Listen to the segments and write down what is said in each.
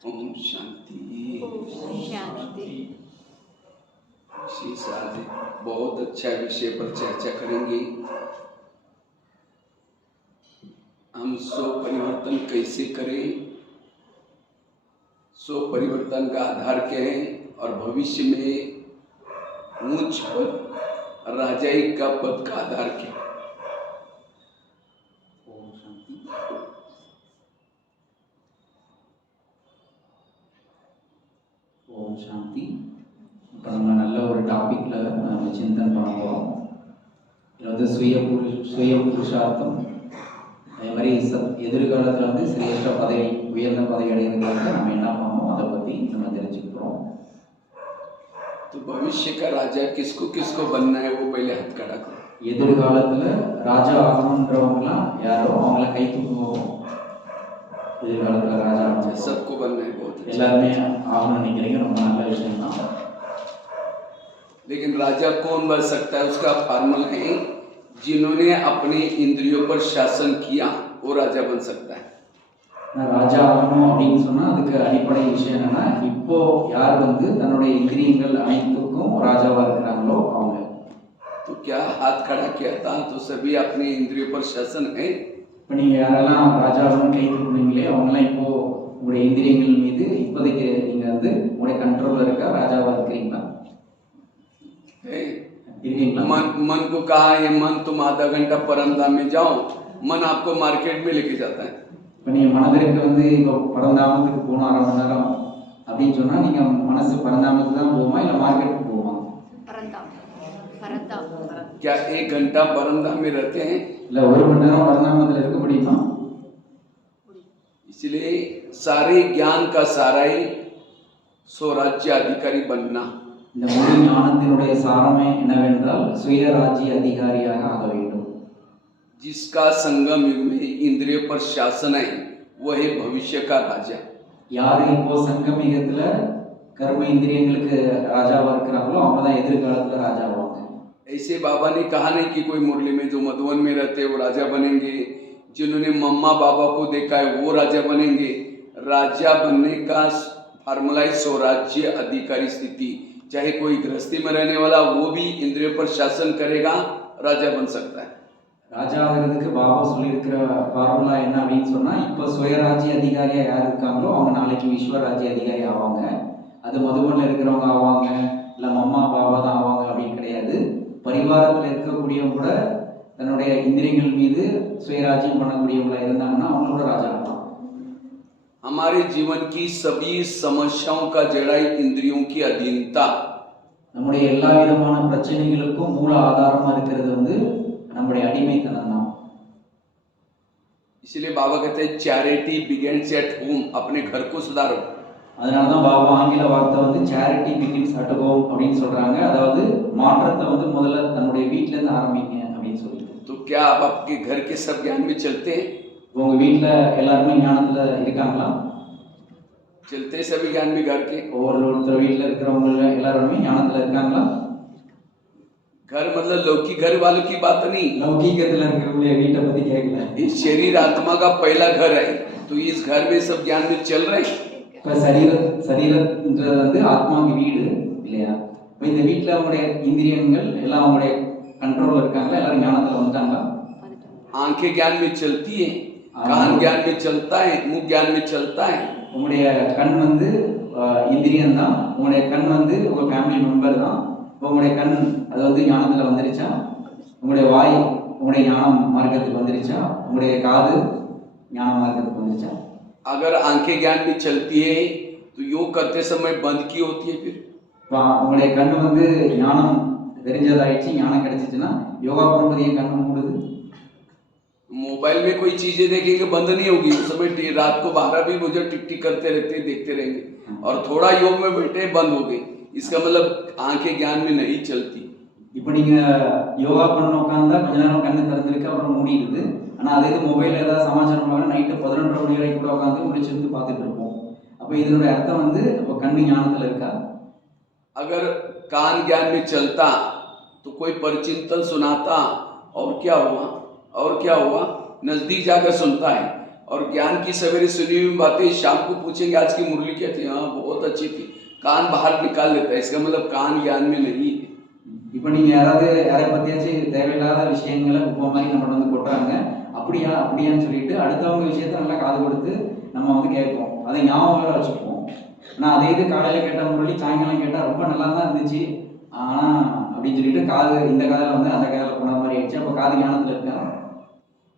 ओम शांति। ओम शांति। विशेष आज बहुत अच्छा विषय पर चर्चा करेंगे। हम स्व परिवर्तन कैसे करें, स्व परिवर्तन का आधार क्या है और भविष्य में ऊंच पद राजाई का पद का आधार क्या है। ओम शांति। ஓம் சாந்தி. இப்போ நம்ம நல்ல ஒரு டாப்பிக்கில் நம்ம சிந்தனை பண்ண போகிறோம். இதில் வந்து சுய புருஷார்த்தம், அதே மாதிரி எதிர்காலத்தில் வந்து சிரேஷ்ட பதவி, உயர்ந்த பதவி அடைகிறதுக்காக நம்ம என்ன பண்ணணும் அதை பற்றி நம்ம தெரிஞ்சுக்க போகிறோம். तो भविष्य का राजा किसको किसको बनना है वो पहले हाथ खड़ा करो। எதிர்காலத்தில் ராஜா ஆகணுன்றவங்களாம் யாரோ அவங்கள கை தூக்குவோம். எதிர்காலத்தில் ராஜா सबको बनना है, बहुत अच्छा। எல்லாருமே ஆகணும்னு நினைக்கிறீங்க, ரொம்ப நல்ல விஷயம் தான். लेकिन राजा कौन बन सकता है, उसका फार्मूला है जिन्होंने अपने इंद्रियों पर शासन किया वो राजा बन सकता है। ராஜா ஆகணும் அப்படின்னு சொன்னா அதுக்கு அடிப்படை விஷயம் என்னன்னா, இப்போ யார் வந்து தன்னுடைய இந்திரியங்கள் அனைத்துக்கும் ராஜாவா இருக்கிறாங்களோ அவங்க. तो क्या हाथ खड़ा किया था तो सभी अपने इंद्रियों पर शासन है। இப்போ நீங்க யாரெல்லாம் ராஜாவுன்னு கை தூக்குனீங்களே அவங்கெல்லாம் இப்போ உங்களுடைய இந்திரியங்கள் மீது இப்போதைக்கு நீங்க வந்து உங்களுடைய கண்ட்ரோல்ல இருக்க ராஜாவா இருக்கிறீங்களா? मन को कहा ये मन तुम आधा घंटा परमधाम में जाओ, मन आपको मार्केट में लेके जाता है। இப்போ நீங்க மனதிற்கு வந்து இப்போ பரந்தாமத்துக்கு போகணும் 1/2 மணி நேரம் அப்படின்னு சொன்னா நீங்க மனசு பரந்தாமத்துக்கு தான் போகுமா இல்ல மார்க்கெட்டுக்கு போகுமா? क्या 1 घंटा परमधाम में रहते हैं? இல்ல 1 மணி நேரம் பரந்தாமத்துல இருக்க முடியுமா? इसलिए सारे ज्ञान का सारा ही स्वराज्य अधिकारी बनना। இந்த முழு ஞானத்தினுடைய சாரமே என்னவென்றால் சுயராஜ்ய அதிகாரியாக ஆக வேண்டும். जिसका संगम युग में इंद्रिय पर शासन है वह भविष्य का राजा। யாரு இப்போ சங்கமிகத்துல கர்ம இந்திரியங்களுக்கு ராஜாவா இருக்கிறாங்களோ அவங்க தான் எதிர்காலத்துல ராஜாவாங்க. ऐसे बाबा ने कहा नहीं कि कोई मुरली में जो मधुवन में रहते वो राजा बनेंगे, जिन्होंने मम्मा बाबा को देखा है वो राजा बनेंगे। राजा बनने का फार्मूला स्वराज्य अधिकारी स्थिति। चाहे कोई गृहस्थी में रहने वाला वो भी इंद्रियों पर शासन करेगा, राजा बन सकता है। ராஜா ஆகிறதுக்கு பாபா சொல்லியிருக்கிற ஃபார்முலா என்ன அப்படின்னு சொன்னா, இப்போ சுயராஜ்ய அதிகாரியா யார் இருக்காங்களோ அவங்க நாளைக்கு விஸ்வராஜ்ய அதிகாரி ஆவாங்க. அது மதுபன்ல இருக்கிறவங்க ஆவாங்க, இல்ல மம்மா பாபா தான் ஆவாங்க அப்படின்னு கிடையாது. பரிவாரத்தில் இருக்கக்கூடியவங்க கூட தன்னுடைய இந்திரியங்கள் மீது சுயராஜ்யம் பண்ணக்கூடியவங்களா இருந்தாங்கன்னா அவங்களோட ராஜா ஆகலாம். हमारे जीवन की सभी समस्याओं का जड़ाई इंद्रियों की अधीनता। நம்முடைய எல்லா விதமான பிரச்சனைகளுக்கும் மூல ஆதாரமா இருக்கிறது வந்து நம்முடைய அடிமைத்தனம் தான். इसलिए बाबा कहते हैं चैरिटी बिगिंस एट होम, अपने घर को सुधारो। அதனாலதான் பாபா ஆங்கில வார்த்தை வந்து சேரிட்டி பிகின்ஸ் அட் ஹோம் அப்படின்னு சொல்றாங்க. அதாவது மாற்றத்தை வந்து முதல்ல தன்னுடைய வீட்ல இருந்து ஆரம்பிங்க அப்படின்னு சொல்லிட்டு. तो क्या आप आपके घर के सब ज्ञान में चलते हैं? உங்க வீட்ல எல்லாருமே ஞானத்துல இருக்காங்களா? चलते सभी ज्ञान में घर के? ஒவ்வொருத்தர் வீட்ல இருக்கிறவங்க எல்லாருமே ஞானத்துல இருக்காங்களா? घर मतलब लौकिक घर वालों की बात नहीं, லௌகீகத்துல இருக்கிறவங்க வீட்டை பத்தி கேட்கல. इस शरीर आत्मा का पहला घर है, तो इस घर में सब ज्ञान में चल रहे हैं। இப்ப சரீரன்றது வந்து ஆத்மாவுக்கு வீடு இல்லையா? இப்ப இந்த வீட்டுல அவங்களுடைய இந்திரியங்கள் எல்லாம் அவங்களுடைய கண்ட்ரோல்ல இருக்காங்களா? எல்லாரும் ஞானத்துல வந்துட்டாங்களா? आंखें ज्ञान में चलती है, कान ज्ञान में चलता है, मुंह ज्ञान में चलता है। உங்களுடைய கண் வந்து இந்திரியம் தான், உங்களுடைய கண் வந்து உங்க ஃபேமிலி மெம்பர் தான். உங்களுடைய கண் அது வந்து ஞானத்துல வந்துருச்சா? உங்களுடைய வாய் உங்களுடைய ஞானம் மார்க்கத்துக்கு வந்துருச்சா? உங்களுடைய காது ஞான மார்க்கத்துக்கு வந்துருச்சா? अगर आंखें ज्ञान में चलती है तो योग करते समय बंद की होती है। फिर உங்களுடைய கண் வந்து ஞானம் தெரிஞ்சதாயிடுச்சு, ஞானம் கிடைச்சிச்சுன்னா யோகா பண்ணும்போது ஏன் கண்ணு மூடுது? मोबाइल में कोई चीजें देखेंगे बंद नहीं होगी, उस समय रात को 12 भी बजे टिक टिक करते रहते देखते रहेंगे, और थोड़ा योग में बैठे बंद हो गए। इसका मतलब आंखें ज्ञान में नहीं चलती। இப்போ நீங்க யோகா பண்ண உட்காந்தா கொஞ்ச நேரம் கண்ணு திறந்துருக்கு, அப்புறம் மூடிடுது. ஆனா அதே இது மொபைல்ல ஏதாவது சமாச்சாரம் பார்க்கணும், நைட்டு 11:30 மணி வரைக்கும் கூட உட்காந்து முடிச்சிருந்து பார்த்துட்டு இருப்போம். அப்போ இதனுடைய அர்த்தம் வந்து அப்போ கண்ணு ஞானத்துல இருக்கா? अगर कान ज्ञान में चलता तो कोई परिचिंतन सुनाता, और क्या हुआ और क्या हुआ, नजदीक जाकर सुनता है, और ज्ञान की सवेरे सुनी हुई बातें शाम को पूछेंगे आज की मुरली क्या थी, हाँ बहुत अच्छी थी, कान बाहर निकाल लेता है। इसका मतलब कान ज्ञान में नहीं है। இப்போ நீங்க யாரை பத்தியாச்சும் தேவையில்லாத விஷயங்களை குப்பை மாதிரி நம்ம வந்து கொட்டுறாங்க, அப்படியா அப்படியான்னு சொல்லிட்டு அடுத்தவங்க விஷயத்த நல்லா காது கொடுத்து நம்ம வந்து கேட்போம், அதை ஞாபகம் வேற வச்சுப்போம். ஆனால் அதே இது காலையில் கேட்ட முரளி சாயங்காலம் கேட்டால் ரொம்ப நல்லா தான் இருந்துச்சு ஆனால் அப்படின்னு சொல்லிட்டு காது இந்த காதில் வந்து அந்த காதில் போன மாதிரி ஆயிடுச்சு. அப்போ காது ஞானத்தில் இருக்காங்க.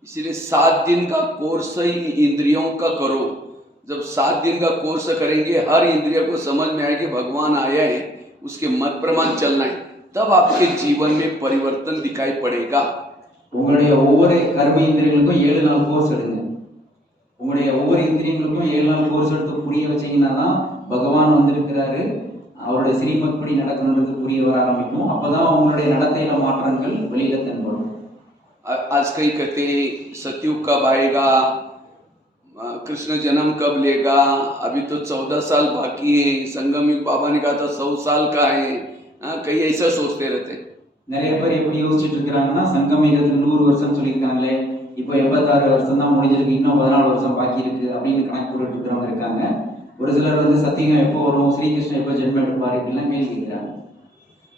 इसलिए 7 दिन का कोर्स ही इंद्रियों का करो। जब 7 दिन का कोर्स करेंगे, हर इंद्रिय को समझ में आए कि भगवान आया है, उसके मत प्रमाण चलना है, तब आपके जीवन में परिवर्तन दिखाई पड़ेगा। உங்களுடைய ஒவ்வொரு கர்ம இந்திரியங்களுக்கும் 7 நாள் கோர்ஸ் எடுங்க. உங்களுடைய ஒவ்வொரு இந்திரியங்களுக்கும் 7 நாள் கோர்ஸ் எடுத்து புரிய வச்சீங்கன்னா தான் பகவான் வந்திருக்கிறாரு, அவருடைய ஸ்ரீமத் படி நடக்கணுன்றது புரிய வர ஆரம்பிக்கும். அப்பதான் உங்களுடைய நடத்தையில மாற்றங்கள் வெளியில தென்படும். आज कई कहते सतयुग कब आएगा, कृष्ण जन्म कब लेगा, अभी तो 14 साल बाकी है, संगम युग बाबा ने कहा था 100 साल का है। कई ऐसा सोचते रहते। நிறைய பேர் எப்படி யோசிச்சுட்டு இருக்கிறாங்கன்னா, சங்கம் யுகத்துக்கு 100 வருஷம் சொல்லியிருக்காங்களே, இப்போ 86 வருஷம் தான் முடிஞ்சிருக்கு, இன்னும் 14 வருஷம் பாக்கி இருக்கு அப்படின்னு கணக்கு போட்டுட்டு இருக்கிறவங்க இருக்காங்க. ஒரு சிலர் வந்து சத்தியம் எப்போ வரும், ஸ்ரீகிருஷ்ணன் எப்போ ஜென்மம் எடுப்பார் இப்படிலாம் கேள்வி கேட்கிறாங்க.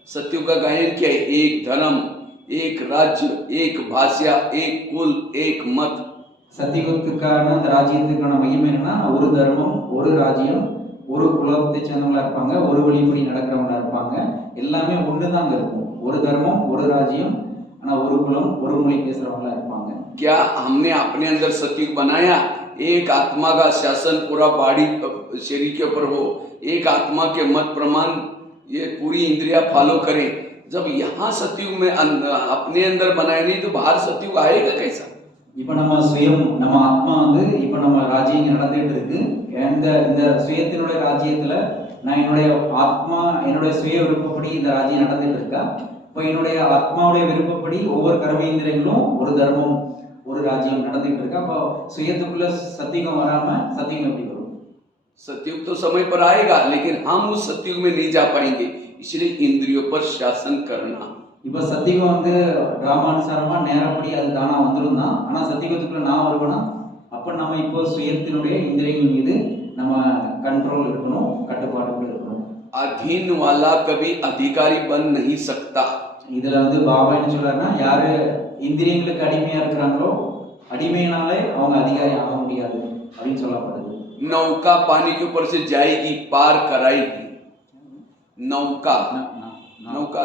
सतयुग का गायन क्या है? एक धर्म, एक राज्य, एक भाषा, एक कुल, एक मत। சத்தியுகத்துக்கான அந்த ராஜ்யத்துக்கான மகிமை என்னன்னா, ஒரு தர்மம், ஒரு ராஜ்யம், ஒரு குலத்தை சேர்ந்தவங்களா இருப்பாங்க, ஒரு வழிப்படி நடக்கிறவங்களா இருப்பாங்க, எல்லாமே ஒண்ணுதாங்க இருக்கும். ஒரு தர்மம், ஒரு ராஜ்யம், ஆனா ஒரு குலம், ஒரு மொழி பேசுறவங்களா இருப்பாங்க. क्या हमने अपने अंदर सतयुग बनाया? एक आत्मा का शासन पूरा बॉडी शरीर के ऊपर हो, एक आत्मा के मत प्रमाण ये पूरी इंद्रिया फॉलो करें। जब यहाँ सतयुग में अपने अंदर बनाए नहीं तो बाहर सतयुग आएगा कैसा? இப்ப நம்ம சுயம், நம்ம ஆத்மா வந்து இப்ப நம்ம ராஜ்யம் நடந்துட்டு இருக்கு. இந்த சுயத்தினுடைய ராஜ்யத்துல நான் என்னுடைய ஆத்மா என்னுடைய சுய விருப்பப்படி இந்த ராஜ்யம் நடந்துட்டு இருக்கா? இப்போ என்னுடைய ஆத்மாவுடைய விருப்பப்படி ஒவ்வொரு கர்மேந்திரங்களும் ஒரு தர்மம், ஒரு ராஜ்யம் நடந்துட்டு இருக்கா? அப்போ சுயத்துக்குள்ள சத்தியம் வராம சத்தியம் எப்படி வரும்? सतयुग तो समय पर आएगा, लेकिन हम उस सतयुग में नहीं जा पाएंगे, इसलिए इंद्रियों पर शासन करना। இப்போ சத்தியம் வந்து டிராமானுசாரமா நேரப்படி அது தானா வந்துடும் தான். ஆனா சத்தியத்துக்குள்ள நான் வருவேனா? அப்ப நம்ம இப்போ சுயத்தினுடைய இந்திரியங்கள் மீது நம்ம கண்ட்ரோல் இருக்கணும், கட்டுப்பாடுகள் இருக்கணும். अधीन वाला कभी अधिकारी बन नहीं सकता। இதுல வந்து பாபா என்ன சொல்றாருன்னா, யாரு இந்திரியங்களுக்கு அடிமையா இருக்கிறாங்களோ அடிமையினாலே அவங்க அதிகாரி ஆக முடியாது அப்படின்னு சொல்லப்படுது. नौका पानी के ऊपर से जाएगी, पार कराएगी। नौका नौका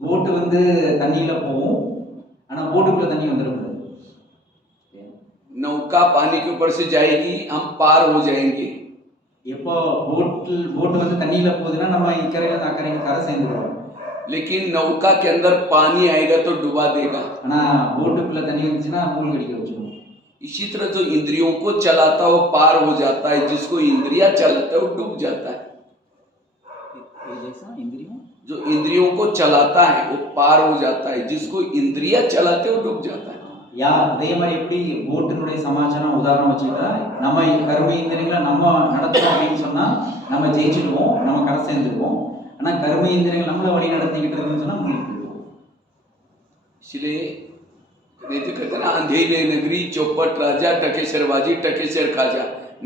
போட்டு வந்து தண்ணியில போகும், ஆனா போட்டுக்குள்ள தண்ணி வந்துடும். नौका पानी के ऊपर से जाएगी, हम पार हो जाएंगे। எப்போ போட்டு வந்து தண்ணியில போகுதுன்னா நம்ம இக்கரையில இருந்து அக்கறைக்கு கரை சேர்ந்துருவோம். लेकिन नौका के अंदर पानी आएगा तो डुबा देगा। ஆனா போட்டுக்குள்ள தண்ணி வந்துச்சுன்னா மூழ்கடிக்க வச்சிடும். इसी तरह जो इंद्रियों को चलाता है वो पार हो जाता है, जिसको इंद्रिया चलाता है वो डूब जाता है। जो इंद्रियों को चलाता है वो पार हो जाता है, जिसको इंद्रिया चलाते वो डूब जाता है। யா அதே மாதிரி எப்படி போட்டினுடைய சமாச்சாரம் உதாரணம் வச்சுக்கிட்டா, நம்ம கர்ம இந்திரியங்களை நம்ம நடத்தணும் அப்படின்னு சொன்னா நம்ம ஜெயிச்சிடுவோம், நம்ம கரை சேர்ந்துருவோம். ஆனா கர்ம இந்திரியங்கள் நம்மள வழி நடத்திக்கிட்டு இருக்குன்னு சொன்னா முடிஞ்சிடுவோம். इसलिए कहते कहते ना, अंधेरे नगरी चौपट राजा, टकेसर बाजी टकेसर खाजा।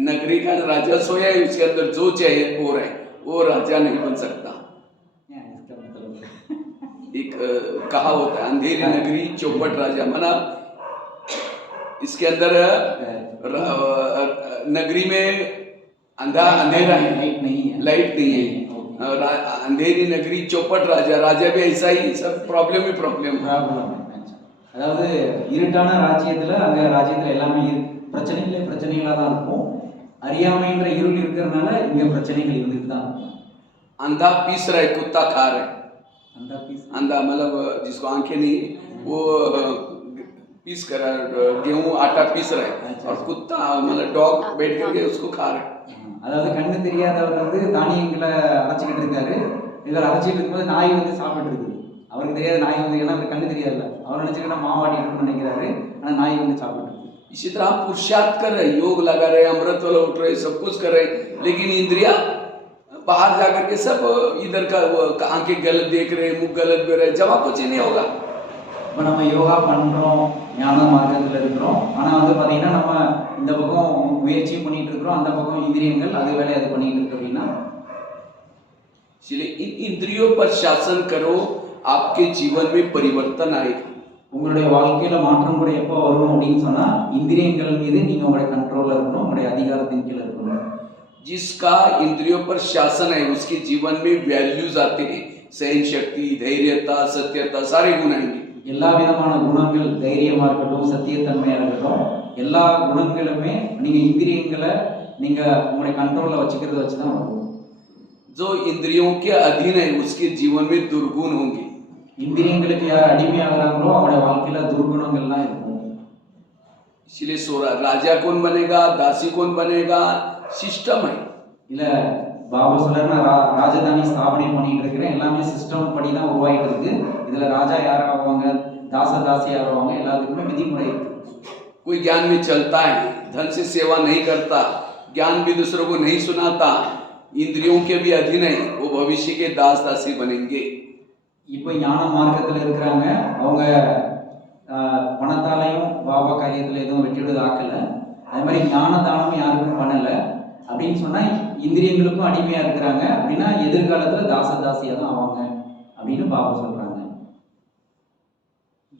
नगरी का राजा सोया है, उसके अंदर जो चाहे हो रहा है, वो राजा नहीं बन सकता। एक कहा होता है, अंधेरी नगरी चौपट राजा, माना इसके अंदर नगरी में अंधेरा है, लाइट नहीं है। अंधेरी नगरी चौपट राजा, राजा भी ऐसा ही, सब प्रॉब्लम ही प्रॉब्लम। அதாவது இருட்டான ராஜ்யத்துல அங்க ராஜ்யத்துல எல்லாமே பிரச்சனைகளா தான் இருக்கும். அறியாமைன்ற இருள் இருக்கிறதுனால இங்க பிரச்சனைகள் இருந்துட்டு தான் இருக்கும். अंधा पीस रहा है, कुत्ता खा रहा है। अंधा मतलब जिसको आंखें नहीं, वो पीस कर गेहूं आटा पीस रहा है, और कुत्ता मतलब डॉग बैठ करके उसको खा रहा है। அதாவது கண்ணு தெரியாதவர் வந்து தானியங்களை அரைச்சிக்கிட்டு இருக்காரு, இவர் அரைச்சிட்டு இருக்கும்போது நாய் வந்து சாப்பிட்டு இருக்குது. அவருக்கு தெரியாத நாய் வந்து, ஏன்னா அவருக்கு கண்ணு தெரியாதுல்ல, அவர் நினைச்சுக்கிட்ட மாவாட்டிட்டு நினைக்கிறாரு, ஆனா नाई வந்து சாப்பிட்டு. इसी तरह हम पुरुषार्थ कर रहे, योग लगा रहे, अमृत वाला उठ रहे, सब कुछ कर रहे, लेकिन इंद्रिया बाहर जाकर के सब इधर का आंखें गलत देख रहे, मुंह गलत बेर रहे, जवाब कुछ नहीं होगा। இப்போ நம்ம யோகா பண்ணுறோம், ஞான மார்க்கத்தில் இருக்கிறோம். ஆனால் வந்து பார்த்தீங்கன்னா நம்ம இந்த பக்கம் முயற்சியும் பண்ணிட்டு இருக்கிறோம், அந்த பக்கம் இந்திரியங்கள் அது வேலையை அது பண்ணிட்டு இருக்கு அப்படின்னா इसलिए इन इंद्रियों पर शासन करो, आपके जीवन में परिवर्तन आएगा। உங்களுடைய வாழ்க்கையில மாற்றம் கூட எப்போ வரும் அப்படின்னு சொன்னா இந்திரியங்கள் மீது நீங்க உங்களுடைய கண்ட்ரோல்ல இருக்கணும், உங்களுடைய அதிகாரத்தின் கீழே இருக்கணும். जिसका इंद्रियों पर शासन है उसके जीवन में वैल्यूज आते हैं, सहन शक्ति, धैर्यता, सत्यता, सारे गुण आएंगे। எல்லா விதமான குணங்கள், தைரியமா இருக்கட்டும், சத்தியத்தன்மையா இருக்கட்டும், எல்லா குணங்களுமே நீங்க இந்திரியங்களை நீங்க உங்களுடைய கண்ட்ரோல்ல வச்சுக்கிறத வச்சுதான் வரும். जो इंद्रियों के अधीन है उसके जीवन में दुर्गुण होंगे। இந்திரியங்களுக்கு யார் அடிமையாகிறாங்களோ அவங்களுடைய வாழ்க்கையில துர்குணங்கள்லாம் இருக்கும். इसलिए सोरा राजा कौन बनेगा, दासी कौन बनेगा, सिस्टम है। இல்ல பாபா சொல்றாரு, நான் ராஜதானி ஸ்தாபனை பண்ணிட்டு இருக்கிறேன், எல்லாமே சிஸ்டம் படி தான் உருவாகிட்டு இருக்கு. இதுல ராஜா யார் ஆவாங்க, தாசி யார் ஆவாங்க, எல்லாத்துக்குமே விதிமுறை இருக்கு. कोई ज्ञान में चलता है, धन से सेवा नहीं करता, ज्ञान भी दूसरों को नहीं सुनाता, इंद्रियों के भी अधीन है, वो भविष्य के दास दासी बनेंगे। இப்போ ஞான மார்க்கத்தில் இருக்கிறாங்க, அவங்க பணத்தாலையும் பாபா காரியத்தில் எதுவும் வெற்றிவிடுவது ஆக்கல, அதே மாதிரி ஞான தானம் யாருக்கும் பண்ணல அப்படின்னு சொன்னா இந்திரியங்களுக்கும் அடிமையா இருக்கிறாங்க அப்படின்னா எதிர்காலத்துல தாசியா தான் ஆவாங்க அப்படின்னு பாபா சொல்றாங்க.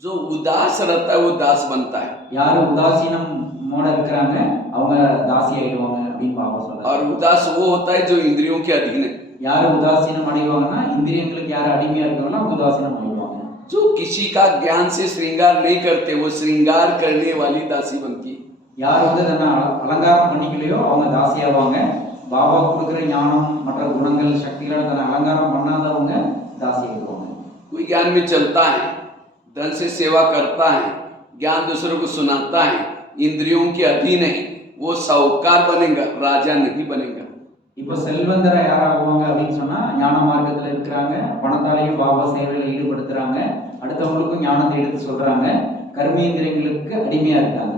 जो उदास रहता है वो दास बनता है, யாரு உதாசீனம் மோட இருக்கிறாங்க அவங்க தாசி ஆயிடுவாங்க அப்படின்னு பாபா சொல்றாங்க. और उदास वो होता है जो इंद्रियों के अधीन है। யாரு உதாசீனம் அடைவாங்கன்னா இந்திரியங்களுக்கு யாரு அடிமையா இருக்காங்களோ அவங்க உதாசீனம் ஆயிடுவாங்க. जो किसी का ज्ञान से श्रृंगार नहीं करते वो श्रृंगार करने वाली दासी बनती है। யார் வந்து தன்னை அலங்காரம் பண்ணிக்கலையோ அவங்க தாசி ஆவாங்க. பாபா கொடுக்குற ஞானம் மற்ற குணங்கள் சக்திகளை தன்னை அலங்காரம் பண்ணாதவங்க தாசி ஆயிடுவாங்க. कोई ज्ञान में चलता है, धन से सेवा करता है, ज्ञान दूसरों को सुनाता है, इंद्रियों के अधीन है, वो साहूकार बनेगा, राजा नहीं बनेगा। இப்போ செல்வந்தரை யாராகுவாங்க அப்படின்னு சொன்னா ஞான மார்க்கத்தில் இருக்கிறாங்க, பணத்தாலையும் பாபா சேவையில் ஈடுபடுத்துறாங்க, அடுத்தவங்களுக்கும் ஞானத்தை எடுத்து சொல்றாங்க, கர்மேந்திரியங்களுக்கு அடிமையா இருக்காங்க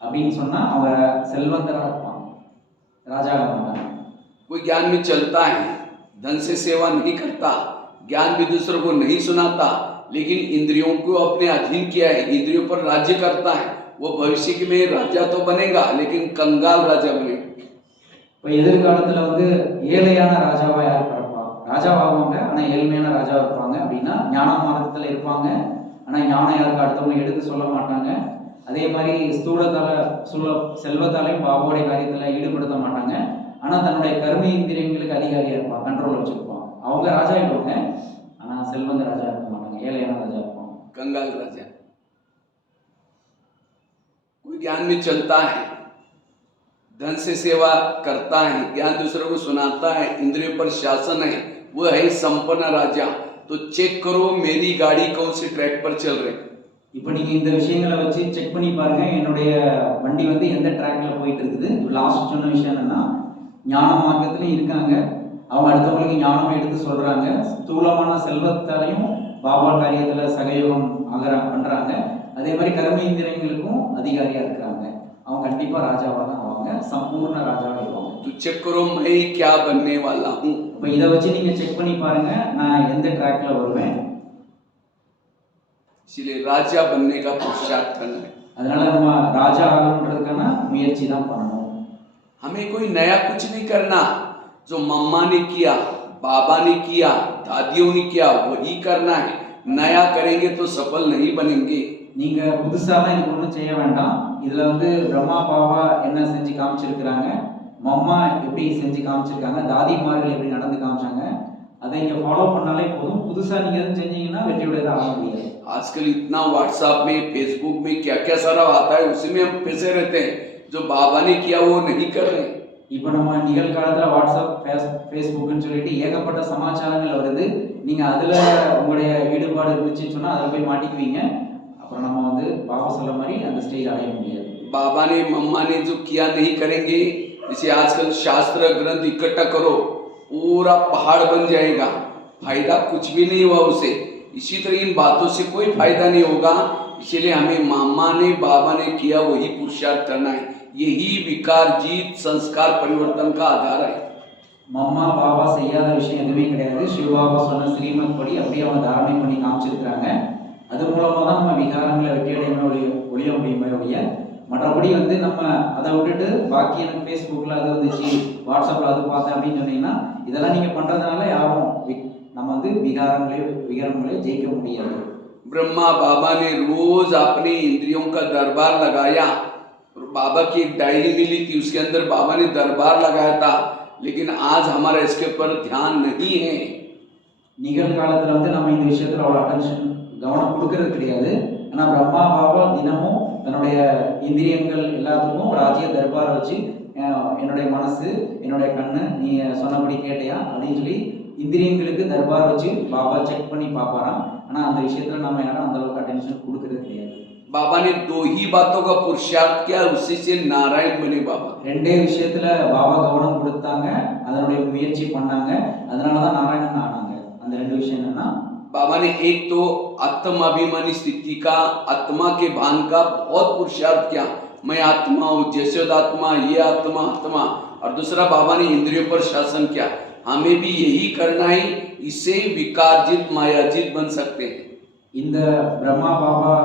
அப்படின்னு சொன்னா அவங்க செல்வந்தரா இருப்பாங்க, ராஜா மாட்டாங்க. कोई ज्ञान में चलता है, धन से सेवा नहीं करता, ज्ञान भी दूसरों को नहीं सुनाता, लेकिन इंद्रियों को अपने अधीन किया है, इंद्रियों पर राज्य करता है, वो भविष्य में राजा तो बनेगा लेकिन कंगाल राजा बनेगा। இப்போ எதிர்காலத்துல வந்து ஏழையான ராஜாவா யார் பிறப்பா, ராஜாவாகுவாங்க ஆனா ஏழ்மையான ராஜாவா இருப்பாங்க அப்படின்னா ஞான மார்க்கத்துல இருப்பாங்க ஆனா ஞானம் யாருக்கு அடுத்தவங்க எடுத்து சொல்ல மாட்டாங்க. அதே மாதிரி செல்வத்தாலையும் பாபாவுடைய காரியத்துல ஈடுபடுத்த மாட்டாங்க ஆனா தன்னுடைய கர்ம இந்திரியங்களுக்கு அதிகாரியா இருப்பாங்க, கண்ட்ரோல் வச்சிருப்பாங்க. அவங்க ராஜா இருப்பாங்க ஆனா செல்வந்த ராஜா இருக்க மாட்டாங்க, ஏழையான ராஜா இருப்பாங்க, कंगाल राजा। कोई ज्ञान में चलता है, धन से सेवा करता है, ज्ञान दूसरों को सुनाता है, इंद्रियों पर शासन है, वो है संपन्न राजा। तो चेक करो मेरी गाड़ी कौन से ट्रैक पर चल रही। இப்போ நீங்க இந்த விஷயங்களை வச்சு செக் பண்ணி பாருங்க, என்னுடைய வண்டி வந்து எந்த ட்ராக்ல போயிட்டு இருக்குது. லாஸ்ட் சொன்ன விஷயம் என்னன்னா ஞான மார்க்கத்திலையும் இருக்காங்க, அவங்க அடுத்தவங்களுக்கு ஞானம் எடுத்து சொல்றாங்க, ஸ்தூலமான செல்வத்தாலையும் பாபா காரியத்துல சகயோகம் பண்றாங்க, அதே மாதிரி கர்மேந்திரியங்களுக்கும் அதிகாரியா இருக்கிறாங்க. அவங்க கண்டிப்பா ராஜாவா தான் ஆவாங்க, சம்பூர்ண ராஜாவா ஆவாங்க. तो चेक करो मैं क्या बनने वाला हूँ। இப்போ இதை வச்சு நீங்க செக் பண்ணி பாருங்க நான் எந்த ட்ராக்ல வருவேன். इसलिए राजा बनने का पुरुषार्थ करना है। அதனால நம்ம ராஜா ஆகணுன்றதுக்கான முயற்சி தான் பண்ணணும். हमें कोई नया कुछ नहीं करना, जो मम्मा ने किया, बाबा ने किया, दादियों ने किया वही करना है। नया करेंगे तो सफल नहीं बनेंगे। நீங்க புதுசாலாம் இதுக்கு ஒன்றும் செய்ய வேண்டாம். இதுல வந்து பிரம்மா பாபா என்ன செஞ்சு காமிச்சிருக்கிறாங்க, மம்மா எப்படி செஞ்சு காமிச்சிருக்காங்க, தாதிமார்கள் எப்படி நடந்து காமிச்சாங்க, அதை இங்க ஃபாலோ பண்ணாலே போதும். புதுசா நீங்க எதுவும் செஞ்சீங்கன்னா வெற்றியுடையதாக ஆக முடியாது. आजकल इतना व्हाट्सएप में, फेसबुक में क्या क्या सारा आता है, उसी में हम फंसे रहते हैं। जो बाबा ने किया वो नहीं कर रहे। இப்போ நம்ம நிகழ்காலத்துல வாட்ஸ்அப், ஃபேஸ்புக்னு சொல்லிட்டு ஏகப்பட்ட சமாச்சாரங்கள் வருது. நீங்க அதுல உங்களுடைய ஈடுபாடு இருந்துச்சுன்னு சொன்னா அதுல போய் மாட்டிக்குவீங்க. அப்புறம் நம்ம வந்து பாபா சொல்ல மாதிரி அந்த ஸ்டேஜ் அடைய முடியாது. बाबा ने मम्मा ने जो किया नहीं करेंगे, जैसे आजकल शास्त्र ग्रंथ इकट्ठा करो पूरा पहाड़ बन जाएगा, फायदा कुछ भी नहीं हुआ उसे। इसी तरह इन बातों से कोई फायदा नहीं होगा। इसलिए हमें मम्मा ने बाबा ने किया वही पुरुषार्थ करना है। यही विकार जीत संस्कार परिवर्तन का आधार है। மம்மா பாபா செய்யாத விஷயம் எதுவுமே கிடையாது. சிவபாபா சொன்ன ஸ்ரீமத் படி அப்படியே அவங்க தாரணை பண்ணி காமிச்சிருக்கிறாங்க. அது மூலமாக தான் நம்ம விகாரங்களை வெற்றி அடையுமே ஒழிய முடியுமே ஒழிய மற்றபடி வந்து நம்ம அதை விட்டுட்டு பாக்கி எனக்கு ஃபேஸ்புக்கில் அது வந்துச்சு, வாட்ஸ்அப்பில் அது பார்த்தேன் அப்படின்னு சொன்னீங்கன்னா இதெல்லாம் நீங்கள் பண்ணுறதுனால யாரும் நம்ம வந்து விகாரங்களே ஜெயிக்க முடியாது. ब्रह्मा बाबा ने रोज अपनी इंद्रियों का दरबार लगाया और बाबा की एक डायरी मिली थी, उसके अंदर बाबा ने दरबार लगाया था, लेकिन आज हमारा इसके ऊपर ध्यान नहीं है. நிகழ்காலத்தில் வந்து நம்ம இந்த விஷயத்தில் அவ்வளோ அட்டென்ஷன் கவனம் கொடுக்கறது கிடையாது. ஆனால் பிரம்மா பாபா தினமும் தன்னுடைய இந்திரியங்கள் எல்லாத்துக்கும் ராஜ்ய தர்பாரை வச்சு என்னுடைய மனசு என்னுடைய கண்ணு நீ சொன்னபடி கேட்டியா அப்படின்னு சொல்லி இந்திரியங்களுக்கு தர்பார் வச்சு பாபா செக் பண்ணி பார்ப்பாராம். ஆனால் அந்த விஷயத்தில் நம்ம யாரும் அந்த அளவுக்கு அட்டென்ஷன் கொடுக்கறது கிடையாது. बाबा ने 2 ही बातों का पुरुषार्थ किया, उसी से नारायण बने बाबा. ரெண்டே விஷயத்துல பாபா கவனம் கொடுத்தாங்க, அதனுடைய முயற்சி பண்ணாங்க, அதனாலதான் நாராயணன் ஆனாங்க. அந்த ரெண்டு விஷயம் என்னன்னா बाबा ने एक तो आत्माभिमानी स्थिति का, आत्मा के भान का बहुत पुरुषार्थ किया, मैं आत्मा हूँ, जसोदात्मा, ये आत्मा आत्मा. और दूसरा बाबा ने इंद्रियों पर शासन किया, हमें भी यही करना है, इससे विकारजित मायाजित बन सकते हैं. இந்த பிரம்மா பாபா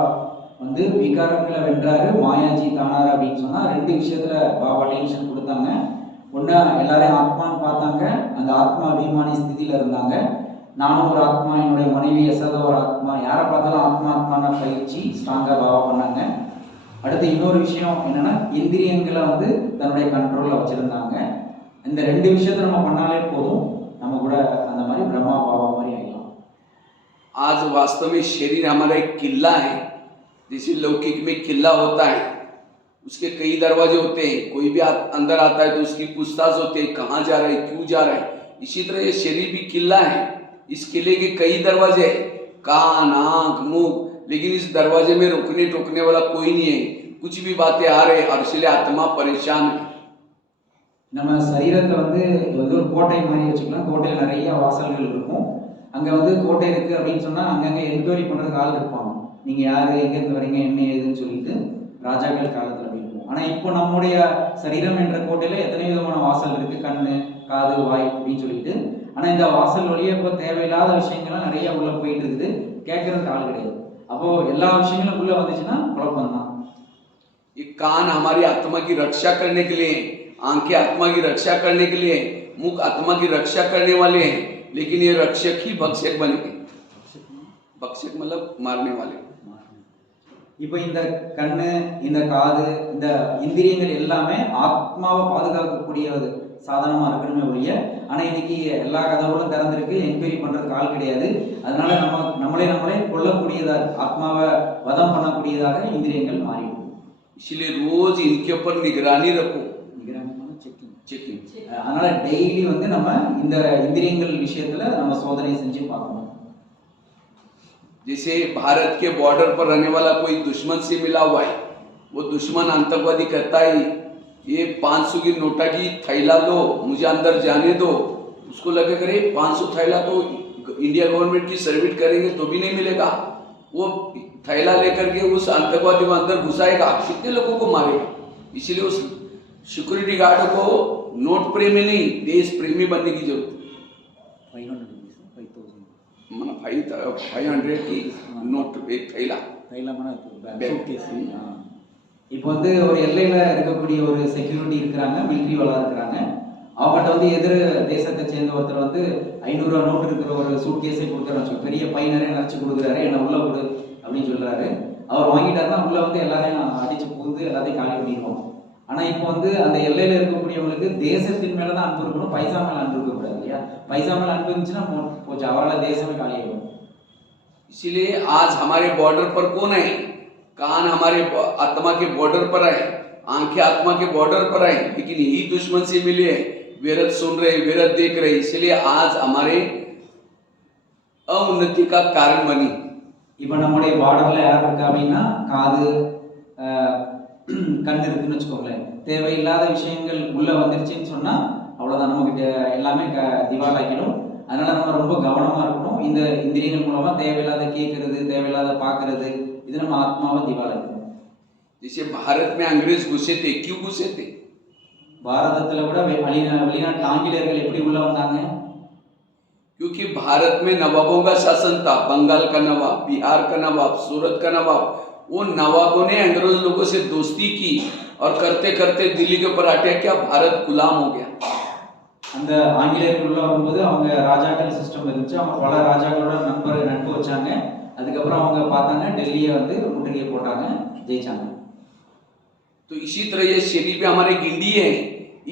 வந்து விகாரங்களை வென்றாரு, மாயாஜி தானாரு அப்படின்னு சொன்னா ரெண்டு விஷயத்துல பாபா டென்ஷன் கொடுத்தாங்க. ஒன்னு எல்லாரையும் ஆத்மான்னு பார்த்தாங்க, அந்த ஆத்மா அபிமானி ஸ்திதியில இருந்தாங்க. நானும் ஒரு ஆத்மா, என்னுடைய மனைவி யசோதா ஒரு ஆத்மா, யாரை பார்த்தாலும் ஆத்மா ஆத்மான பயிற்சி ஸ்ட்ராங்கா பாபா பண்ணாங்க. அடுத்து இன்னொரு விஷயம் என்னன்னா இந்திரியங்களை வந்து தன்னுடைய கண்ட்ரோல்ல வச்சிருந்தாங்க. இந்த ரெண்டு விஷயத்த நம்ம பண்ணாலே போதும், நம்ம கூட அந்த மாதிரி பிரம்மா பாபா மாதிரி ஆயிடலாம். आज वास्तव में शरीर हमारा एक किला है, जैसे लौकिक में किला होता है, उसके कई दरवाजे होते हैं, कोई भी अंदर आता है तो उसकी पूछताछ होती है कहाँ जा रहा है, क्यों जा रहा है. इसी तरह ये शरीर भी किला है, इस किले के कई दरवाजे हैं, कान आंख मुंह, लेकिन इस दरवाजे में रोकने टोकने वाला कोई नहीं है. कुछ भी बातें आ रहे और इसलिए आत्मा परेशान है. நம்ம சரீரத்தை வந்து இது வந்து ஒரு கோட்டை மாதிரி வச்சுக்கலாம். கோட்டையில் நிறைய வாசல்கள் இருக்கும். அங்கே வந்து கோட்டை இருக்கு அப்படின்னு சொன்னால் அங்கங்கே என்கொயரி பண்ணுறதுக்கு ஆள் இருப்பாங்க. நீங்கள் யார், எங்கேருந்து வரீங்க, என்ன ஏதுன்னு சொல்லிட்டு ராஜாக்கள் காலத்தில் அப்படி இருக்கும். ஆனால் இப்போ நம்முடைய சரீரம் என்ற கோட்டையில் எத்தனை விதமான வாசல் இருக்குது, கண்ணு காது வாய் அப்படின்னு சொல்லிட்டு. ஆனால் இந்த வாசல் வழியே இப்போ தேவையில்லாத விஷயங்கள்லாம் நிறைய உள்ளே போயிட்டு இருக்குது, கேட்கறதுக்கு ஆள் கிடையாது. அப்போது எல்லா விஷயங்களும் உள்ளே வந்துச்சுன்னா குழப்பம் தான். ये कान हमारी आत्मा की रक्षा करने के लिए, आंखें आत्मा की रक्षा करने के लिए, मुख आत्मा की रक्षा करने वाले हैं, लेकिन ये रक्षक ही भक्षक बनेंगे. भक्षक मतलब मारने वाले. இப்போ இந்த கண்ணு, இந்த காது, இந்த இந்திரியங்கள் எல்லாமே ஆத்மாவை பாதுகாக்கக்கூடிய ஒரு சாதனமா இருக்கணுமே ஒழிய, ஆனா இன்னைக்கு எல்லா கதவுகளும் திறந்திருக்கு, என்கொயரி பண்றதுக்கு ஆள் கிடையாது. அதனால நம்மளே கொல்லக்கூடியதாக, ஆத்மாவை வதம் பண்ணக்கூடியதாக இந்திரியங்கள் மாறிடும். इसलिए रोज इनके ऊपर निगरानी रखो. செக்கிங். அதனால டெய்லி வந்து நம்ம இந்த இந்திரியங்கள் விஷயத்துல நம்ம சோதனை செஞ்சு பார்க்கணும். जैसे भारत के बॉर्डर पर रहने वाला कोई दुश्मन से मिला हुआ है, वो दुश्मन आतंकवादी कहता है ये 500 की नोटा की थैला लो, मुझे अंदर जाने दो. उसको लगे करे 500 थैला तो इंडिया गवर्नमेंट की सर्विस करेंगे तो भी नहीं मिलेगा. वो थैला लेकर के उस आतंकवादी को अंदर घुसाएगा, कितने लोगों को मारेगा. इसीलिए उस सिक्योरिटी गार्ड को नोट प्रेमी नहीं, देश प्रेमी बनने की जरूरत है. 500 की नोट एक थैला. இப்போ வந்து ஒரு எல்லையில இருக்கக்கூடிய ஒரு செக்யூரிட்டி இருக்கிறாங்க, மிலிட்ரி வாலா இருக்கிறாங்க. அவங்ககிட்ட வந்து எதிர் தேசத்தை சேர்ந்த ஒருத்தர் வந்து 500 ரூபா நோட்டு இருக்கிற ஒரு சூட்கேஸை கொடுக்குறாரு, பெரிய பை நிறைய நினைச்சு கொடுக்குறாரு, என்ன உள்ள கொடு அப்படின்னு சொல்றாரு. அவர் வாங்கிட்டாருன்னா உள்ள வந்து எல்லாரையும் அடிச்சு புகுந்து எல்லாத்தையும் காலி பண்ணிடுவோம். ஆனா இப்போ வந்து அந்த எல்லையில இருக்கக்கூடியவங்களுக்கு தேசத்தின் மேலதான் அன்பு இருக்கணும், பைசா மேல அன்பு இருக்கக்கூடாது இல்லையா. பைசா மேல அன்பு இருந்துச்சுன்னா போச்சு, அவரால் தேசமே காலியாகும். इसलिए आज हमारे बॉर्डर पर कौन है? कान हमारे आत्मा के बॉर्डर पर है, आंखें आत्मा के बॉर्डर पर है, लेकिन यही दुश्मन से मिले, वेरत सुन रहे, वेरत देख रहे, इसलिए आज हमारे अउन्नति का कारण बनी. இப்போ நம்முடைய பார்டர்ல யார் இருக்கா அப்படின்னா காது கண் இருக்குன்னு வச்சுக்கோங்களேன். தேவையில்லாத விஷயங்கள் உள்ள வந்துருச்சுன்னு சொன்னா அவ்வளவுதான், நமக்கு எல்லாமே திவாலாக்கிடும். அதனால நம்ம ரொம்ப கவனமா இருக்கணும். இந்த இந்திரியங்கள் மூலமா தேவையில்லாத கேட்கறது, தேவையில்லாத பார்க்கறது, இது நம்ம ஆத்மாவை திவாலாக்கிடும். जैसे भारत में अंग्रेज घुसे थे, क्यों घुसे थे? பாரதத்துல கூட வெளிநாட்டு ஆங்கிலேயர்கள் எப்படி உள்ள வந்தாங்க? क्योंकि भारत में नवाबों का शासन था, बंगाल का नवाब, बिहार का नवाब, सूरत का नवाब। वो नवाबों ने अंग्रेज लोगों से दोस्ती की और करते करते दिल्ली के ऊपर अटैक किया, भारत गुलाम हो गया। அந்த ஆங்கிலேயர்கள் உள்ள வரும்போது அவங்க ராஜாக்கள் சிஸ்டம் இருந்துச்சு. அவங்க பல ராஜாக்களோட நட்பு வச்சாங்க. அதுக்கப்புறம் அவங்க பார்த்தாங்க டெல்லியை வந்து முற்றுகை போட்டாங்க, ஜெயிச்சாங்க. तो इसी तरह ये शरीर पे हमारे एक इंडिया है।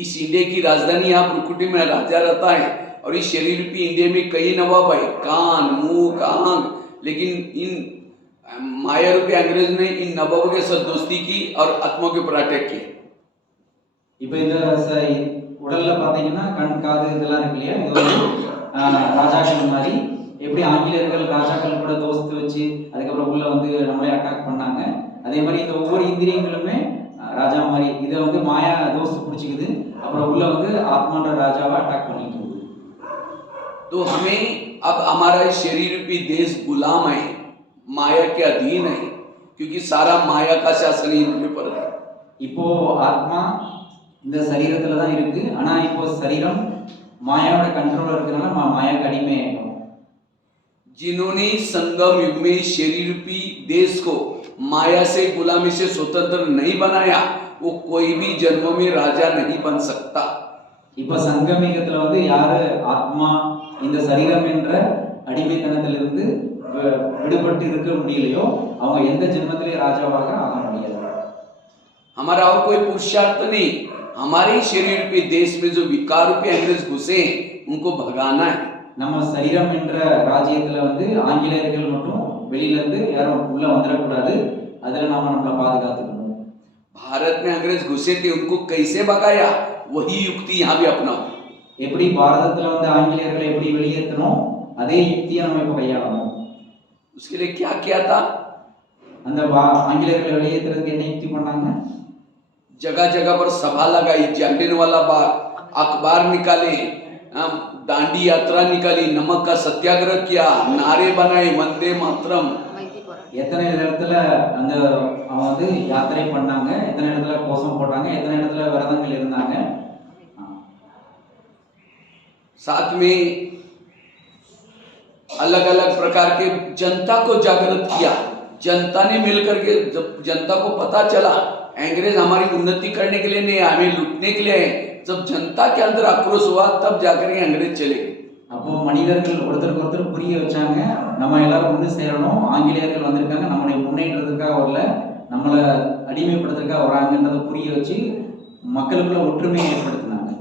इस इंडिया की राजधानी यहाँ ब्रुकुटी में राजा रहता है और इस शरीर पे इंडिया में कई नवाब है, कान, मुंह, आंख। लेकिन इन माया रूपी अंग्रेज ने इन नवाबों के साथ दोस्ती की और आत्मा के ऊपर अटैक किया। இப்போ இந்த உடல்ல பாத்தீங்கன்னா கண், காது இதெல்லாம் இருக்கு இல்லையா, இது வந்து ராஜாக்கள் மாதிரி எப்படி ஆங்கிலேயர்கள் ராஜாக்கள் கூட தோஸ்து வச்சு அதுக்கப்புறம் உள்ள வந்து நம்மளே அட்டாக் பண்ணாங்க, அதே மாதிரி இந்த ஒவ்வொரு இந்திரியங்களுமே ராஜா மாதிரி இதை வந்து மாயா தோஸ்து பிடிச்சிக்குது, அப்புறம் உள்ள வந்து ஆத்மான்ற ராஜாவை அட்டாக் பண்ணிட்டு இருக்குது. तो हमें अब हमारा शरीर भी देश गुलाम है, माया के अधीन है, क्योंकि सारा माया का शासन इंद्रियों पर है। இப்போ आत्मा இந்த சரீரத்துல தான் இருக்கு, ஆனா இப்போ சரீரம் மாயாவோட कंट्रोल இருக்கறனால மாயா கடிமை ஆயிடும். जिन्होंने संगम युग में शरीर रूपी देश को माया से गुलामी से स्वतंत्र नहीं बनाया, वो कोई भी जन्म में राजा नहीं बन सकता। இப்போ சங்கமிகத்துல வந்து யாரு ஆத்மா இந்த சரீரம் என்ற அடிமைத்தனத்திலிருந்து விடுபட்டு இருக்க முடியலையோ அவங்க எந்த ஜென்மத்திலே ராஜாவாக ஆக முடியாது. हमारा और कोई पुरुषार्थ नहीं, हमारे शरीर पे देश में जो विकार रूपी अंग्रेज घुसे उनको भगाना है। நம்ம சரீரம் என்ற ராஜ்யத்துல வந்து ஆங்கிலேயர்கள் மட்டும் வெளியில இருந்து யாரும் உள்ள வந்துடக்கூடாது, அதுல நாம நம்மளை பாதுகாத்துக்கணும். भारत में अंग्रेज घुसे थे, उनको कैसे भगाया, वही युक्ति यहाँ भी अपनाओ। எப்படி பாரதத்துல வந்து ஆங்கிலேயர்களை எப்படி வெளியேற்றணும் அதே யுக்தியை நம்ம இப்ப கையாளணும். उसके लिए क्या किया था? அந்த ஆங்கிலேயர்களை வெளியேற்றுறதுக்கு என்ன யுக்தி பண்ணாங்க? जगह जगह पर सभा लगाई, जालियनवाला बाग, अखबार निकाले, दांडी यात्रा निकाली, नमक का सत्याग्रह किया, नारे बनाए, वंदे मातरम। எத்தனை இடத்துல அந்த அவங்க வந்து யாத்திரை பண்ணாங்க, எத்தனை இடத்துல கோஷம் போட்டாங்க, எத்தனை இடத்துல விரதங்கள் இருந்தாங்க. साथ में अलग अलग प्रकार के जनता को जागृत किया। जनता ने मिलकर के, जब जनता को पता चला अंग्रेज हमारी उन्नति करने के लिए नहीं, हमें लूटने के लिए है, जब जनता के अंदर आक्रोश हुआ तब जाकर के अंग्रेज चले गए। அப்போ மனிதர்கள் ஒருத்தருக்கு ஒருத்தர் புரிய வச்சாங்க, நம்ம எல்லாரும் ஒன்று சேரணும், ஆங்கிலேயர்கள் வந்திருக்காங்க நம்மளை முன்னேற்றத்துக்காக வரல, நம்மளை அடிமைப்படுத்துறதுக்காக வராங்கன்றதை புரிய வச்சு மக்களுக்குள்ள ஒற்றுமையை ஏற்படுத்தினாங்க.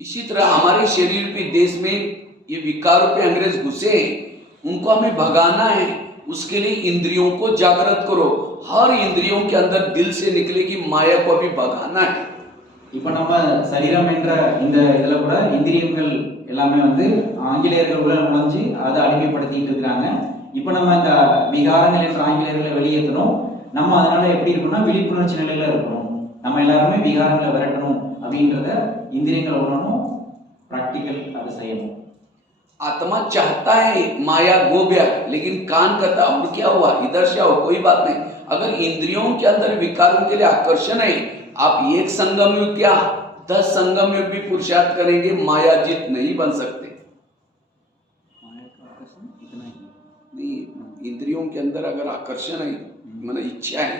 इसी तरह हमारे शरीर पे देश में ये विकार पे अंग्रेज घुसे, उनको हमें भगाना है। उसके लिए इंद्रियों को जागृत करो, हर इंद्रियों के अंदर दिल से निकलेगी माया को भी भगाना है। இப்போ நம்ம சரீரம் என்ற இந்த இதில் கூட இந்திரியங்கள் எல்லாமே வந்து ஆங்கிலேயர்கள் உள்ள நுழைஞ்சு அதை அடிமைப்படுத்திட்டு இருக்கிறாங்க. இப்போ நம்ம இந்த விகாரங்கள் என்ற ஆங்கிலேயர்களை வெளியேற்றணும். நம்ம அதனால எப்படி இருக்கணும்னா விழிப்புணர்ச்சி நிலையில இருக்கணும். நம்ம எல்லாருமே விகாரங்களை விரட்டணும் அப்படின்றத इंद्रियங்கள் उन्होंने प्रैक्टिकल அது செய்யணும். आत्मा चाहता है माया गो बैक, लेकिन कान कहता और क्या हुआ, इधर से आओ, कोई बात नहीं। अगर इंद्रियों के अंदर विकारों के लिए आकर्षण है, आप एक संगम युग क्या 10 संगम युग भी पुरुषार्थ करेंगे, माया जीत नहीं बन सकते। नहीं, इंद्रियों के अंदर अगर आकर्षण है, माना इच्छा है,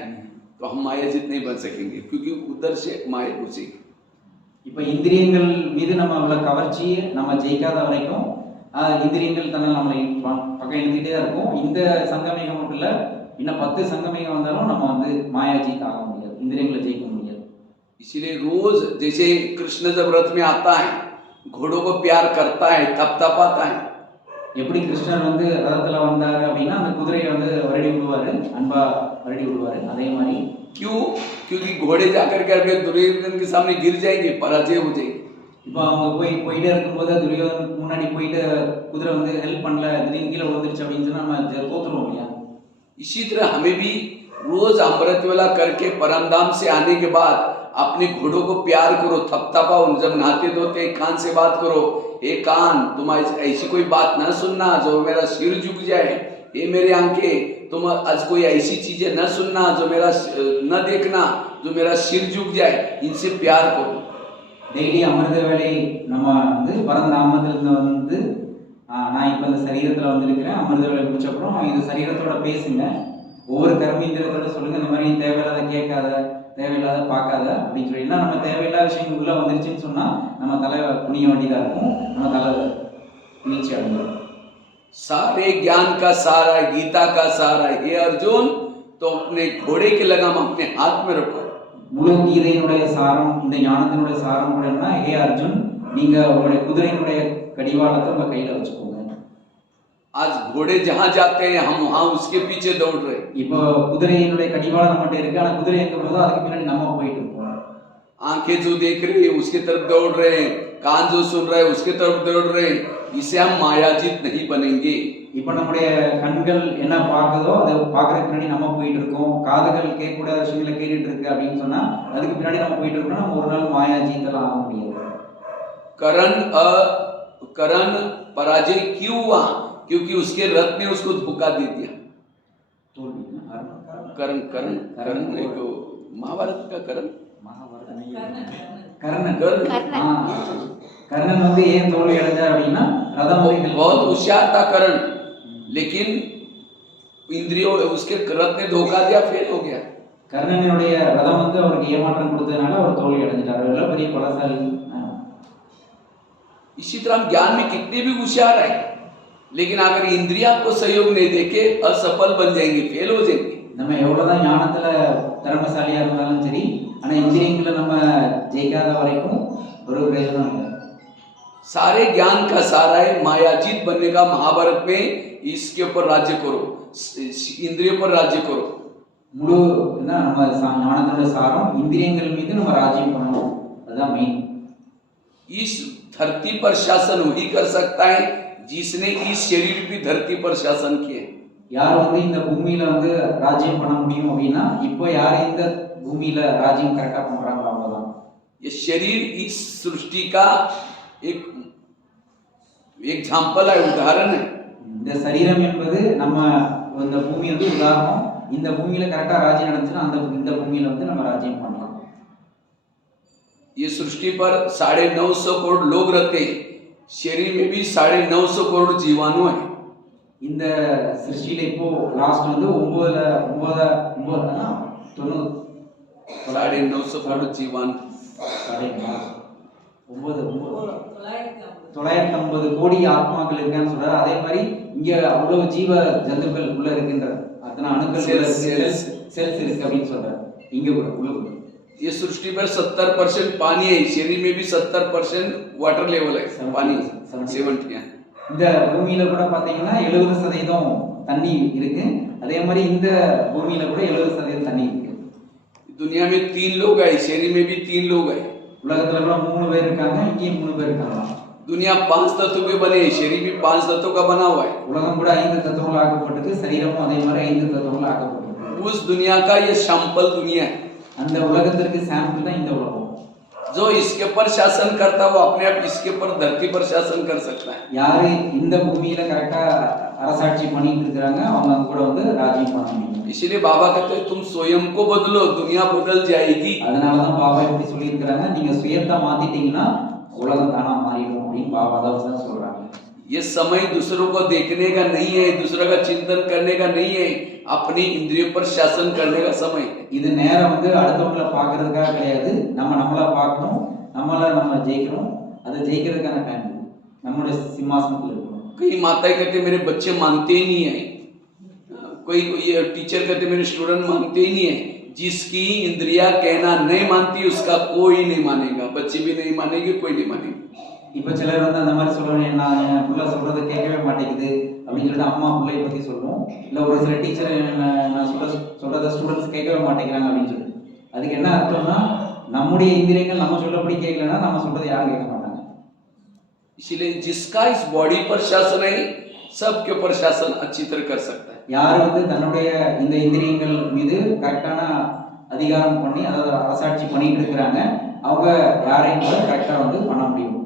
तो हम माया जीत नहीं बन सकेंगे, क्योंकि उधर से माया घुसेगी। இப்போ இந்திரியங்கள் மீது நம்ம உள்ள கவர்ச்சியை நம்ம ஜெயிக்காத வரைக்கும் இந்திரியங்கள் தன்னை நம்மளை பக்கம் எழுதிட்டே தான் இருக்கும். இந்த சங்கமேகம் மட்டும் இல்லை, இன்னும் 10 சங்கமேகம் வந்தாலும் நம்ம வந்து மாயா ஜீத் ஆக முடியாது, இந்திரியங்களை ஜெயிக்க முடியாது. इसीलिए रोज जैसे कृष्ण जब रथ में आता है, घोड़ों को प्यार करता है, थपथपाता है। எப்படி கிருஷ்ணர் வந்து ரதத்துல வந்தாரு அப்படின்னா அந்த குதிரையை வந்து வருடி விடுவாரு, அன்பா வருடி விடுவாரு. அதே மாதிரி क्यों? क्योंकि घोड़े जाकर करके दुर्योधन के सामने गिर जाएंगे, पराजय हो जाएगी। இப்போ அவங்க போயிட்டே இருக்கும்போது துரியோதனுக்கு முன்னாடி போயிட்டு குதிரை வந்து ஹெல்ப் பண்ணல, திடீர்னு கீழே விழுந்துருச்சு அப்படின்னு சொன்னா நம்ம தோத்துருவோம் இல்லையா? इसी तरह हमें भी रोज अमृत वेला करके परमधाम से आने के बाद अपने घोड़ों को प्यार करो, थपथपाओ, जब नहाते धोते कान से बात करो, ए कान तुम ऐसी कोई बात न सुनना जो मेरा सिर झुक जाए, ये मेरे आंखें तुम आज कोई ऐसी चीजें न सुनना जो मेरा न देखना जो मेरा सिर झुक जाए, इनसे प्यार करो। டெய்லி அமிர்த வேலை நம்ம வந்து பரந்தாமத்திலிருந்து வந்து நான் இப்போ இந்த சரீரத்தில் வந்திருக்கிறேன், அமிர்த வேலை முடிச்ச அப்புறம் இது சரீரத்தோட பேசுங்க, ஒவ்வொரு கர்மேந்திரத்தோட சொல்லுங்க, இந்த மாதிரி தேவையில்லாத கேட்காத, தேவையில்லாத பார்க்காத அப்படின்னு சொல்லினா நம்ம தேவையில்லாத விஷயங்கள் உள்ள வந்துருச்சுன்னு சொன்னா நம்ம தலை குனிய வேண்டியதா இருக்கும், நம்ம தலை வீழ்ச்சி அடைஞ்சிடும். सारे ज्ञान का सार है, गीता का सार है, हे अर्जुन तो अपने घोड़े की लगाम अपने हाथ में रखो. முழு கீதையினுடைய சாரம், இந்த ஞானத்தினுடைய சாரம் கூட என்ன, ஹே அர்ஜுன் நீங்க உங்களுடைய குதிரையினுடைய கடிவாளத்தை உங்க கையில வச்சுக்கோங்க. आज घोड़े जहां जाते हैं हम वहां उसके पीछे दौड़ रहे. இப்போ குதிரையினுடைய கடிவாளம் நம்மகிட்ட இருக்கு, ஆனா குதிரை எங்க போதோ அதுக்கு பின்னாடி நம்ம போயிட்டு இருக்கோம். आंखें जो देख रही है उसके तरफ दौड़ रहे, कान जो सुन रहा है उसके तरफ दौड़ रहे. इससे हम मायाजीत नहीं बनेंगे. இப்போ நம்முடைய கண்கள் என்ன பார்க்குதோ அதை பார்க்கறதுக்கு பின்னாடி நம்ம போயிட்டு இருக்கோம், காதுகள் கேட்கக்கூடாத விஷயங்களை கேட்டுட்டு இருக்கு அப்படின்னு சொன்னா அதுக்கு பின்னாடி நம்ம போயிட்டு இருக்கோம். நம்ம ஒரு நாள் மாயாஜீத்தெல்லாம் ஆக முடியாது. करण पराजय क्यों हुआ? क्योंकि उसके रथ ने उसको धोखा दे दिया. करण करण करण एक महाभारत का करण, கர்ணன் வந்து ஏன் தோல்வி அடைஞ்சார் அப்படின்னா ரதம் बहुत होशियार था करण, लेकिन इंद्रियों उसके रथ ने धोखा दिया, फेल हो गया. கர்ணனுடைய ரதம் வந்து அவருக்கு ஏமாற்றம் கொடுத்ததுனால அவர் தோல்வி அடைஞ்சிட்டார். எவ்வளவு பெரிய பலசாலி. इसी तरह हम ज्ञान में कितने भी होशियार है, लेकिन अगर इंद्रिया को सहयोग नहीं देके असफल बन जाएंगे, फेल हो जाएंगे. நம்ம எவ்வளவுதான் ஞானத்துல திறமைசாலியா இருந்தாலும் சரி, ஆனா இன்ஜினியரிங்ல நம்ம ஜெயிக்காத வரைக்கும் ஒரு பிரயோஜனம் இல்லை. सारे ज्ञान का सारा है मायाजीत बनने का. महाभारत में इसके ऊपर राज्य करो, इंद्रियों पर राज्य करो. முழு நம்ம ஞானத்தோட சாரம் இந்திரியங்கள் மீது நம்ம ராஜ்யம் பண்ணணும், அதுதான் மெயின். इस धरती पर शासन वही कर सकता है जिसने इस शरीर की धरती पर शासन किए. யார் வந்து இந்த பூமியில வந்து ராஜ்யம் பண்ண முடியும் அப்படின்னா இப்போ யார் இந்த பூமியில ராஜ்யம் கரெக்டா பண்றாங்களோ அவங்கதான். ये शरीर इस सृष्टि का एक एग्जाम्पल है, उदाहरण है. இந்த சரீரம் என்பது நம்ம இந்த பூமி வந்து உதாரணம். இந்த பூமியில கரெக்டா ராஜ்யம் நடந்துச்சுன்னா அந்த இந்த பூமியில வந்து நம்ம ராஜ்யம் பண்ணலாம். ये सृष्टि पर 950 करोड़ लोग रहते हैं, शरीर में भी 950 करोड़ जीवाणु है. இந்த சிருஷ்டியில இப்போ லாஸ்ட் வந்து 950 करोड़ जीवाणु, 950 கோடி ஆத்மாக்கள் இருக்கான்னு சொல்றாரு. அதே மாதிரி இங்க அவ்வளவு ஜீவ ஜந்துக்கள் உள்ள இருக்கின்ற அத்தனை அணுக்கள் செல்ஸ் இருக்கு அப்படின்னு சொல்றாரு. இங்க கூட உள்ள ये सृष्टि पर 70% पानी है, शरीर में भी 70% वाटर लेवल है, पानी 70 है. இந்த பூமியில கூட பாத்தீங்கன்னா 70% தண்ணி இருக்கு, அதே மாதிரி இந்த பூமியில கூட 70% தண்ணி இருக்கு. दुनिया में 3 लोग है, शरीर में भी 3 लोग है. உலகத்துல கூட 3 பேர் இருக்காங்க, இங்கேயும் 3 பேர் இருக்காங்க. दुनिया 5 तत्व के बने, शरीर भी 5 तत्व का बना हुआ है. உலகம் கூட 5 தத்துவங்கள் ஆக்கப்பட்டது, சரீரமும் அதே மாதிரி 5 தத்துவங்கள் ஆக்கப்பட்டது. उस दुनिया का ये सैंपल दुनिया है. அந்த உலகத்திற்கு சாம்பிள் தான் இந்த உலகம். जो इसके ऊपर शासन करता है वो अपने आप इसके ऊपर धरती पर शासन कर सकता है. யாரு இந்த பூமியில கரெக்டா அரசாட்சி பண்ணிட்டு இருக்காங்க அவங்க கூட வந்து ராஜ்யம் பண்ண முடியும். इसलिए बाबा कहते हैं तुम स्वयं को बदलो, दुनिया बदल जाएगी. அதனால தான் பாபா இப்படி சொல்லி இருக்காங்க, நீங்க சுயத்தை மாத்திட்டீங்கன்னா உலகம் தானா மாறிடும் அப்படின்னு பாபா தான் சொல்றாங்க. ये समय दूसरों को देखने का नहीं है, दूसरों का चिंतन करने का नहीं है, अपनी इंद्रियों पर शासन करने का समय है. இது நேரம் வந்து அடுத்தவங்களை பார்க்கறதுக்காக கிடையாது, நம்ம நம்மளை பார்க்கணும், நம்ம ஜெயிக்கணும், அதை ஜெயிக்கிறதுக்கான டைம் நம்மளுடைய சிம்மாசனத்தில் இருக்கணும். कई माताएं कहते मेरे बच्चे मानते ही नहीं है, कोई टीचर कहते मेरे स्टूडेंट मानते ही नहीं है. जिसकी इंद्रिया कहना नहीं मानती उसका कोई नहीं मानेगा, बच्चे भी नहीं मानेंगे, कोई नहीं मानेंगे. இப்போ சிலர் வந்து அந்த மாதிரி சொல்லுவாங்க, நான் என் பிள்ளை சொல்றதை கேட்கவே மாட்டேங்குது அப்படின்னு சொல்லிட்டு அம்மா பிள்ளையை பற்றி சொல்லுவோம். இல்லை ஒரு சில டீச்சர் நான் சொல்றதை ஸ்டூடெண்ட்ஸ் கேட்கவே மாட்டேங்கிறாங்க அப்படின்னு சொல்லிட்டு அதுக்கு என்ன அர்த்தம்னா நம்முடைய இந்திரியங்கள் நம்ம சொல்லபடி கேட்கலன்னா நம்ம சொல்றதை யாரும் கேட்க மாட்டாங்க. इसलिए जिसका इस बॉडी पर शासन है सबके ऊपर शासन अच्छी तरह कर सकता है. யார் வந்து தன்னுடைய இந்த இந்திரியங்கள் மீது கரெக்டான அதிகாரம் பண்ணி அதாவது அரசாட்சி பண்ணிட்டு இருக்கிறாங்க அவங்க யாரையும் கூட கரெக்டா வந்து பண்ண முடியும்.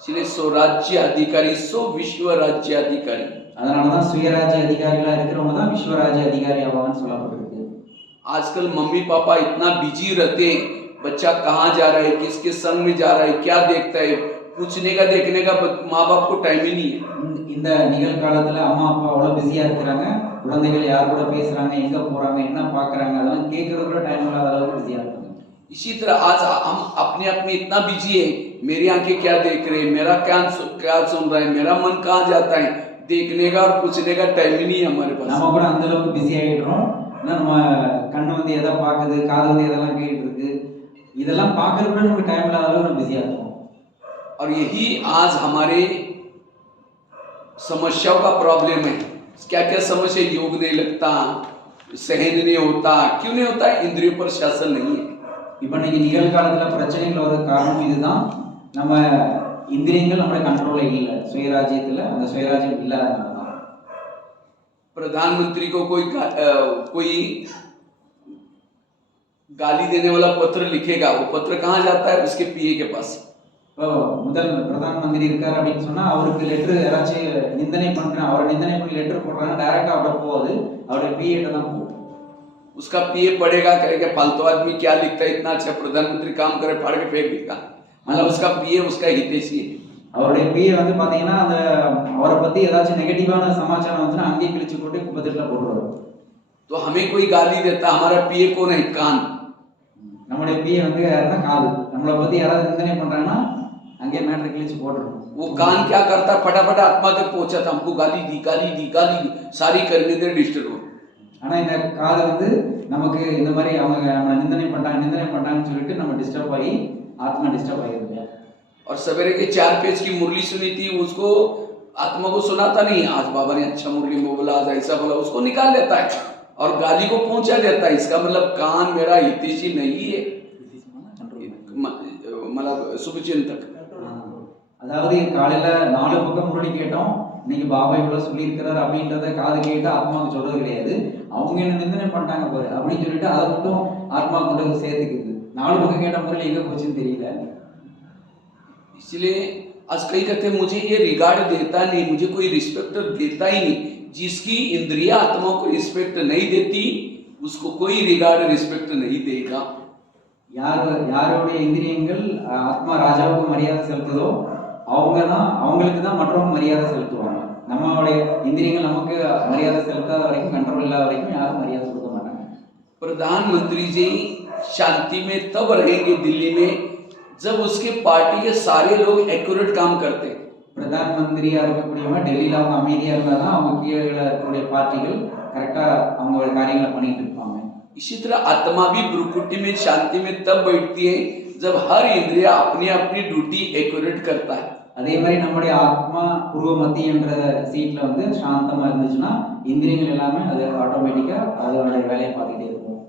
इसलिए स्वराज्य अधिकारी सो विश्व राज्य अधिकारी. அதனாலதான் சுயராஜ்ய அதிகாரிகளா இருக்கிறவங்க தான் விஸ்வராஜ்ய அதிகாரி ஆவாங்கன்னு சொல்லப்பட்டிருக்கு. आजकल मम्मी पापा इतना बिजी रहते हैं, बच्चा कहाँ जा रहा है, किसके संग में जा रहा है, क्या देखता है, पूछने का देखने का माँ बाप को टाइम ही नहीं है. இந்த நிகழ்காலத்துல அம்மா அப்பா அவ்வளவு பிஸியா இருக்கிறாங்க, குழந்தைகள் யார் கூட பேசுறாங்க, எங்க போறாங்க, என்ன பாக்குறாங்க, அதெல்லாம் கேட்கறது கூட டைம் இல்லாத அளவுக்கு பிஸியா இருக்காங்க. इसी तरह आज हम अपने अपने इतना बिजी है, मेरी आंखें क्या देख रहे हैं, मेरा क्या सुन रहा है, मेरा मन कहाँ जाता है, देखने का और पूछने का टाइम ही नहीं है हमारे पास। நம்ம கூட அந்த அளவுக்கு பிஸி ஆயிடுறோம். ஏன்னா நம்ம கண்ணு வந்து எதை பாக்குது, காது வந்து எதெல்லாம் கேட்டு இருக்கு, இதெல்லாம் பாக்குறது கூட நமக்கு டைம் இல்லாத அளவுக்கு நம்ம பிஸியா இருக்கோம். और यही आज हमारे समस्याओं का प्रॉब्लम है। क्या क्या समस्या, योग नहीं लगता, सहन नहीं होता, क्यों नहीं होता? इंद्रियों पर शासन नहीं है। இப்போ இன்னைக்கு நிகழ்காலத்துல பிரச்சனைகள் வர காரணம் இதுதான். நம்ம இந்திரியங்கள் நம்ம கண்ட்ரோல்ல இல்லை, சுயராஜ்யத்துல அந்த சுயராஜ்யம் இல்லாதனால தான். प्रधानमंत्री को कोई गाली देने वाला पत्र लिखेगा, वो पत्र कहाँ जाता है? उसके पीए के पास। இப்போ முதல் பிரதான் மந்திரி இருக்காரு அப்படின்னு சொன்னா அவருக்கு லெட்டர் யாராச்சும் நிந்தனை பண்றான், அவரை நிந்தனை பண்ணி லெட்டர் போடுறாங்க, டைரக்டா அவரை போகுது, அவருடைய பிஏட்ட தான் போகும். उसका पीए पढ़ेगा, कहेगा फालतू आदमी क्या लिखता है, इतना अच्छा प्रधानमंत्री काम करे, फाड़ के फेंक देगा। मतलब उसका पीए उसका हितैषी है। அவருடைய பிஏ வந்து பாத்தீங்கன்னா அந்த அவரை பத்தி ஏதாச்சும் நெகட்டிவான சமாச்சாரம் வந்துன்னா அங்கேயே கிழிச்சு போட்டு குப்பத்தில போடுவாரு. तो हमें कोई गाली देता, हमारा पीए कौन है? कान। நம்மளுடைய பிஏ வந்து யாருன்னா காது. நம்மளை பத்தி யாராவது நிந்தனை பண்றாங்கன்னா அங்கே மேட்டர் கிழிச்சு போடுறோம். वो कान क्या करता है? फटाफट आत्मा तक पहुंचा था, हमको गाली दी सारी करने दे डिस्टर्ब। ஆனா இந்த காது வந்து நமக்கு இந்த மாதிரி அவங்க நம்ம நிந்தனை பண்றாங்கன்னு சொல்லிட்டு நம்ம டிஸ்டர்ப் ஆகி ஆத்மா டிஸ்டர்ப் ஆகிருது. और सवेरे के 4 पेज की मुरली सुनी थी, उसको आत्मा को सुनाता नहीं, आज बाबा ने अच्छा मुरली में बोला, आज ऐसा बोला, उसको निकाल देता है और गाली को पहुंचा देता है। इसका मतलब कान मेरा हितैषी नहीं है, मतलब शुभचिंतक। அதாவது காலையில 4 பக்கம் முரளி கேட்டோம், இன்னைக்கு பாபா இவ்வளவு சொல்லி இருக்கிறார் அப்படின்றத காது கேட்டு ஆத்மாவுக்கு சொல்றது கிடையாது. அவங்க என்ன நிந்தனை பண்ணிட்டாங்க பாரு அப்படின்னு சொல்லிட்டு அதை மட்டும் ஆத்மா கொண்டு சேர்த்துக்குது. 4 பக்கம் கேட்ட முரளி எங்க போச்சுன்னு தெரியல. इसलिए आज कई कहते मुझे ये रिगार्ड देता नहीं, मुझे कोई रिस्पेक्ट देता ही नहीं। जिसकी इंद्रिया आत्मा को रिस्पेक्ट नहीं देती, उसको कोई रिगार्ड रिस्पेक्ट नहीं देगा। யாருடைய இந்திரியங்கள் ஆத்மா ராஜாவுக்கு மரியாதை செலுத்துதோ அவங்களுக்கு தான் மற்றவங்க மரியாதை செலுத்துவாங்க. நம்மளுடைய இந்திரியங்கள் நமக்கு மரியாதை செலுத்தாத வரைக்கும், கண்ட்ரோல் இல்லாத வரைக்கும் யாரும் மரியாதை செலுத்த மாட்டாங்க. प्रधानमंत्री जी शांति में तब रहेंगे दिल्ली में जब उसके पार्टी के सारे लोग एक्यूरेट काम करते। பிரதான் மந்திரியா இருக்கக்கூடியவங்க டெல்லியில அவங்க அமைதியா இருந்தாதான் அவங்க கீழே இருக்கக்கூடிய பார்ட்டிகள் கரெக்டா அவங்களோட காரியங்களை பண்ணிட்டு இருப்பாங்க. इसी तरह आत्मा भी ब्रुकुटी में शांति में तब बैठती है जब हर इंद्रिया अपनी अपनी ड्यूटी एक्यूरेट करता है। அதே மாதிரி நம்முடைய ஆத்மா பூர்வ மத்தி என்ற சீட்ல வந்து சாந்தமா இருந்துச்சுன்னா இந்திரியங்கள் எல்லாமே அது ஆட்டோமேட்டிக்கா அதோட வேலையை பார்த்துட்டே இருக்கும்.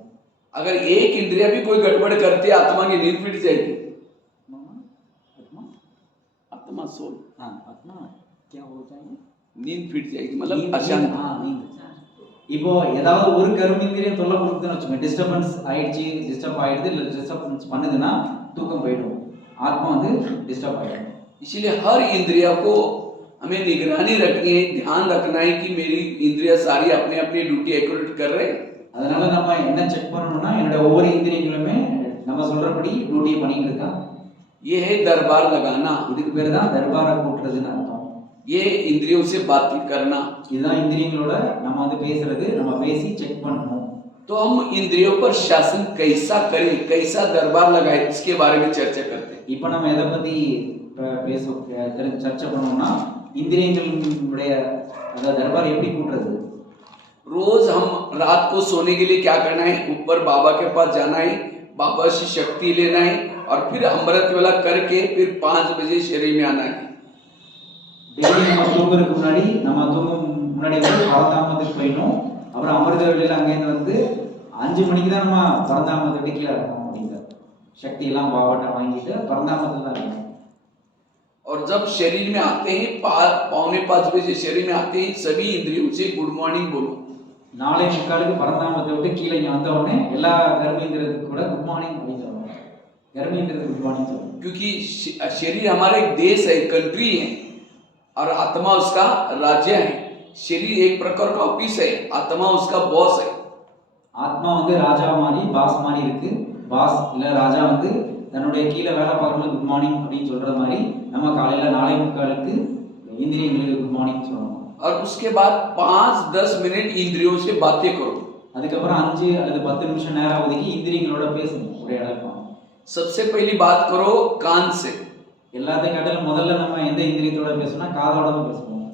अगर एक इंद्रिया भी कोई गड़बड़ करती है, आत्मा की नींद फिट जाएगी। आत्मा सोल, हाँ आत्मा क्या हो जाएगी, नींद फिट जाएगी, मतलब अशांत। இப்போ ஏதாவது ஒரு கர்மேந்திரியம் தொல்லை கொடுக்குதுன்னு வச்சுக்கோங்க, டிஸ்டர்பன்ஸ் ஆயிடுது இல்லை டிஸ்டர்பன்ஸ் பண்ணுதுன்னா தூக்கம் போயிடும், ஆத்மா வந்து டிஸ்டர்ப் ஆகிடும். इसीलिए हर इंद्रिया को हमें निगरानी रखनी है, ध्यान रखना है कि मेरी इंद्रिया सारी अपने अपनी ड्यूटी एक्यूरेट कर रहे हैं। அதனால நம்ம என்ன செக் பண்ணணும்னா என்னோட ஒவ்வொரு இந்திரியங்களுமே நம்ம சொல்றபடி டியூட்டி பண்ணிட்டு இருக்கா. ये है दरबार लगाना, இதுக்கு பேரு தான் தர்பாரை கூட்டுறதுன்னு அர்த்தம். ये इंद्रियों से बातचीत करना, இதுதான் இந்திரியங்களோட நம்ம வந்து பேசுறது, நம்ம பேசி செக் பண்ணணும். तो हम इंद्रियों पर शासन कैसा करें, कैसा दरबार लगाए, इसके बारे में चर्चा करते हैं। இப்போ நம்ம எதை பத்தி சர்ச்சை பண்ணோம்னா இந்திரியங்களுடைய அந்த தர்பார் எப்படி கூட்டுறது. रोज हम रात को सोने के लिए क्या करना है? ऊपर बाबा के पास जाना है, बाबा से शक्ति लेना है और फिर अमृत वेला करके फिर 5 बजे शरीर में आना है। டெய்லி நம்ம தூங்குறதுக்கு முன்னாடி நம்ம தூங்கும் முன்னாடி வந்து பரந்தாமத்துக்கு போயிடணும். அப்புறம் அமிர்த வேளையில அங்கேருந்து வந்து 5 மணிக்கு தான் நம்ம பரந்தாமத்துக்கு கீழே இருக்கணும். அப்படிங்கிற சக்தி எல்லாம் பாபாட்ட வாங்கிட்டு பரந்தாமத்துல தான் இருக்கணும். और जब शरीर में आते हैं 4:45 बजे शरीर में आते हैं, सभी इंद्रियों से गुड मॉर्निंग बोलो। 4:45 பரந்தாமத்தை விட்டு கீழே இங்க வந்த உடனே எல்லா கர்மேந்திரத்துக்கு கூட குட் மார்னிங் அப்படின்னு சொல்லுவாங்க. கர்மேந்திரத்துக்கு குட் மார்னிங் சொல்லுவாங்க. क्योंकि शरीर हमारा एक देश है, कंट्री है, और आत्मा उसका राज्य है। शरीर एक प्रकार का ऑफिस है, आत्मा उसका बॉस है। ஆத்மா வந்து ராஜா மாதிரி பாஸ் மாதிரி இருக்கு. பாஸ் இல்ல ராஜா வந்து தன்னுடைய கீழே வேலை பார்க்கறது குட் மார்னிங் அப்படின்னு சொல்ற மாதிரி நம்ம காலையில 4:45 இந்திரியங்களுக்கு குட் மார்னிங் சொல்லணும். और उसके बाद 5-10 मिनट इंद्रियों से बातें करो. அதுக்கப்புறம் 5 அல்லது 10 நிமிஷம் நேரம் ஒதுக்கி இந்திரியங்களோட பேசணும், உரையாடலாம். सबसे पहली बात करो कान से. எல்லாத்தையும் காட்டிலும் முதல்ல நம்ம எந்த இந்திரியத்தோட பேசணும்னா காதோட தான் பேசணும்.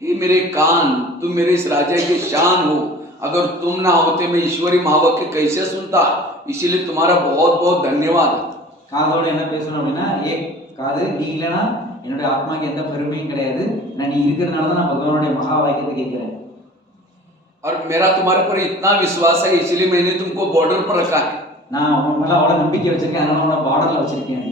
हे मेरे कान, तुम मेरे इस राजा के शान हो. अगर तुम ना होते मैं ईश्वरी महावाक्य कैसे सुनता. इसीलिए तुम्हारा बहुत बहुत धन्यवाद. காதோட என்ன பேசணும் அப்படின்னா, காது நீ இல்லைன்னா என்னுடைய ஆத்மாக்கு எந்த பெருமையும் கிடையாது, நான் நீ இருக்கிறதுனால தான் நான் பகவானுடைய மகா வாக்கியத்தை கேட்கிறேன். और मेरा तुम्हारे पर इतना विश्वास है इसलिए मैंने तुमको बॉर्डर पर रखा है. நான் உன் மேல அவ்வளவு நம்பிக்கை வச்சிருக்கேன், அதனால உன்னை பார்டர்ல வச்சிருக்கேன்.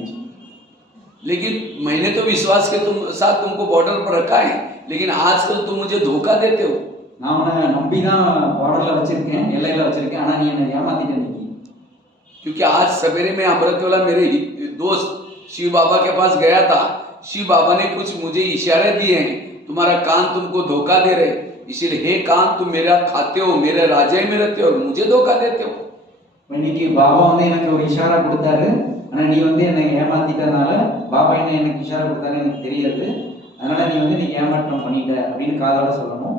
लेकिन मैंने तो विश्वास के तुम साथ तुमको बॉर्डर पर रखा है, लेकिन आजकल तुम मुझे धोखा देते हो. நான் உன்னை நம்பி தான் பார்டர்ல வச்சிருக்கேன், எல்லையில வச்சிருக்கேன், ஆனா நீ என்னை ஏமாத்திட்ட நீ. क्योंकि आज सवेरे में अमृतवाला मेरे दोस्त शिव बाबा के पास गया था. शिव बाबा ने कुछ मुझे इशारे दिए हैं, तुम्हारा कान तुमको धोखा दे रहे, इसीलिए हे कान तुम मेरा खाते हो, मेरे राजा में रहते हो और मुझे धोखा देते हो. இன்னைக்கு பாபா வந்து எனக்கு ஒரு இஷாரா கொடுத்தாரு, ஆனா நீ வந்து என்னை ஏமாத்திட்டனால பாபா என்ன எனக்கு இஷாரா கொடுத்தாரு எனக்கு தெரியாது, அதனால நீ வந்து நீ ஏமாற்றம் பண்ணிட்ட அப்படின்னு காதால சொல்லணும்.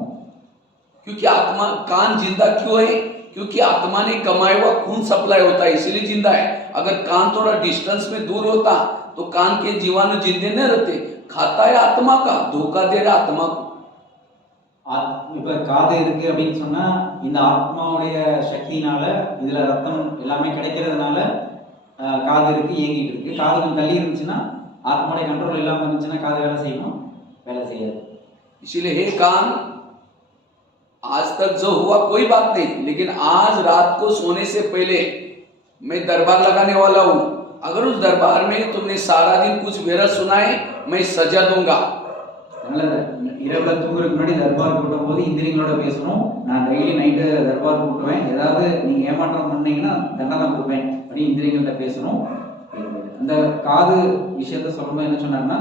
क्योंकि आत्मा कान जिंदा क्यों है? क्योंकि आत्मा ने कमाया हुआ खून सप्लाई होता है इसलिए जिंदा है. अगर कान थोड़ा डिस्टेंस में दूर होता तो कान के जीवाणु जिंदे न रहते. खाता है आत्मा का, धोखा दे रहा आत्मा को. இப்ப காது இருக்கு அப்படின்னு சொன்னா இந்த ஆத்மாவுடைய சக்தினால இதுல ரத்தம் எல்லாமே கிடைக்கிறதுனால காது இருக்கு, இயங்கிட்டு இருக்கு. காது கொஞ்சம் தள்ளி இருந்துச்சுன்னா ஆத்மாவுடைய கண்ட்ரோல் இல்லாம இருந்துச்சுன்னா காது வேலை செய்யணும், வேலை செய்யாது. इसलिए हे कान, आज तक जो हुआ कोई बात नहीं, लेकिन आज रात को सोने से पहले मैं दरबार लगाने वाला हूं. अगर उस दरबार में तुमने सारा दिन कुछ मेरा सुना है मैं सजा दूंगा. அதனால இரவுல தூங்குறதுக்கு முன்னாடி தர்பார் கூட்டும் போது இந்திரியங்களோட பேசணும். நான் டெய்லி நைட்டு தர்பார் கூட்டுவேன், ஏதாவது நீங்க ஏமாற்றம் பண்ணீங்கன்னா தண்டனை கொடுப்பேன் அப்படின்னு இந்திரியங்கள்ட்ட பேசணும். அந்த காது விஷயத்த சொல்லும்போது என்ன சொன்னாங்கன்னா,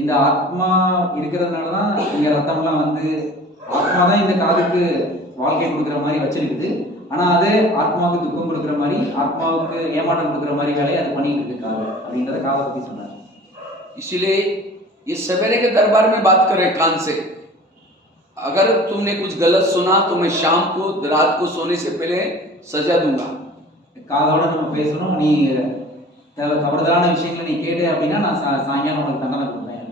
இந்த ஆத்மா இருக்கிறதுனாலதான் இங்க ரத்தம்லாம் வந்து ஆத்மா தான் இந்த காதுக்கு வாழ்க்கை கொடுக்குற மாதிரி வச்சிருக்குது. ஆனா அது ஆத்மாவுக்கு துக்கம் கொடுக்குற மாதிரி, ஆத்மாவுக்கு ஏமாற்றம் கொடுக்குற மாதிரி வேலையை அது பண்ணிட்டு இருக்கு காது அப்படின்றத காதை பத்தி சொன்னார். इसलिए ये सवेरे के दरबार में बात कर रहे कान से. अगर तुमने कुछ गलत सुना तो मैं शाम को रात को सोने से पहले सजा दूंगा. காதோட நம்ம பேசணும். நீ தவறுதலான விஷயங்களை நீ கேட்டு அப்படின்னா நான் சாயங்காலம் உனக்கு தண்டனை கொடுப்பேன்.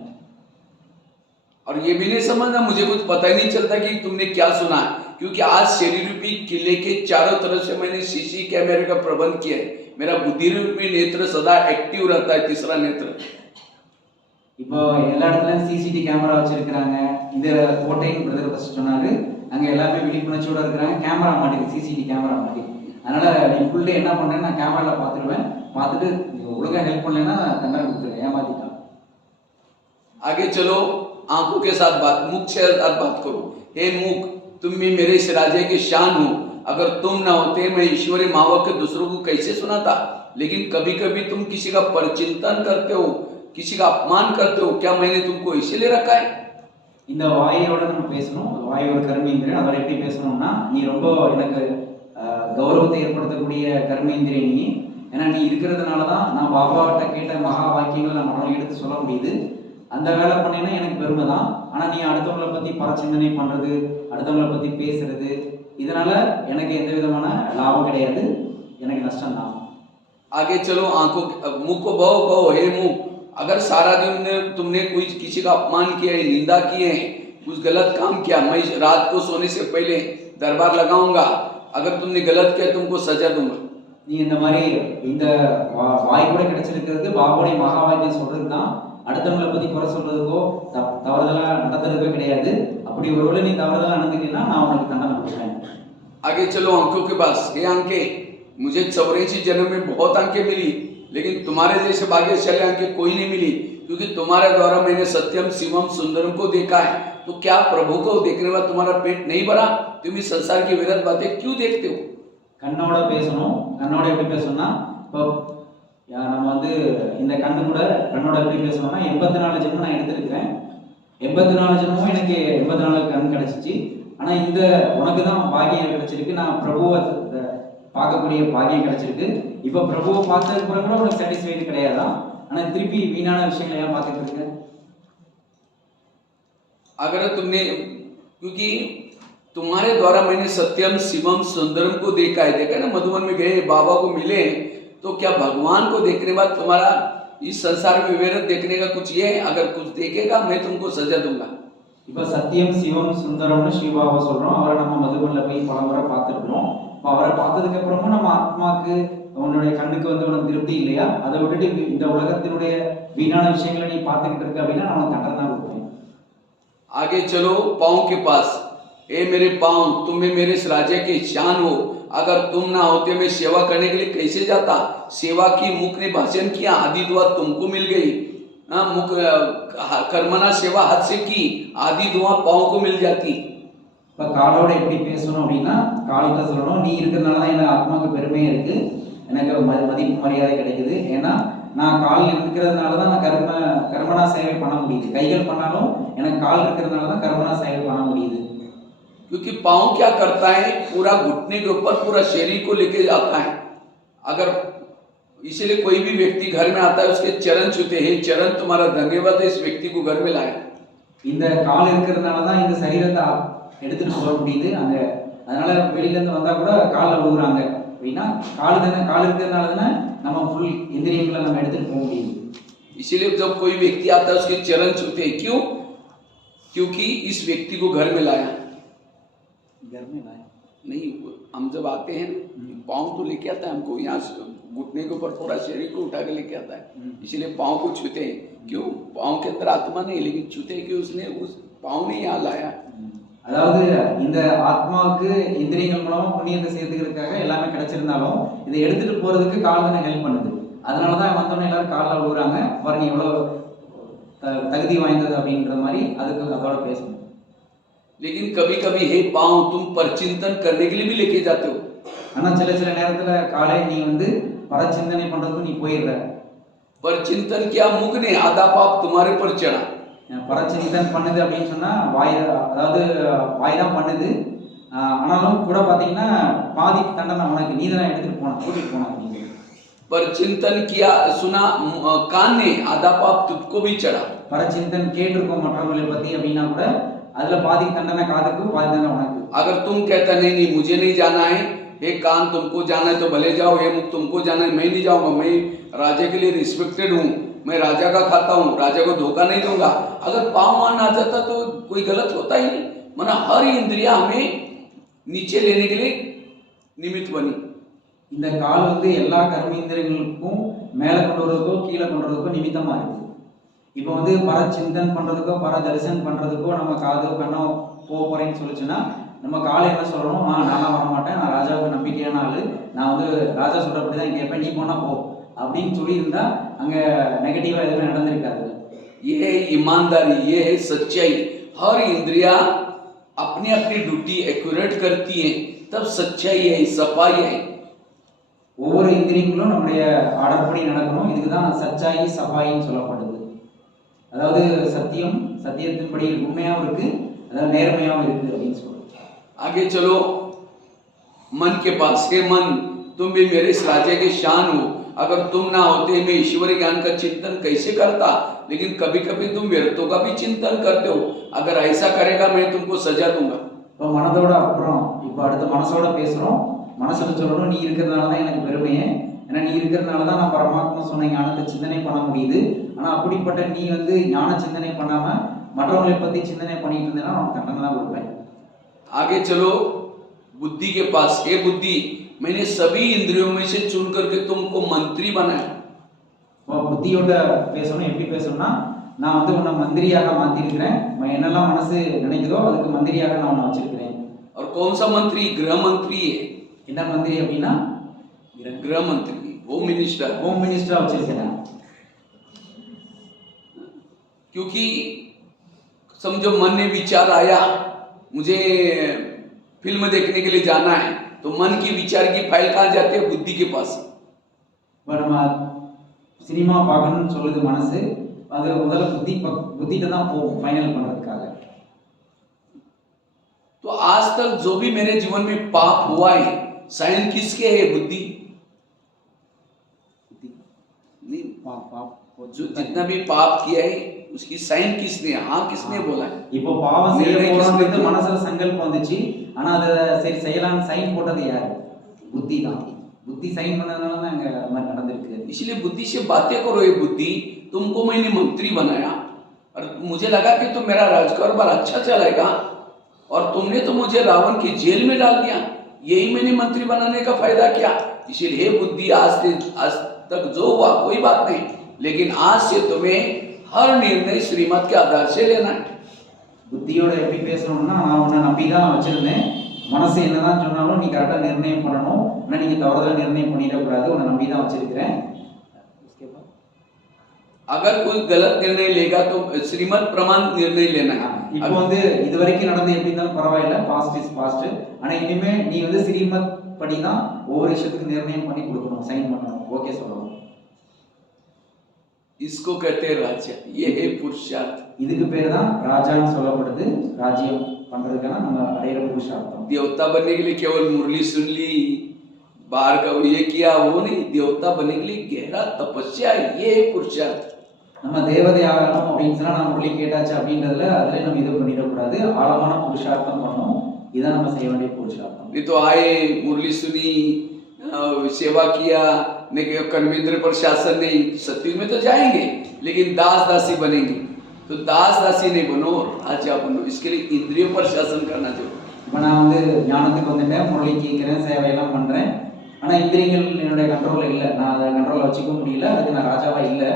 और ये भी नहीं समझना, मुझे कुछ पता ही नहीं चलता कि तुमने क्या सुना, क्योंकि आज शरीर रूपी किले के चारों तरफ से मैंने सीसी कैमरे का प्रबंध किया है. मेरा बुद्धि रूपी नेत्र सदा एक्टिव रहता है, तीसरा नेत्र. இப்போ எல்லா இடத்துலயும் சிசிடி கேமரா வச்சிருக்கிறாங்க. இந்த கோட்டைன்னு பிரதர் ஃபர்ஸ்ட் சொன்னாரு, அங்க எல்லாமே விழிப்புணர்ச்சியோட இருக்கிறாங்க. கேமரா மாட்டிருக்கு, சிசிடி கேமரா மாட்டிருக்கு. அதனால நீ ஃபுல் டே என்ன பண்றேன்னு நான் கேமரால பாத்துருவேன், பார்த்துட்டு ஒழுங்கா ஹெல்ப் பண்ணலைன்னா தண்டனை கொடுத்துருவேன், ஏமாத்திட்டான். आगे चलो, आंखों के साथ बात, मुख से बात करो. हे मुख, तुम भी मेरे इस राजा के शान हो. अगर तुम ना होते मैं ईश्वरी महावाक्य दूसरों को कैसे सुनाता. लेकिन कभी कभी तुम किसी का परचिंतन करते हो, किसी का अपमान करते हो. क्या मैंने तुमको इसीलिए रखा है? இந்த வாயோட நம்ம பேசணும். வாய் ஒரு கர்மேந்திரியன். அதோட எப்படி பேசணும்னா, நீ ரொம்ப எனக்கு கௌரவத்தை ஏற்படுத்தக்கூடிய கர்மேந்திரியன் நீ. ஏன்னா நீ இருக்கிறதுனால தான் நான் பாபாட்ட கேட்ட மகா வாக்கியங்களை நான் மற்றவங்க எடுத்து சொல்ல முடியுது. அந்த வேலை பண்ணேன்னா எனக்கு பெருமை தான். ஆனா நீ அடுத்தவங்களை பத்தி பரச்சிந்தனை பண்றது, அடுத்தவங்களை பத்தி பேசுறது, இதனால எனக்கு எந்த விதமான லாபம் கிடையாது, எனக்கு நஷ்டம் தான். आगे चलो, आंखों मुख को बहु बहु. हे मुख, अगर सारा दिन तुमने कोई किसी का अपमान किया है, निंदा की है, कुछ गलत काम किया, मैं रात को सोने से पहले दरबार लगाऊंगा. अगर तुमने गलत किया तुमको सजा दूंगा. நீ இந்த மாதிரி இந்த வாய் கூட கிடைச்சிருக்கிறது பாபாவுடைய மகா வாக்கியம் சொல்றது தான். அடுத்தவங்களை பத்தி குறை சொல்றதுக்கோ தவறுதலா நடத்துறதுக்கோ கிடையாது. அப்படி ஒருவேளை நீ தவறுதலா நடந்துட்டீங்கன்னா நான் உனக்கு தண்டனை கொடுப்பேன். आगे चलो, आंखों के पास. हे आंखें, मुझे 84 जन्म में बहुत आंखें मिली, लेकिन तुम्हारे जैसे भाग्यशाली आंखें कोई नहीं मिली. क्योंकि तुम्हारे द्वारा मैंने सत्यम शिवम सुंदरम को देखा है. तो क्या प्रभु को देखने बाद तुम्हारा पेट नहीं भरा? तुम इस संसार की विरत बातें क्यों देखते हो? கண்ணோட பேசணும். கண்ணோட எப்படி பேசணும்னா, இப்போ நம்ம வந்து இந்த கண்ணு கூட கண்ணோட எப்படி பேசணும்னா, 84 ஜென்மம் நான் எடுத்திருக்கிறேன். 84 ஜென்மமும் எனக்கு 84 கண் கிடைச்சிச்சு. ஆனா இந்த உனக்கு தான் பாக்கியம் கிடைச்சிருக்கு. நான் பிரபுவை பார்க்கக்கூடிய பாக்கியம் கிடைச்சிருக்கு. இப்ப பிரபுவை பார்த்ததுக்கு கூட உனக்கு சாட்டிஸ்ஃபைடு கிடையாதான். ஆனா திருப்பி வீணான விஷயங்களை ஏன் பார்த்துட்டு இருக்க? अगर तुमने, क्योंकि तुम्हारे द्वारा मैंने सत्यम शिवम सुंदरम को देखा है ना, मधुबन में गए बाबा को मिले, तो क्या भगवान को देखने के बाद तुम्हारा इस संसार में विवेक देखने का कुछ ये है? अगर कुछ देखेगा मैं तुमको सजा दूंगा। இப்போ சத்தியம் சிவம் சுந்தரம்னு ஸ்ரீபாபா சொல்றோம். அவரை நம்ம மதுபன்ல போய் பல முறை பார்த்துருக்கோம். இப்போ அவரை பார்த்ததுக்கு அப்புறமும் நம்ம ஆத்மாக்கு உன்னுடைய கண்ணுக்கு வந்து உனக்கு திருப்தி இல்லையா, அதை விட்டுட்டு இந்த உலகத்தினுடைய வீணான விஷயங்களை நீ பார்த்துக்கிட்டு இருக்க அப்படின்னா நம்ம தண்டனை தான் கொடுப்போம். आगे चलो पाँव के पास, ए मेरे पाँव, तुम्हें मेरे इस राज्य के शान हो, अगर तुम ना होते मैं सेवा करने के लिए कैसे जाता। सेवा की, मुख ने भाषण किया, आदि दुआ तुमको मिल गई, मुख कर्मना सेवा हाथ से की, आदि दुआ पाँव को मिल जाती। இப்போ காலோட எப்படி பேசணும் அப்படின்னா, காலத்தை சொல்லணும், நீ இருக்கிறதுனால தான் எனக்கு ஆத்மாவுக்கு பெருமையே இருக்கு, எனக்கு மதிப்பு மரியாதை கிடைக்குது. ஏன்னா நான் கால் இருக்கிறதுனால தான் நான் கர்மனா சேவை பண்ண முடியுது. கைகள் பண்ணாலும் எனக்கு கால் இருக்கிறதுனால தான் கர்மனா சேவை பண்ண முடியுது. क्योंकि पाँव क्या करता है, पूरा घुटने के ऊपर पूरा शरीर को लेके जाता है। अगर इसलिए कोई भी व्यक्ति घर में आता है उसके चरण छूते हैं, चरण तुम्हारा धन्यवाद है इस व्यक्ति को घर में लाया। இந்த கால் இருக்கிறதுனால தான் இந்த சரீரத்தை எடுத்துட்டு போக முடியுது. அதனால வெளியில இருந்து வந்தா கூட காலில் விழுகுறாங்க அப்படின்னா, கால் இருக்கிறதுனால தானே நம்ம ஃபுல் இந்திரியங்களை நம்ம எடுத்துட்டு போக முடியுது. इसीलिए जब कोई व्यक्ति आता है उसके चरण छूते हैं, क्यों? क्योंकि इस व्यक्ति को घर में लाया। घर में लाया नहीं, हम जब आते हैं पाँव तो लेके आता है हमको, यहाँ घुटने के ऊपर पूरा शरीर को उठा के लेके आता है, इसलिए पाँव को छूते हैं। क्यों? पाँव के अंदर आत्मा नहीं, लेकिन छूते हैं कि उसने उस पाँव ने यहाँ लाया। அதாவது இந்த ஆத்மாவுக்கு இந்திரியங்கள் மூலமா புண்ணியத்தை சேர்த்துக்கிறதுக்காக எல்லாமே கிடைச்சிருந்தாலும் இதை எடுத்துட்டு போறதுக்கு கால் தானே ஹெல்ப் பண்ணுது. அதனாலதான் வந்தோடனே எல்லாரும் காலில் விழுறாங்க, பாருங்க எவ்வளவு தகுதி வாய்ந்தது அப்படின்ற மாதிரி அதுக்கு அதோட பேசணும். लेकिन कभी कभी हे पाँव तुम परचिंतन करने के लिए भी लेके जाते हो। ஆனா சில நேரத்துல காலை நீ வந்து பரச்சிந்தனை பண்றதுக்கு நீ போயிடுற. परचिंतन किया, मुख ने आधा पाप तुम्हारे पर चढ़ा। பரச்சிந்தன் பண்ணுது அப்படின்னு சொன்னா அதாவது வாய் தான் பண்ணுது, ஆனாலும் கூட பாத்தீங்கன்னா பாதி தண்டனை உனக்கு, நீ தான் எடுத்துட்டு போன, கூட்டிட்டு போன. परचिंतन किया, सुना कान ने, आधा पाप तुझको भी चढ़ा। பரச்சிந்தன் கேட்டிருக்கோம் மற்றவங்களை பத்தி அப்படின்னா கூட அதுல பாதி தண்டனை காதுக்கு, பாதி தண்டனை உனக்கு. अगर तुम कहता नहीं नहीं मुझे नहीं जाना है, हे कान तुमको जाना है तो भले जाओ, हे मुख तुमको जाना है, मैं नहीं जाऊंगा, मैं राजा के लिए रिस्पेक्टेड हूँ, मैं राजा का खाता हूँ, राजा को धोखा नहीं दूंगा। अगर पाँव मान आ जाता तो कोई गलत होता ही नहीं। माना हर इंद्रिया हमें नीचे लेने के लिए निमित्त बनी। இந்த கால் வந்து எல்லா கர்மேந்திரங்களுக்கும் மேல கொண்டு வரதுக்கோ கீழே கொண்டு வரதுக்கோ நிமித்தமா இருக்கு. இப்போ வந்து பரச்சிந்தன் பண்றதுக்கோ பர தரிசனம் பண்றதுக்கோ நம்ம காதோ கண்ணோ போறேன்னு சொல்லிச்சுன்னா நம்ம காலை என்ன சொல்லணும், நான்லாம் வர மாட்டேன், நான் ராஜாவுக்கு நம்பிக்கையான ஆளு, நான் வந்து ராஜா சொல்றபடி தான் கேட்பேன், நீ போனா போ அப்படின்னு சொல்லி இருந்தா அங்க நெகட்டிவா எதுவுமே நடந்திருக்காது. ये है ईमानदारी, ये है सच्चाई। हर इंद्रिया अपनी अपनी ड्यूटी एक्यूरेट करती है, तब सच्चाई है, सफाई है। ஒவ்வொரு இந்திரியங்களும் நம்முடைய ஆர்டர்படி நடக்கணும், இதுக்குதான் சச்சாயி சபாயின்னு சொல்லப்படுது. அதாவது சத்தியத்தின்படி உண்மையாவும் இருக்கு, அதாவது நேர்மையாவும் இருக்கு அப்படின்னு சொல்றோம். आगे चलो मन के पास, हे मन तुम भी मेरे इस राज्य के शान हो, अगर तुम ना होते मैं ईश्वरी ज्ञान का चिंतन कैसे करता। लेकिन कभी कभी तुम व्यर्थों का भी चिंतन करते हो, अगर ऐसा करेगा मैं तुमको सजा दूंगा। இப்போ மனதோட அப்புறம் இப்போ அடுத்த மனசோட பேசுறோம். மனசுல சொல்லணும், நீ இருக்கிறதுனால தான் எனக்கு பெருமையே, ஏன்னா நீ இருக்கிறதுனால தான் நான் பரமாத்மா சொன்ன ஞானத்தை சிந்தனை பண்ண முடியுது. ஆனா அப்படிப்பட்ட நீ வந்து ஞான சிந்தனை பண்ணாம மற்றவங்களை பத்தி சிந்தனை பண்ணிட்டு இருந்தேன்னா உனக்கு தண்டனை தான் கொடுப்பேன். आगे चलो बुद्धि के पास, हे बुद्धि मैंने सभी इंद्रियों में से चुन करके तुमको मंत्री बनाया। புத்தியோட பேசணும். எப்படி பேசணும்னா, நான் வந்து உன்னை மந்திரியாக மாத்திருக்கிறேன், என்னெல்லாம் மனசு நினைக்குதோ அதுக்கு மந்திரியாக நான் உன்னை வச்சிருக்கிறேன். और कौन सा मंत्री? गृह मंत्री है। என்ன மந்திரி அப்படின்னா गृह मंत्री, होम मिनिस्टर। ஹோம் மினிஸ்டரா வச்சிருக்கிறேன். क्योंकि समझो मन में विचार आया, मुझे फिल्म देखने के लिए जाना है, तो मन की विचार की फाइल कहाँ जाती है? बुद्धि के पास। இப்போ நம்ம சினிமா பார்க்கணும்னு சொல்லுது மனசு, அது முதல்ல புத்திட்ட தான் போகும் ஃபைனல் பண்றதுக்காக. तो आज तक जो भी मेरे जीवन में पाप हुआ है, साइन किसके है? बुद्धि। नहीं, पाप जो जितना भी पाप किया है उसकी साइन किसने, हाँ किसने बोला है? இப்போ பாவம் செய்ய निर्णय போறோம்னு किसने किया? மனசுல சங்கல்பம் வந்துச்சு, ஆனா அதை சரி செய்யலாம்னு சைன் போட்டது யாரு? புத்தி தான். புத்தி சைன் பண்ணதுனால தான் அங்க அது மாதிரி நடந்திருக்கு. इसलिए बुद्धि से बातें करो। ये बुद्धि, तुमको मैंने मंत्री बनाया और मुझे लगा कि तो मेरा राजकारोबार अच्छा चलेगा, और तुमने तो मुझे रावण की जेल में डाल दिया। यही मैंने मंत्री बनाने का फायदा क्या? इसीलिए हे बुद्धि, आज तक जो हुआ कोई बात नहीं, लेकिन आज से तुम्हें हर निर्णय श्रीमत के आधार से लेना है। புத்தியோட எப்படி பேசணும்னா, நான் உன்னை நம்பி தான் வச்சிருந்தேன், மனசு என்னதான் சொன்னாலும் நீ கரெக்டா நிர்ணயம் பண்ணணும், ஆனா நீங்க தவறுதலா நிர்ணயம் பண்ணிடக்கூடாது, உன்னை நம்பி தான் வச்சிருக்கிறேன். अगर कोई गलत निर्णय लेगा तो श्रीमत प्रमाण निर्णय लेना है। இப்போ வந்து இது வரைக்கும் நடந்து எப்படி இருந்தாலும் பரவாயில்ல, பாஸ்ட் இஸ் பாஸ்ட். ஆனா இனிமே நீ வந்து ஸ்ரீமத் படி தான் ஒவ்வொரு விஷயத்துக்கு நிர்ணயம் பண்ணி கொடுக்கணும், சைன் பண்ணணும், ஓகே சொல்லணும். इसको कहते हैं राज्य, ये है पुरुषार्थ। இதுக்கு பேர் தான் ராஜான்னு சொல்லப்படுது. ராஜ்யம் பண்றதுக்கான நம்ம அடையிற புருஷார்த்தம். देवता बनने के लिए केवल मुरली सुन ली, बाहर का ये किया वो नहीं, देवता बनने के लिए गहरा तपस्या, ये है पुरुषार्थ। நம்ம தேவதை ஆகணும் அப்படின்னு சொன்னா நம்ம முரளி கேட்டாச்சு அப்படின்றதுல அதுல நம்ம இது பண்ணிடக்கூடாது, ஆழமான புருஷார்த்தம் பண்ணணும். இதான் நம்ம செய்ய வேண்டிய புருஷார்த்தம். ये तो आए, मुरली सुनी, सेवा किया, कर्मेंद्र पर शासन नहीं, सत्युग में तो जाएंगे, लेकिन दास दासी बनेंगे। तो दास दासी नहीं बनो, राजा बनो। इसके लिए इंद्रियों पर शासन करना जरूरी। இப்போ நான் வந்து ஞானத்துக்கு வந்துட்டேன், முரளி கேட்கிறேன், சேவையெல்லாம் பண்றேன், ஆனா இந்திரியங்கள் என்னுடைய கண்ட்ரோல்ல இல்லை, நான் அதை கண்ட்ரோல்ல வச்சுக்க முடியல, அதுக்கு நான் ராஜாவா இல்லை.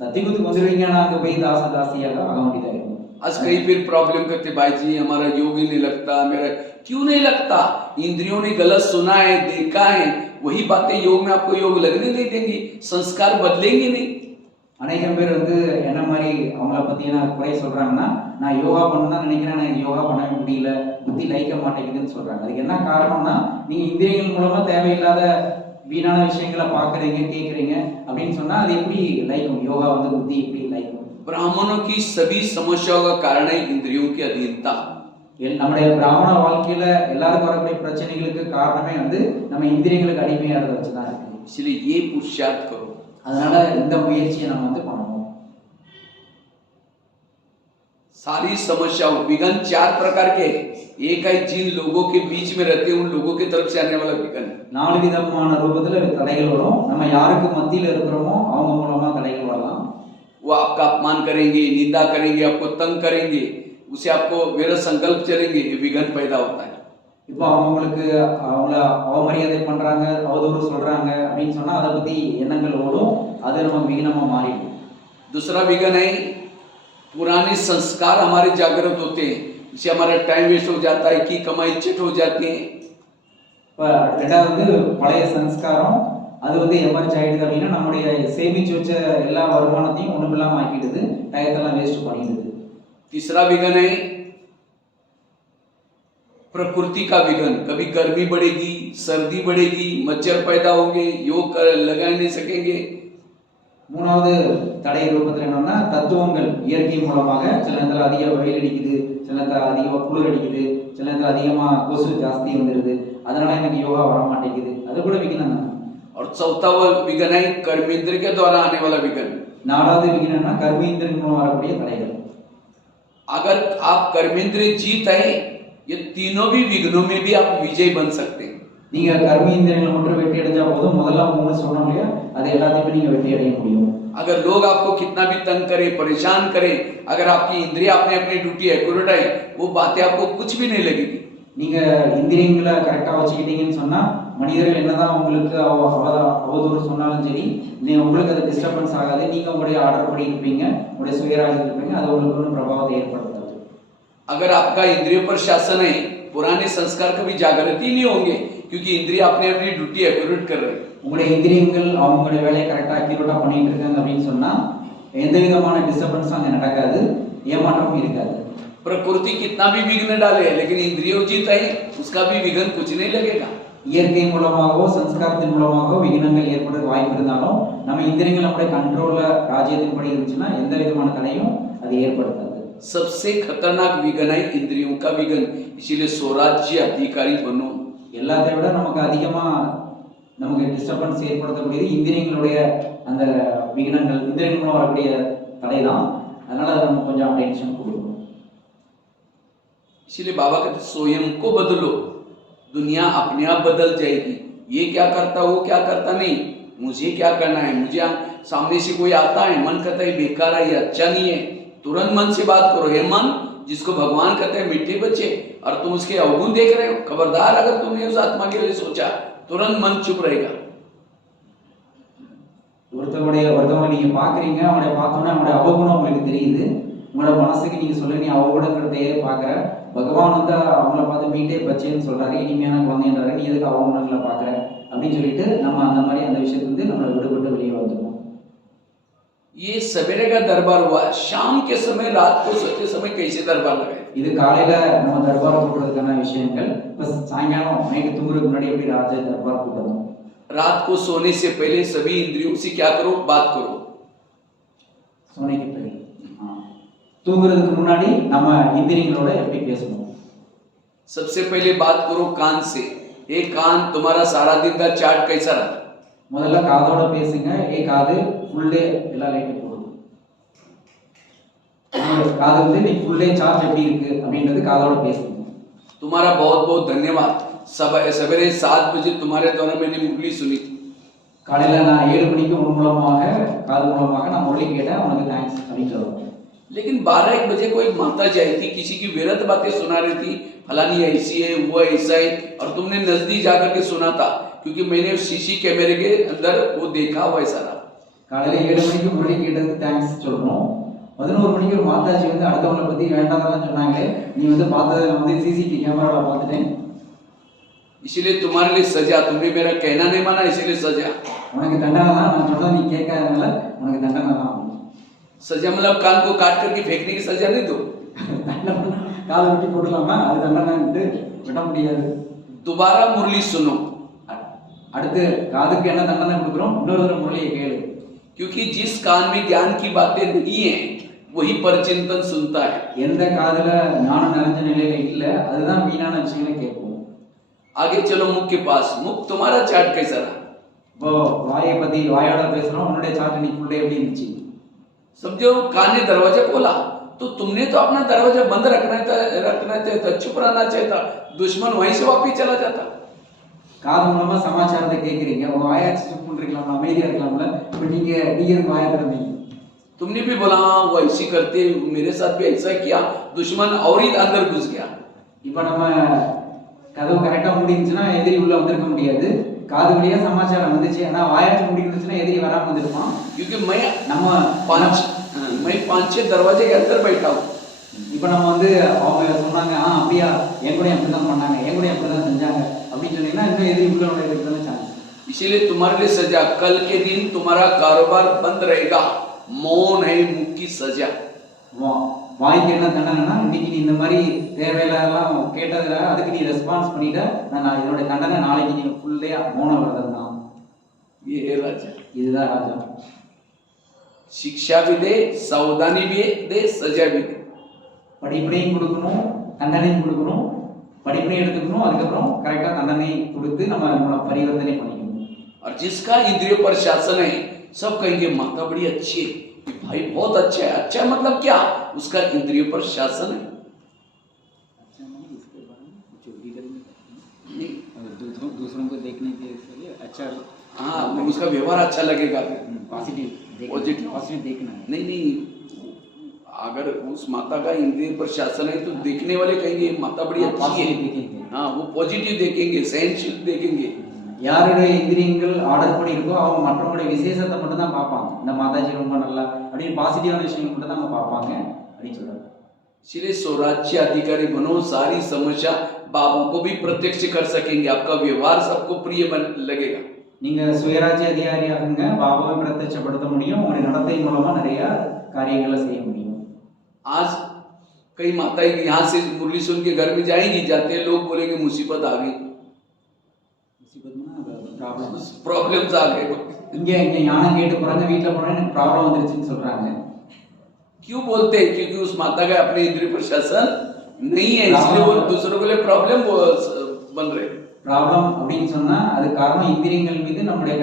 சத்தியகுத்துக்கு வந்துருவீங்க, நான் அங்கே போய் தாச தாசியாக ஆக வேண்டியதாயிருக்கும். आज कई फिर प्रॉब्लम करते, भाई जी हमारा योग ही नहीं लगता, मेरा क्यों नहीं लगता? इंद्रियों ने गलत सुना है, देखा है, वही बातें योग में आपको योग लगने नहीं देंगी, संस्कार बदलेंगे नहीं। அநேகம் பேர் வந்து என்ன மாதிரி அவங்கள பத்தி நான் குறை சொல்றாங்கன்னா, நான் யோகா பண்ணதான் நினைக்கிறேன், எனக்கு யோகா பண்ண முடியல, புத்தி லைக்க மாட்டேங்குதுன்னு சொல்றாங்க. அதுக்கு என்ன காரணம்னா, நீங்க இந்திரியங்கள் மூலமா தேவையில்லாத வீணான விஷயங்களை பாக்குறீங்க, கேட்குறீங்க அப்படின்னு சொன்னா அது எப்படி லைக்கும்? யோகா வந்து புத்தி எப்படி லைக்கும்? ब्राह्मणों की सभी समस्याओं का कारण है इंद्रियों की अधीनता। நம்முடைய பிராமண வாழ்க்கையில எல்லாருக்கும் வரக்கூடிய பிரச்சனைகளுக்கு காரணமே வந்து நம்ம இந்திரியங்களுக்கு அடிமையாகிறத வச்சுதான் இருக்கு. इसलिए ये पुरुषार्थ करो। அதனால இந்த முயற்சியை நம்ம வந்து பண்ணணும். सारी समस्याओं, विघ्न चार प्रकार के, एक है जिन लोगों के बीच में रहते हैं उन लोगों की तरफ से आने वाला विघ्न। 4 விதமான ரூபத்துல தடைகள் வரும். நம்ம யாருக்கு மத்தியில இருக்கிறோமோ அவங்க மூலமா தடைகள் வரலாம். वो आपका अपमान करेंगे, निंदा करेंगे, आपको तंग करेंगे, उसे आपको मेरा संकल्प चलेंगे, ये विघ्न पैदा होता है। இப்போ அவங்களுக்கு அவங்கள அவமரியாதை பண்றாங்க, அவதூறு சொல்றாங்க அப்படின்னு சொன்னா அதை பத்தி எண்ணங்கள் ஓடும், அது நமக்கு விघ्नमा மாறிடும். दूसरा विघ्न है पुराने संस्कार हमारे जागृत होते हैं, इससे हमारा टाइम वेस्ट हो जाता है, की कमाई चिट हो जाती है। இப்போ ரெண்டாவது பழைய சம்ஸ்காரம், அது வந்து எமர்ஜ் ஆயிடுது அப்படின்னா நம்முடைய சேமிச்சு வச்ச எல்லா வருமானத்தையும் ஒண்ணுமில்லாம ஆக்கிடுது, டயத்தெல்லாம் வேஸ்ட் பண்ணிடுது. तीसरा विघ्न है प्रकृति का विघ्न, कभी गर्मी बढ़ेगी, सर्दी बढ़ेगी, मच्छर पैदा होंगे, योग लगा नहीं सकेंगे। மூணாவது தடை ரூபத்தில் என்னன்னா தத்துவங்கள், இயற்கை மூலமாக சில நேரத்தில் அதிக வெயில் அடிக்குது, சில நேரத்தில் அதிகமாக குளிர் அடிக்குது, சில நேரத்தில் அதிகமாக கொசு ஜாஸ்தி வந்துடுது, அதனால எனக்கு யோகா வர மாட்டேங்குது, அது கூட விघ्न தான். और चौथा विघ्न है कर्मेंद्र के द्वारा आने वाला विघ्न। 4வது விघ्नன்னா கர்மேந்திரன் மூலம் வரக்கூடிய தடைகள். अगर आप कर्मेंद्र जीत है, ये तीनों भी विघ्नों में भी आप विजय बन सकते हैं। நீங்க கர்மேந்திரங்களை மட்டும் வெற்றி அடைஞ்சா போதும், முதல்ல 3 சொன்னோம் இல்லையா, அது எல்லாத்தையுமே நீங்க வெற்றி அடைய முடியும். अगर लोग आपको कितना भी तंग करे, परेशान करे, अगर आपकी इंद्रिय आपने अपनी ड्यूटी एक्यूरेट है, वो बातें आपको कुछ भी नहीं लगेगी। நீங்க இந்திரியங்களை கரெக்டா வச்சுக்கிட்டீங்கன்னு சொன்னா மனிதர்கள் என்னதான் உங்களுக்கு அவதூறு சொன்னாலும் சரி, நீ உங்களுக்கு அது டிஸ்டர்பன்ஸ் ஆகாது, நீங்க உங்களுடைய ஆர்டர் படி இருப்பீங்க, உங்களுடைய சுயராஜ்யம் இருப்பீங்க, அது உங்களுக்கு ஒரு பிரபாவத்தை ஏற்படுத்தாது. अगर आपका इंद्रिय पर शासन है, पुराने संस्कार कभी जागृति नहीं होंगे, क्योंकि इंद्रिय अपने अपनी ड्यूटी एक्यूरेट कर रहे हैं। உங்களுடைய இந்திரியங்கள் அவங்களுடைய வேலையை கரெக்டா அக்யூரேட்டா பண்ணிட்டு இருக்காங்க அப்படின்னு சொன்னா எந்த விதமான டிஸ்டர்பன்ஸும் அங்க நடக்காது, ஏமாற்றமும் இருக்காது. प्रकृति कितना भी विघ्न डाले, लेकिन इंद्रियों जीत है, उसका भी विघ्न कुछ नहीं लगेगा। இயற்கை மூலமாகவோ சம்ஸ்காரத்தின் மூலமாகவோ விघ्नங்கள் ஏற்பட வாய்ப்பு இருந்தாலும் நம்ம இந்திரியங்கள் நம்முடைய கண்ட்ரோல்ல ராஜ்யத்தின்படி இருந்துச்சுன்னா எந்த விதமான தடையும் அது ஏற்படுத்தாது. सबसे खतरनाक विघ्न है इंद्रियों का विघ्न, इसीलिए स्वराज्य अधिकारी बनो। எல்லாத்தை விட நமக்கு அதிகமா நமக்கு டிஸ்டர்பன்ஸ் ஏற்படுத்தக்கூடியது இந்திரியங்களுடைய அந்த விघ्नங்கள், இந்திரியங்கள் மூலம் வரக்கூடிய தடை தான். அதனால அதை நம்ம கொஞ்சம் அட்டென்ஷன் கொடுக்கணும். इसलिए बाबा कहते स्वयं को बदलो, दुनिया अपने आप बदल जाएगी। ये क्या करता, वो क्या करता नहीं, मुझे क्या करना है। मुझे सामने से कोई आता है, मन कहता है बेकार है, ये अच्छा नहीं है, तुरंत मन से बात करो, हे मन जिसको भगवान कहते हैं मीठे बच्चे, और तुम उसके अवगुण देख रहे हो, खबरदार अगर तुमने उस आत्मा के लिए सोचा, तुरंत मन चुप रहेगा। ஒருத்தவங்க நீங்க பாக்குறீங்க, அவங்கள பார்த்தோன்னே அவங்களோட அவகுணம் உங்களுக்கு தெரியுது, உங்களோட மனசுக்கு நீங்க சொல்ல நீ அவகுணங்கிறதையே பாக்குற, பகவான் வந்து அவங்கள பார்த்து மீட்டே பச்சேன்னு சொல்றாரு, இனிமையான குழந்தைன்றாரு, நீ எதுக்கு அவகுணங்களை பாக்குற அப்படின்னு சொல்லிட்டு நம்ம அந்த மாதிரி அந்த விஷயத்துல இருந்து நம்மளை விடுபட்டு வெளியே வந்துடுவோம். ये सवेरे का दरबार हुआ, शाम के समय रात को सोते समय कैसे दरबार लगाए। இது காலையில நம்ம தர்பார் கூட்டுறதுக்கான விஷயங்கள். இப்ப சாயங்காலம் நைட்டு தூங்குறதுக்கு முன்னாடி எப்படி ராஜ தர்பார் கூட்டணும். रात को सोने से पहले सभी इंद्रियों से क्या करो, बात करो। सोने के पहले தூங்குறதுக்கு முன்னாடி நம்ம இந்திரியங்களோட எப்படி பேசணும். सबसे पहले बात करो कान से। एक कान तुम्हारा सारा दिन का चार्ट कैसा रहा। முதல்ல காதோட பேசுங்க. காது ஃபுல் டே எல்லா லைட்டும் போடுங்க. காது வந்து நீ ஃபுல் டே சார்ஜ் எப்படி இருக்கு அப்படின்றது காதோட பேசுங்க. तुम्हारा बहुत बहुत धन्यवाद। सवेरे 7 बजे तुम्हारे द्वारा मैंने मुरली सुनी। காலையில நான் 7 மணிக்கு உன் மூலமாக காது மூலமாக நான் முரளி கேட்டேன், உனக்கு தேங்க்ஸ் அப்படின்னு சொல்லுவேன். लेकिन 12-1 बजे कोई माता जी आई थी, किसी की व्यर्थ बातें सुना रही थी, फलानी ऐसी है, वो ऐसा है, और तुमने नजदीक जाकर के सुना था, क्योंकि मैंने सीसी कैमरे के अंदर वो देखा वैसा रहा। காலையில 7 மணிக்கு முரளி கேட்டதுக்கு தேங்க்ஸ் சொல்லணும். 11 மணிக்கு ஒரு மாதாஜி வந்து அடுத்தவங்களை பத்தி வேண்டாதெல்லாம் சொன்னாங்களே, நீ வந்து பார்த்ததை நான் வந்து சிசிடிவி கேமராவில் பார்த்துட்டேன், इसलिए तुम्हारे लिए सजा, तुमने मेरा कहना नहीं माना इसलिए सजा। உனக்கு தண்டனை தான், நான் சொன்னதை நீ கேட்காதனால உனக்கு தண்டனை தான். सजा मतलब कान को काट करके फेंकने की सजा नहीं दो। காதை வெட்டி போடலாமா, அது தண்டனை விட முடியாது. दोबारा मुरली सुनो। அடுத்து காதுக்கு என்ன தண்டனை கொடுக்குறோம், இன்னொரு தடவை முரளியை கேளு. क्योंकि जिस कान में ज्ञान की बातें नहीं है वही परचिंतन सुनता है। எந்த காதுல ஞானம் நிறைஞ்ச நிலையில இல்ல, அதுதான் வீணான விஷயங்களை கேட்கும். आगे चलो मुख के पास। मुख तुम्हारा चार्ट कैसा रहा। இப்போ வாயை பத்தி வாயோட பேசுறோம், உன்னுடைய சார்ட் இன்னைக்கு ஃபுல் டே எப்படி இருந்துச்சு. समझो कान ने दरवाजा खोला तो तुमने तो अपना दरवाजा बंद रखना चाहिए था, चुप रहना चाहिए था, दुश्मन वहीं से वापिस चला जाता। காது மூலமா சமாச்சாரத்தை கேட்குறீங்க, உங்க வாயாச்சு சுப் பண்ணிருக்கலாம்ல, அமைதியா இருக்கலாம்ல, இப்போ நீங்க வாயை திறந்தீங்க. तुमने भी बोला हाँ वो ऐसी करते, मेरे साथ भी ऐसा किया, दुश्मन और ही अंदर घुस गया। இப்போ நம்ம கதவு கரெக்டா மூடி இருந்துச்சுன்னா எதிரி உள்ள வந்திருக்க முடியாது, காது வழியா சமாச்சாரம் வந்துச்சு. ஆனா வாயாச்சு மூடி இருந்துச்சுன்னா எதிரி வராம வந்திருப்பான். क्योंकि मैं நம்ம 5-6 दरवाजे के अंदर बैठा हूँ। இப்போ நம்ம வந்து அவங்க சொன்னாங்க அப்படியா, என் கூட அப்படிதான் பண்ணாங்க, என் கூட அப்படிதான் செஞ்சாங்க அப்படின்னு சொன்னீங்கன்னா இன்னும் எதிரி உள்ள நுழையிறதுக்கு தானே சான்ஸ். इसीलिए तुम्हारे लिए सजा, कल के दिन तुम्हारा कारोबार बंद रहेगा, मौन है मुख की सजा। வாய்க்கு என்ன தண்டனைனா, இன்னைக்கு நீ இந்த மாதிரி தேவையில்லாம் கேட்டதுல அதுக்கு நீ ரெஸ்பான்ஸ் பண்ணிட்ட, நான் இதோட தண்டனை நாளைக்கு நீ ஃபுல் டே மௌன விரதம் தான். இதுதான் ராஜா. शिक्षा भी दे, सावधानी भी दे, सजा भी दे। படிப்பனையும் கொடுக்கணும், தண்டனையும் கொடுக்கணும். படிப்பனையும் எடுத்துக்கணும், அதுக்கப்புறம் கரெக்டா தண்டனை கொடுத்து நம்ம பரிவர்த்தனை பண்ணிக்கணும். और जिसका इंद्रियों पर शासन है सब कहेंगे माता बड़ी अच्छी है, भाई बहुत अच्छा है। अच्छा मतलब क्या, उसका इंद्रियों पर शासन है। दूसरों को देखने के लिए अच्छा, हाँ उसका व्यवहार अच्छा लगेगा, पॉजिटिव देखना है। नहीं, अगर उस माता का इंद्रिय पर शासन है तो देखने वाले कहेंगे माता बड़ी अच्छी है। हाँ वो पॉजिटिव देखेंगे, सहनशील देखेंगे। யாருடைய இந்திரியங்கள் ஆர்டர் பண்ணி இருக்கோ அவங்க மற்றவங்களுடைய விசேஷத்தை மட்டும் தான் பார்ப்பாங்க. இந்த மாதாஜி ரொம்ப நல்லா அப்படின்னு பாசிட்டிவான விஷயங்கள் மட்டும் தான் அவங்க பார்ப்பாங்க அப்படின்னு சொல்றாங்க. इसलिए स्वराज्य अधिकारी बनो, सारी समस्या बाबा को भी प्रत्यक्ष कर सकेंगे, आपका व्यवहार सबको प्रिय लगेगा। நீங்க சுயராஜ்ய அதிகாரியாகுங்க, பாபாவை பிரத்யட்சப்படுத்த முடியும், உங்களுடைய நடத்தை மூலமா நிறைய காரியங்களை செய்ய முடியும். आज कई माताएं यहाँ से मुरली सुन के घर में जाएंगी, जाते लोग बोलेंगे मुसीबत आ गई, प्रॉब्लम्स आ गए। இங்க ஞானம் கேட்டு போறாங்க, வீட்டுல போனா எனக்கு ப்ராப்ளம் வந்துருச்சுன்னு சொல்றாங்க. क्यों बोलते हैं, क्योंकि उस माता का अपने इंद्रिय पर शासन नहीं है, इसलिए वो दूसरों के लिए प्रॉब्लम बन रहे। ப்ராப்ளம் அப்படின்னு சொன்னா அது காரணம் இந்திரியங்கள் மீது நம்முடைய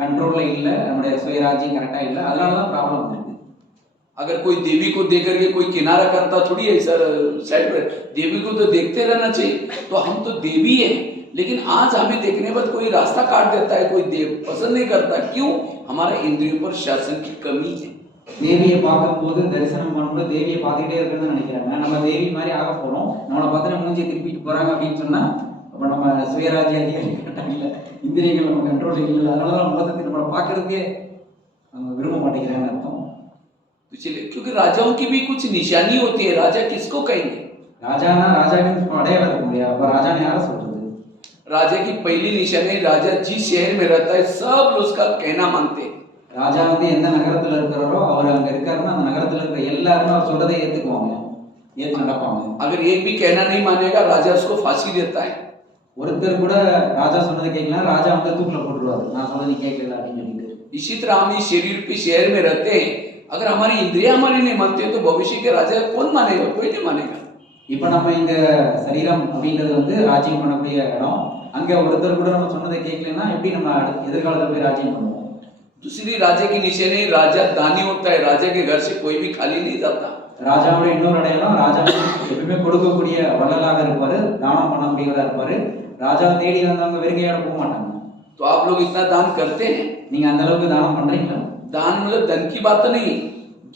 கண்ட்ரோல்ல இல்ல, நம்முடைய சுயராஜ்யம் கரெக்டா இல்ல, அதனாலதான் ப்ராப்ளம் இருக்கு. अगर कोई देवी को देख करके कोई किनारा करता थोड़ी है सर, साइड पर देवी को तो देखते रहना चाहिए। तो हम तो देवी है, लेकिन आज हमें देखने पर कोई रास्ता काट देता है, कोई देव पसंद नहीं करता। क्यों? हमारा इंद्रियों पर शासन की कमी है। தேவியை பார்க்கும்போது தரிசனம் பண்ணும்போது தேவியை பார்த்துக்கிட்டே இருக்குன்னு நினைக்கிறாங்க. நம்ம தேவி மாதிரி ஆக போறோம், நம்மளை பார்த்து மூஞ்சி திருப்பிட்டு போறாங்க அப்படின்னு சொன்னா அப்ப நம்ம சுயராஜ்ய அதிகாரி கட்டாங்கல்ல, இந்திரியங்கள் நம்ம கண்ட்ரோல் இல்லை, அதனாலதான் மொத்தத்தை நம்மளை பார்க்கறதுக்கே அவங்க விரும்ப மாட்டேங்கிறாங்கன்னு அர்த்தம். तो चलिए, क्योंकि राजाओं की भी कुछ निशानी होती है। राजा किसको कहेंगे? ராஜானா ராஜாவுக்கு அடையாளம் இருக்கும் இல்லையா? அப்ப ராஜான்னு யாரை சொல்றது? राजा की पहली निशानी, राजा जिस शहर में रहता है सब लोग उसका कहना मानते हैं। ராஜா வந்து எந்த நகரத்துல இருக்கிறாரோ அவர் அங்க இருக்காருன்னா அந்த நகரத்துல இருக்கிற எல்லாருமே அவர் சொல்றதை ஏத்துக்குவாங்க, ஏற்று நடப்பாங்க. अगर एक भी कहना नहीं मानेगा, राजा उसको फांसी देता है। ஒருத்தர் கூட ராஜா சொன்னதை கேட்கலாம், ராஜா வந்து தூக்கில போட்டுருவாரு, நான் சொன்னதை நீ கேட்கல அப்படின்னு சொல்லிட்டு. इसी तरह हम इस शरीर पे शहर में रहते हैं, अगर हमारी इंद्रिया हमारी नहीं मानते तो भविष्य के राजा कौन मानेगा? कोई नहीं मानेगा। இப்ப நம்ம இந்த சரீரம் அப்படின்றது வந்து ராஜ்யம் பண்ணக்கூடிய இடம். அங்க ஒருத்தர் கூட நம்ம சொன்னதை கேட்கலன்னா எப்படி நம்ம எதிர்காலத்துல போய் ராஜ்யம் பண்ணுவோம்? दूसरी राजा की निशानी, राजा दानी होता है। राजा के घर से कोई भी खाली नहीं जाता। ராஜாவோட இன்னொரு அடையாளம், ராஜா எப்பவுமே கொடுக்கக்கூடிய வள்ளலாக இருப்பாரு, தானம் பண்ணக்கூடியவரா இருப்பாரு. ராஜா தேடி வந்தவங்க வெறுங்கையோட போக மாட்டாங்க. तो आप लोग इतना दान करते हैं? நீங்க அந்த அளவுக்கு தானம் பண்றீங்களா? दान मतलब धन की बात नहीं,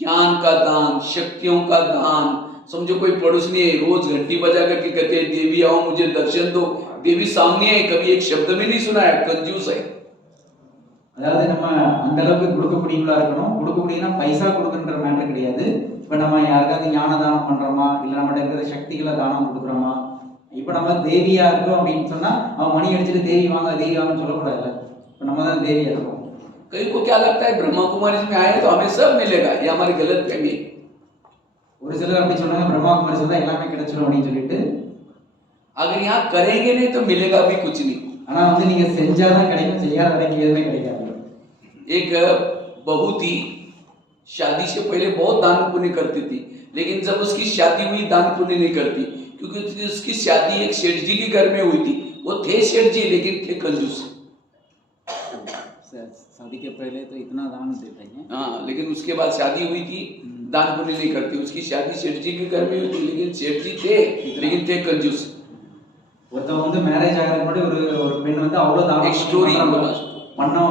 ज्ञान का दान, शक्तियों का दान। समझो कोई पड़ोसनी है, रोज घंटी बजा करके कहते हैं देवी आओ मुझे दर्शन दो, देवी सामने है, कभी एक शब्द में नहीं सुना है, कंजूस है। அதாவது நம்ம அந்த அளவுக்கு கொடுக்கக்கூடியவங்களா இருக்கணும். கொடுக்கக்கூடியனா பைசா கொடுக்குன்ற மேட்டர் கிடையாது. இப்ப நம்ம யாருக்காவது ஞான தானம் பண்றோமா, இல்ல நம்மகிட்ட இருக்கிற சக்திகளை தானம் கொடுக்குறோமா? இப்ப நம்ம தேவியா இருக்கோம் அப்படின்னு சொன்னா அவன் மணி அடிச்சுட்டு தேவி வாங்க தேவி வாங்கன்னு சொல்லக்கூடாதுல்ல. இப்ப நம்ம தான் தேவியா இருக்கோம். कई को क्या लगता है ब्रह्मा कुमारी में आए तो हमें सब मिलेगा, ये हमारी गलत फहमी है। ஒரு சிலர் அப்படி சொன்னாங்க, பிரம்மா குமாரி சொன்னா எல்லாமே கிடைச்சிடும் அப்படின்னு சொல்லிட்டு. अगर यहाँ करेंगे नहीं तो मिलेगा भी कुछ नहीं। ஆனா வந்து நீங்க செஞ்சாதான் கிடைக்கும், செய்யாத வரைக்கும் எதுவுமே கிடைக்காது. एक बहू थी, शादी से पहले बहुत दान पुण्य करती थी, लेकिन जब उसकी शादी हुई दान पुण्य नहीं करती, क्योंकि उसकी शादी एक सेठ जी के घर में हुई थी। वो थे सेठ जी लेकिन थे कंजूस। शादी के पहले तो इतना दान देते हैं। हाँ, लेकिन उसके बाद शादी हुई थी, दान पुण्य नहीं करती। उसकी शादी सेठ जी के घर में हुई थी, लेकिन सेठ जी थे लेकिन थे कंजूस। ஒருத்தவங்க வந்து மேரேஜ் ஆகிறதுக்கு முன்னாடி ஒரு பெண் வந்து அவ்வளவு தானம் एक स्टोरी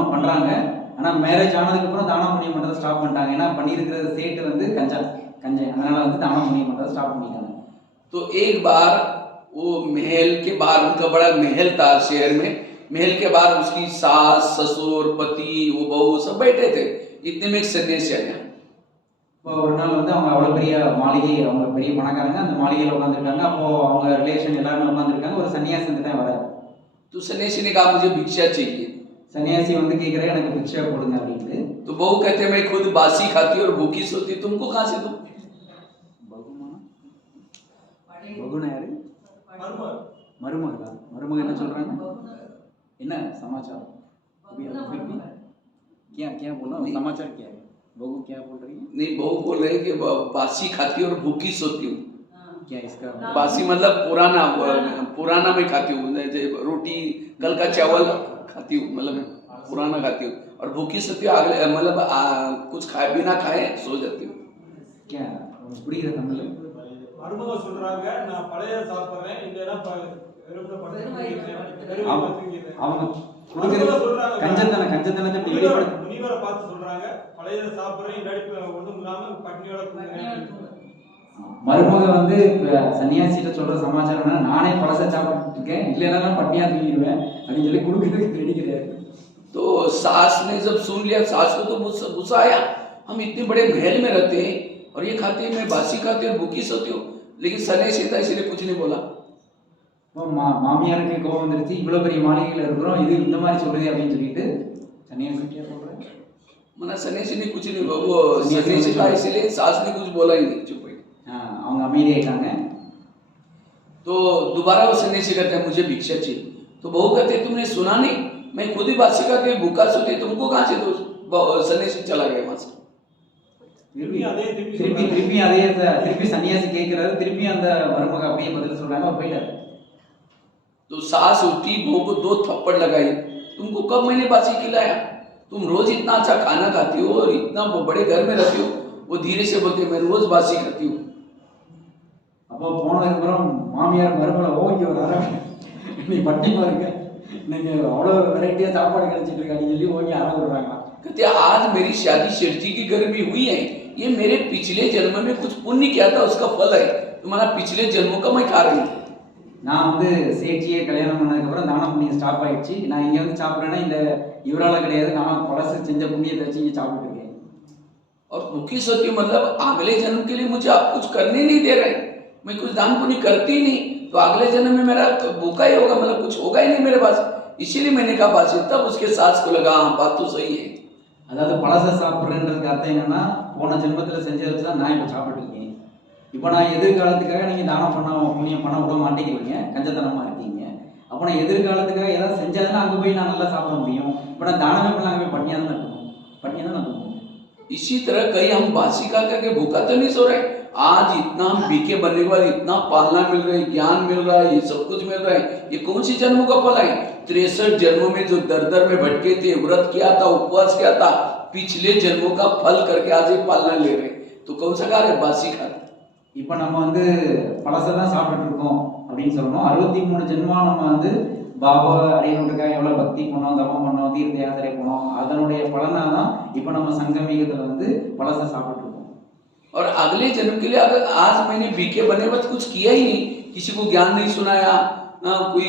பண்றாங்க. ஆனா மேரேஜ் ஆனதுக்கு அப்புறம் தானம் புண்ணியம் பண்றதை ஸ்டாப் பண்ணிட்டாங்க. ஏன்னா பண்ணியிருக்கிற சேட்டு வந்து கஞ்சன், அதனால வந்து தானம் புண்ணியம் பண்றதை ஸ்டாப் பண்ணிட்டாங்க. तो एक बार वो महल के बाहर, उनका बड़ा महल था शहर में, महल के बाहर उसकी सास, ससुर, पति, वो बहू सब बैठे थे। इतने में एक सन्यासी आया। இப்போ ஒரு நாள் வந்து அவங்க அவ்வளவு பெரிய மாளிகை, அவங்க பெரிய பணக்காரங்க, அந்த மாளிகையில உட்காந்துருக்காங்க. அப்போ அவங்க ரிலேஷன் எல்லாருமே உட்காந்துருக்காங்க. ஒரு சன்னியாசி வந்து தான் வர. तो सन्यासी ने कहा मुझे भिक्षा चाहिए। சன்னியாசி வந்து கேட்கிறேன் எனக்கு பிக்ஷா கொடுங்க அப்படின்ட்டு. तो बहू कहते मैं खुद बासी खाती और भूखी सोती, तुमको कहाँ से दूं? பகுனா யாரு? மருமகளா? மருமக என்ன சொல்றாங்க? என்ன சமாச்சாரம்? क्या क्या बोला? समाचार क्या है? बहू क्या बोल रही है? नहीं, बहू बोल रहे कि बासी खाती और भूखी सोती हूँ। क्या इसका बासी मतलब पुराना मैं खाती हूँ, रोटी कल का चावल खाती हूँ, मतलब पुराना खाती हूँ। और भूखी सोती हूँ, अगले मतलब कुछ खाए बिना खाए सो जाती हूँ। क्या புரியுது தமிழ்ல? மருமக சொல்றாங்க நான் பழைய சாப்பிடுறேன், இல்லைன்னா அவங்க கொடுக்குறது கஞ்சத்தனத்தை வெளிப்படுத்த முனிவரை பார்த்து சொல்றாங்க பழைய சாப்பிடுறேன், இல்லாட்டி ஒண்ணும் இல்லாம பட்னியோட தூங்குறேன். மருமக வந்து சன்னியாசிட்ட சொல்ற சமாச்சாரம், நானே பழச சாப்பிட்டு இருக்கேன், இல்லைன்னா பட்னியா தூங்கிடுவேன் அப்படின்னு சொல்லி கொடுக்குறதுக்கு ரெடி கிடையாது. तो सास ने जब सुन लिया, सास को तो गुस्सा आया, हम इतने बड़े महल में रहते हैं और ये खाते हैं, मैं बासी खाती हूँ भूखी सोती हूँ। लेकिन सन्यासी था इसलिए कुछ नहीं बोला। மாமியாருக்கு கோபம் வந்துருச்சு, இவ்வளவு பெரிய மாளிகையில இருக்கிறோம், இது இந்த மாதிரி சொல்லுது அப்படின்னு சொல்லிட்டு சன்னியாசி சொல்றேன். मना सन्यासी ने कुछ नहीं बोला, वो सन्यासी था इसलिए सास ने कुछ बोला ही नहीं, चुप गई। அவங்க அமைதியாயிட்டாங்க. तो दोबारा वो सन्यासी कहते हैं मुझे भिक्षा चाहिए। तो बहू कहते तुमने सुना नहीं, मैं खुद ही बासी खाती हूँ भूखा सोती, तुमको कहाँ से दो? सन्यासी चला गया वहां से। திருப்பி அதே திருப்பி சன்னியாசி கேட்கிறாரு, திருப்பி அந்த மருமக அப்படியே பதில் சொல்றாங்க, அவர் போயிட்டாரு. तो सास उठी, बहू को 2 थप्पड़ लगाई, तुमको कब मैंने बासी खिलाया? तुम रोज इतना अच्छा खाना खाती हो और इतना बड़े घर में रहती हो, वो धीरे से बोलते हैं मैं रोज बासी खाती हूँ। அப்போ போனதுக்கப்புறம் மாமியார் மருமகளை ஓகே ஒரு அரை நீ பட்டி பாருங்க நீங்க அவ்வளோ வெரைட்டியாக சாப்பாடு கிடைச்சிட்டு இருக்கான்னு சொல்லி ஓகே அரை விடுறாங்களா। कहते आज मेरी शादी शेठ जी के घर में हुई है, ये मेरे पिछले जन्म में कुछ पुण्य किया था उसका फल है, तुम्हारा पिछले जन्मों का मैं खा रही हूँ। நான் வந்து சேச்சியை கல்யாணம் பண்ணதுக்கப்புறம் தானம் புண்ணியம் ஸ்டாப் ஆயிடுச்சு, நான் இங்கே வந்து சாப்பிட்றேன்னா இந்த இவரால் கிடையாது, நான் பழசு செஞ்ச புண்ணியத்தை வச்சு இங்கே சாப்பிட்டு இருக்கேன்। और दुखी सत्य मतलब अगले जन्म के लिए मुझे आप कुछ करने नहीं दे रहे, मैं कुछ दान पुण्य करती ही नहीं, तो अगले जन्म में मेरा तो भूखा ही होगा, मतलब कुछ होगा ही नहीं मेरे पास। इसीलिए मैंने कहा बासी, तब उसके सास को लगा हाँ बात तो सही है। அதாவது பழசை சாப்பிட்றேன்றதுக்கு அர்த்தம் என்னன்னா போன ஜென்மத்தில் செஞ்ச வச்சு தான் நான் இப்போ சாப்பிட்டு இருக்கேன், இப்போ நான் எதிர்காலத்துக்காக நீங்கள் தானம் பண்ண புண்ணியம் பண்ண விட மாட்டேங்கிறீங்க, கஞ்சத்தனமாக இருக்கீங்க, அப்போ நான் எதிர்காலத்துக்காக ஏதாவது செஞ்சாதான் அங்கே போய் நான் நல்லா சாப்பிட முடியும், இப்போ நான் தானமே பண்ண அங்கே பண்ணியாக தான் இருக்கணும், பண்ணியாக தான் இருக்கணும்। इसी तरह कहीं हम बासी खा करके भूखा तो नहीं सो रहे, आज इतना हम बीके बनने के बाद इतना पालना मिल रहा है, ज्ञान मिल रहा है, ये सब कुछ मिल रहा है, ये कौन सी जन्मों का फल है? 63 जन्मों में जो दर दर में भटके थे, व्रत किया था, उपवास किया था, पिछले जन्मों का फल करके आज ये पालना ले रहे, तो कौन सा खा रहे? बासी खा रहे। இப்போ நம்ம வந்து பழசை தான் சாப்பிட்டுட்டு இருக்கோம் அப்படின்னு சொல்லணும்। 63 ஜென்மா நம்ம வந்து பாபா அடையணுக்காக எவ்வளோ பக்தி பண்ணோம், தவம் பண்ணோம், தீர்த்த யாத்திரை பண்ணோம், அதனுடைய பலனாக தான் இப்போ நம்ம சங்கமீகத்தில் வந்து பழசை சாப்பிட்டு இருக்கோம்। और अगले जन्म के लिए अगर आज मैंने बीके बने बाद कुछ किया ही नहीं, किसी को ज्ञान नहीं सुनाया, कोई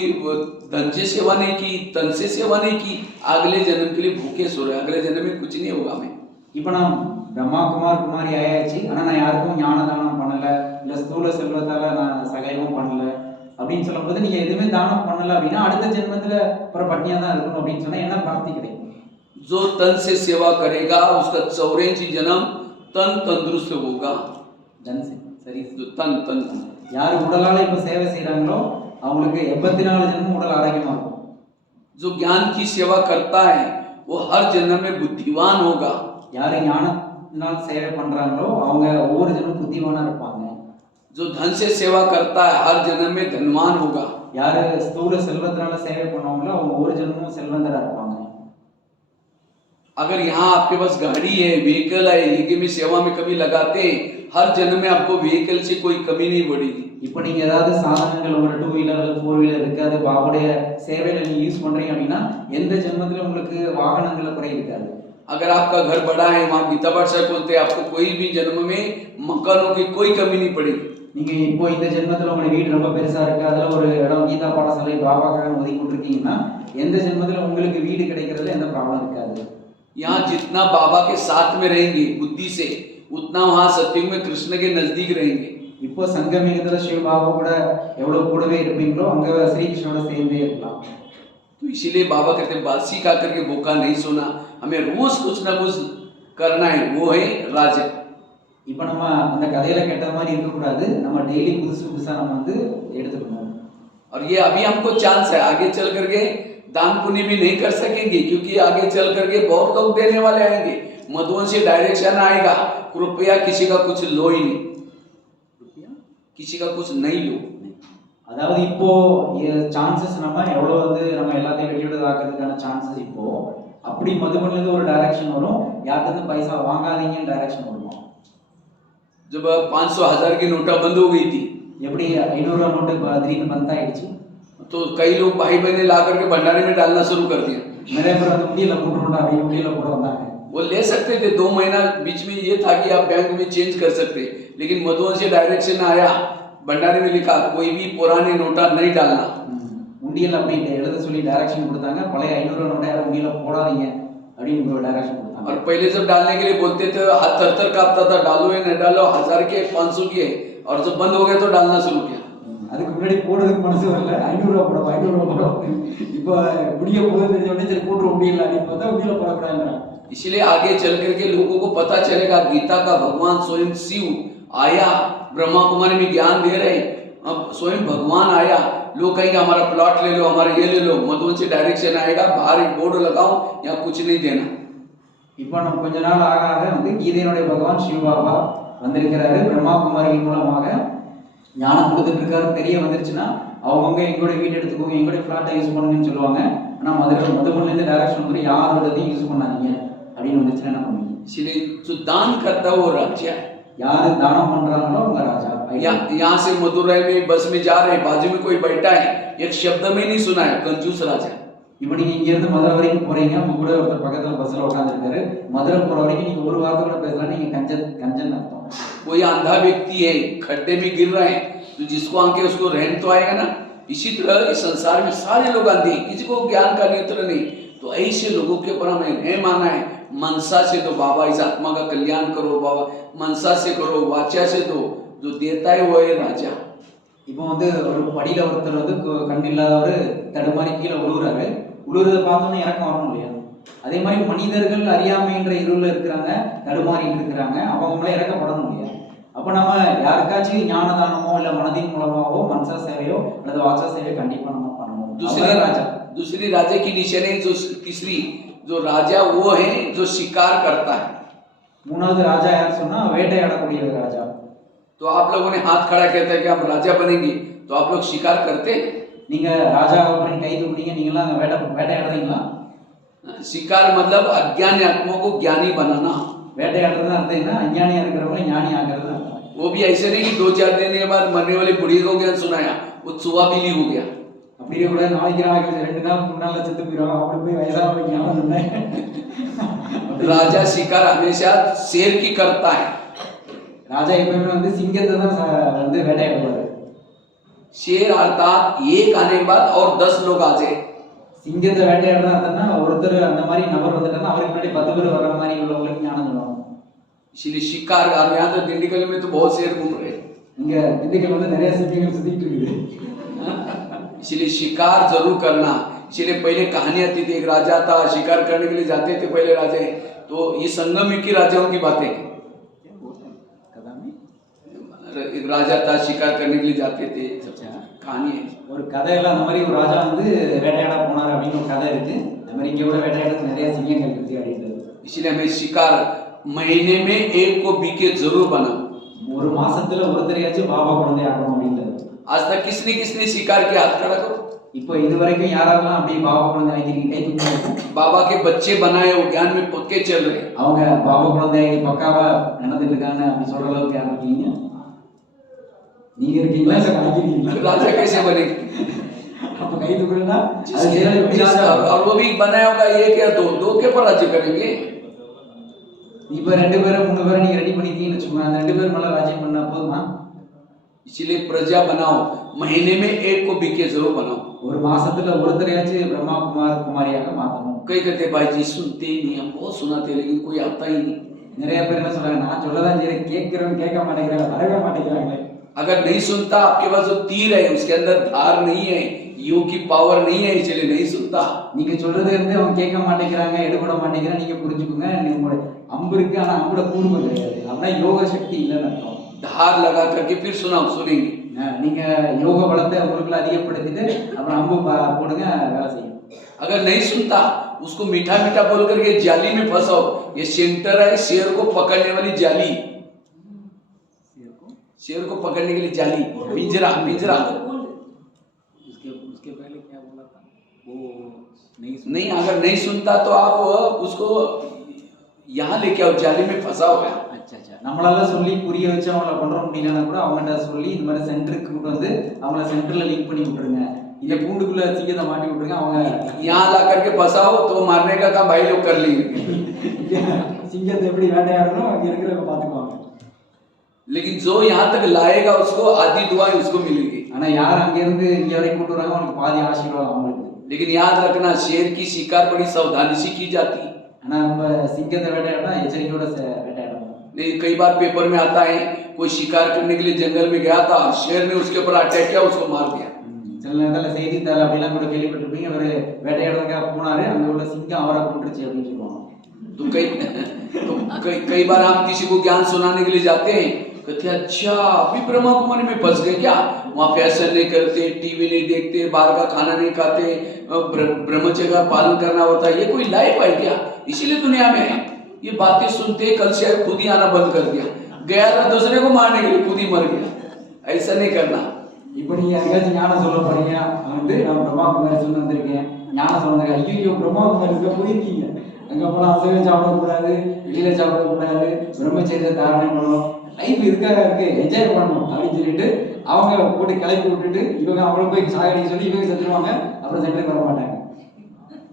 धन से सेवा नहीं की, तन से सेवा नहीं की, अगले जन्म के लिए भूखे सो रहे, अगले जन्म में कुछ नहीं होगा। मैं இப்போ நான் பிரம்மா குமார் குமாரி ஆயாச்சு, ஆனால் நான் யாருக்கும் ஞான தானம் பண்ணலை, இல்லை ஸ்தூல செல்வத்தால் நான் சகைவும் பண்ணலை அப்படின்னு சொல்லும்போது நீங்கள் எதுவுமே தானம் பண்ணலை அப்படின்னா அடுத்த ஜென்மத்தில் அப்புறம் பட்டினியாக தான் இருக்கணும் அப்படின்னு சொன்னால் என்ன பிராப்தி கிடைக்கும்? जो तन से सेवा करेगा उसका 84 जन्म तन तंदुरुस्त होगा। தன் சரி, जो तन तन யார் உடலால் இப்போ சேவை செய்கிறாங்களோ அவங்களுக்கு 84 ஜென்மம் உடல் ஆரோக்கியமாக இருக்கும்। जो ज्ञान की सेवा करता है वो हर जन्म में बुद्धिमान होगा। யார் ஞானத்தினால் சேவை பண்ணுறாங்களோ அவங்க ஒவ்வொரு ஜென்மம் புத்திமானாக இருப்பாங்க। जो धन से सेवा करता है हर जन्म में धनवान होगा। யார் ஸ்தூல செல்வத்தினால சேவை பண்ணுவாங்களோ அவங்க ஒவ்வொரு ஜென்மமும் செல்வந்தராக இருப்பாங்க। अगर यहाँ आपके पास गाड़ी है, व्हीकल है, ये में सेवा में कभी लगाते हैं, हर जन्म में आपको व्हीकल से कोई कमी नहीं बढ़ेगी। இப்போ நீங்கள் ஏதாவது சாதனங்கள் உங்களோட 2 வீலர் 4 வீலர் இருக்குது, அது பாபுடைய சேவையில் நீங்கள் யூஸ் பண்ணுறீங்க அப்படின்னா எந்த ஜென்மத்தில் உங்களுக்கு வாகனங்களை குறை இருக்காது। अगर आपका घर बड़ा है, वहाँ गीता पाठशाला खोलते हैं, आपको कोई भी जन्म में मकानों की कोई कमी नहीं पड़ेगी। நீங்கள் இப்போ இந்த ஜென்மத்தில் உங்களுடைய வீடு ரொம்ப பெருசாக இருக்குது, அதில் ஒரு இடம் கீதா பாடசாலை பாபாக்காக ஒதுக்கி கொடுத்துருக்கீங்கன்னா எந்த ஜென்மத்தில் உங்களுக்கு வீடு கிடைக்கிறதுல எந்த ப்ராப்ளம் இருக்காது। यहाँ जितना बाबा के साथ में रहेंगे बुद्धि से, उतना वहाँ सत्युग में कृष्ण के नजदीक रहेंगे। இப்போ சங்கமீகத்தில் சிவ பாபா கூட எவ்வளோ கூடவே இருப்பீங்களோ அங்கே ஸ்ரீகிருஷ்ணோட சேர்ந்தே இருக்கலாம்। तो इसीलिए बाबा कहते हैं बासी खा करके भूखा नहीं सोना, हमें रोज कुछ ना कुछ करना है, वो है राजा। இப்போ நம்ம அந்த கதையில கேட்ட மாதிரி இருக்கக்கூடாது, நம்ம டெய்லி புதுசு புதுசாக நம்ம வந்து எடுத்துக்கணும்। और ये अभी हमको चांस है, आगे चल करके दान पुण्य भी नहीं कर सकेंगे, क्योंकि आगे चल करके बहुत लोग देने वाले आएंगे, मधुवन से डायरेक्शन आएगा, कृपया किसी का कुछ लो ही नहीं, किसी का कुछ नहीं लो। அதாவது இப்போ சான்சஸ் நம்ம எவ்வளோ வந்து நம்ம எல்லாத்தையும் வெட்டிவிடுதாக்குறதுக்கான சான்சஸ் இப்போ அப்படி மதுபன்லேருந்து ஒரு டைரக்ஷன் வரும், யார்கிட்ட பைசா வாங்காதீங்கன்னு டைரக்ஷன் வருவோம்। जब 500,000 की नोटा बंद हो गई थी, எப்படி 500 நோட்டு திடீர்னு பந்த் ஆயிடுச்சு, तो कई लोग भाई बहने ला करके भंडारे में डालना शुरू कर दिया। நிறைய பேர் வந்து முடியல போட்டுருந்தா அப்படி முடியல போட வந்தாங்க। वो ले सकते थे, 2 महीना बीच में ये था कि आप बैंक में चेंज कर सकते, लेकिन मधुवन से डायरेक्शन आया, भंडारे में लिखा कोई भी पुराने नोटा नहीं डालना। உண்டியல் அப்படி எழுத சொல்லி டைரக்ஷன் கொடுத்தாங்க, பழைய 500 நோட்டை யாரும் உண்டியல போடாதீங்க அப்படின்னு டைரக்ஷன் கொடுத்தாங்க। और पहले सब डालने के लिए बोलते थे, हाथ थर कांपता था, डालो या नहीं डालो, 1000 के 500 के, और जब बंद हो गया तो डालना शुरू किया। அதுக்கு முன்னாடி போடுறதுக்கு மனசு வரல, 500 போடும் 500 போடும், இப்போ முடிய போகுது உடனே சரி போட்டு முடியல அப்படின்னு பார்த்தா உண்டியல போடக்கூடாதுங்கிறாங்க। इसलिए आगे चल करके लोगों को पता चलेगा गीता का भगवान स्वयं शिव आया, ब्रह्मा कुमारी में ज्ञान दे रहे, अब स्वयं भगवान आया, लोग कहेंगे हमारा प्लॉट ले लो, हमारा ये ले लो, मधुवन से डायरेक्शन आएगा, बाहर एक बोर्ड लगाओ, यहाँ कुछ नहीं देना। இப்போ நம்ம கொஞ்ச நாள் ஆக ஆக வந்து கீதையினுடைய பகவான் சிவ பாபா வந்திருக்கிறாரு, பிரம்மா குமாரிகள் மூலமாக ஞானம் கொடுத்துட்டு இருக்காரு, தெரிய வந்துருச்சுன்னா அவங்கவுங்க எங்களுடைய வீடு எடுத்துக்கோங்க, எங்களுடைய ஃப்ளாட்டை யூஸ் பண்ணுங்கன்னு சொல்லுவாங்க। ஆனால் மதுபன்லேருந்து டைரக்ஷன் வந்து யாரோடதையும் யூஸ் பண்ணாதீங்க அப்படின்னு வந்துச்சுன்னா என்ன பண்ணுவீங்க? इसलिए जो दान करता है वो राजा है। யாரு தானம் பண்றாங்களோ அவங்க ராஜா. यहाँ से मदुरई में बस में जा रहे हैं, बाजू में कोई बैठा है, एक शब्द में नहीं सुना है, कंजूस राजा। இப்போ நீங்க இங்க இருந்து மதுரை வரைக்கும் போறீங்க, உங்க கூட ஒருத்தர் பக்கத்துல பஸ்ல உட்காந்துருக்காரு, மதுரை போற வரைக்கும் நீங்க ஒரு வார்த்தை கூட பேசலாம், நீங்க கஞ்சன் அர்த்தம். कोई अंधा व्यक्ति है, खड्डे में गिर रहा है, तो जिसको आंखें उसको रहम तो आएगा ना। इसी तरह इस संसार में सारे लोग अंधे, किसी को ज्ञान का नेत्र नहीं, तो ऐसे लोगों के ऊपर हमें रहम आना है। मनसा से दो बाबा, इस आत्मा का कल्याण करो बाबा, मनसा से करो, वाचा से दो, जो देता है वो है राजा। இப்போ வந்து ஒரு படியில ஒருத்தர் வந்து கண் இல்லாதவர் தடுமாறி கீழே விழுகுறாரு, விழுறதை பார்த்தோன்னே இறக்கம் வரணும் இல்லையா? அதே மாதிரி மனிதர்கள் அறியாமைன்ற இருளில் இருக்கிறாங்க, தடுமாறிட்டு இருக்கிறாங்க, அவங்களே இறக்கப்படணும் இல்லையா? அப்போ நம்ம யாருக்காச்சும் ஞானதானமோ இல்லை மனதின் மூலமாகவோ மனசா சேவையோ அல்லது வாச்சா சேவையோ கண்டிப்பா நம்ம பண்ணணும். दूसरी राजा की निशानी जो तीसरी जो राजा वो है जो शिकार करता है। மூணாவது ராஜா யார் சொன்னா வேட்டையாடக்கூடிய ராஜா. तो आप लोगों ने हाथ खड़ा कहता है कि हम राजा बनेंगे, तो आप लोग शिकार करते हैं? நீங்க ராஜா அப்படின்னு கை தூக்குறீங்க, நீங்களாம் வேட்டையாடுறீங்களா? शिकार मतलब अज्ञानी आत्माओं को ज्ञानी बनाना। வேட்டையாடுறது அர்த்தம் என்ன? அஞ்ஞானியா இருக்கிறவங்க ஞானி ஆகிறது. वो भी ऐसे नहीं कि 2-4 दिन के बाद मरने वाली बुढ़ी को ज्ञान सुनाया, वो चुहा बिल्ली हो गया। அப்படியே கூட நாளைக்கு 2 நாள் 3 நாள்ல செத்து போயிடும், அப்படி போய் வயசான ஞானம் சொன்னேன். राजा शिकार हमेशा शेर की करता है। ராஜா எப்பவுமே வந்து சிங்கத்தை தான் வந்து வேட்டையாடுவாரு. शेर अर्थात एक आने के बाद और 10 लोग आ जाए। சிங்கத்தை வேட்டையாடுறதா இருந்ததுன்னா ஒருத்தர் அந்த மாதிரி நபர் வந்துட்டாருன்னா அவருக்கு முன்னாடி 10 பேர் வர்ற மாதிரி உள்ளவங்களுக்கு ஞானம் சொல்லுவாங்க. इसलिए शिकार, और यहाँ तो दिंडीगल में तो बहुत शेर घूम रहे हैं। இங்க திண்டுக்கல் வந்து நிறைய சிங்கங்கள் சுத்திட்டு இருக்குது. इसलिए शिकार जरूर करना। इसलिए पहले कहानी आती थी, एक राजा था, शिकार करने के लिए जाते थे पहले राजा, तो ये संगम की राजाओं की बातें। एक राजा था, शिकार करने के लिए जाते थे, कहानी है। ஒரு கதையெல்லாம் அந்த மாதிரி ஒரு ராஜா வந்து வேட்டையாட போனார் அப்படின்னு ஒரு கதை இருக்கு. அந்த மாதிரி இங்க கூட வேட்டையாடுறது நிறைய சிங்கங்கள் இருக்கு அப்படின்றது. इसलिए हमें शिकार महीने में एक को बीके जरूर बना। ஒரு மாசத்துல ஒருத்தரையாச்சும் பாபா குழந்தை ஆகணும் அப்படின்றது. आज तक किसने शिकार किया? हाथ खड़ा करो। இப்போ இது வரைக்கும் யாரெல்லாம் அப்படி பாபா குழந்தை ஆகிருக்கீங்க? கை தூக்குங்க. बाबा के बच्चे बनाए वो ज्ञान में पक्के चल रहे, அவங்க பாபா குழந்தை பக்காவா நடந்துட்டு இருக்காங்க அப்படி சொல்ற அளவுக்கு யார் இருக்கீங்க? நீங்க இருக்கீங்களா இல்ல ஆகிருக்கீங்களா? राजा कैसे बनेंगे? அப்ப கை தூக்குறேன்னா और वो भी बनाया होगा एक या दो के पर राज्य करेंगे। இப்ப 2 பேரும் 3 பேரும் நீங்க ரெடி பண்ணிட்டீங்கன்னு வெச்சுக்கோங்க, அந்த 2 பேர் மேல ராஜ்யம் பண்ணா போதுமா? इसलिए प्रजा बनाओ, महीने में एक को बीके जरूर बनाओ। ஒரு மாசத்துல ஒருத்தரையாச்சும் பிரம்மா குமார் குமாரியாக மாத்தணும். कई कहते भाई जी सुनते ही नहीं, हम बहुत सुनाते लेकिन कोई आता ही नहीं। நிறைய பேர் என்ன சொல்றாங்க, நான் சொல்லதான் செய்றேன், கேட்கிறவங்க கேட்க மாட்டேங்கிறாங்க, வரவே மாட்டேங்கிறாங்க. अगर नहीं सुनता, आपके पास जो तीर है उसके अंदर धार नहीं है, योग की पावर नहीं है, इसलिए नहीं सुनता। நீங்க சொல்றது இருந்து அவங்க கேட்க மாட்டேங்கிறாங்க, எடுபட மாட்டேங்கிறாங்க, நீங்க புரிஞ்சுக்கோங்க, உங்களோட அம்பு இருக்கு ஆனா அம்புல கூர்மை கிடையாது, அப்படின்னா யோக சக்தி இல்லைன்னு அர்த்தம். धार लगा करके फिर सुनेंगे। நீங்க யோக பலத்தை உங்களுக்குள்ள அதிகப்படுத்திட்டு அப்புறம் அம்பு போடுங்க, வேலை செய்யும். अगर नहीं सुनता, उसको मीठा मीठा बोल करके जाली में फंसाओ। ये सेंटर है शेर को पकड़ने वाली जाली, शेर को पकड़ने के लिए जाली, पिंजरा। उसके पहले क्या बोला था वो नहीं, अगर नहीं सुनता तो आप उसको यहाँ लेके आओ, जाली में फंसा होगा। अच्छा, நம்மளால சொல்லி புரிய வச்சு அவங்கள கொண்டு முடியலன்னா கூட அவங்கள்ட்ட சொல்லி இந்த மாதிரி சென்டருக்கு கூட்டு வந்து அவங்கள சென்டர்ல லிங்க் பண்ணி விட்டுருங்க, இந்த கூண்டுக்குள்ள சிங்கத்தை மாட்டி விட்டுருங்க, அவங்க यहाँ ला करके फंसाओ तो मारने का काम भाई लोग कर लेंगे। சிங்கத்தை எப்படி வேட்டையாடணும் அங்க இருக்கிறவங்க பாத்துக்குவாங்க. लेकिन जो यहाँ तक लाएगा उसको आधी दुआएं उसको मिलेगी। ஆனா யார் அங்க இருந்து இங்க வரைக்கும் கூட்டு வராங்க அவங்களுக்கு பாதி ஆசீர்வாதம் அவங்களுக்கு. लेकिन याद रखना, शेर की शिकार बड़ी सावधानी से की जाती है। ஆனா நம்ம சிங்கத்தை வேட்டையாடா எச்சரிக்கையோட வேட்டையாடணும். नहीं, कई बार पेपर में आता है कोई शिकार करने के लिए जंगल में गया था, शेर ने उसके ऊपर अटैक किया, उसको मार दिया। சில நேரத்துல செய்தித்தாள் அப்படிலாம் கூட கேள்விப்பட்டிருப்பீங்க, ஒரு வேட்டையாடுறதுக்காக போனாரு, அங்க உள்ள சிங்கம் அவரை கொண்டுருச்சு அப்படின்னு சொல்லுவாங்க. तो कई बार हम किसी को ज्ञान सुनाने के लिए जाते हैं, कहते अच्छा अभी ब्रह्मा कुमारी में फंस गए क्या? वहाँ फैशन नहीं करते, टीवी नहीं देखते, बाहर का खाना नहीं खाते, ब्रह्मचर्य का पालन करना होता है, ये कोई लाइफ है क्या? इसीलिए दुनिया में है। ये बातें सुनते कल से खुद ही आना बंद कर दिया, गया था दूसरे को मारने के लिए, खुद ही मर गया। ऐसा नहीं करना। இப்போ நீங்க யாருக்காச்சும் ஞானம் சொல்ல போறீங்க, வந்து நான் பிரம்மா குமாரி சொல்லி வந்திருக்கேன், ஞானம் சொன்னதுக்கு ஐயோ பிரம்மா குமாரி போயிருக்கீங்க அங்க போனா அசைவம் சாப்பிடக்கூடாது, வெளியில சாப்பிடக்கூடாது, பிரம்மச்சரிய தாரணை பண்ணணும், லைஃப் இதுக்காக இருக்கு, என்ஜாய் பண்ணணும் அப்படின்னு சொல்லிட்டு அவங்க போட்டு கிளப்பி விட்டுட்டு இவங்க அவங்கள போய் சாகடிக்க சொல்லி இவங்க செத்துருவாங்க, அப்புறம் சென்டருக்கு வர மாட்டாங்க.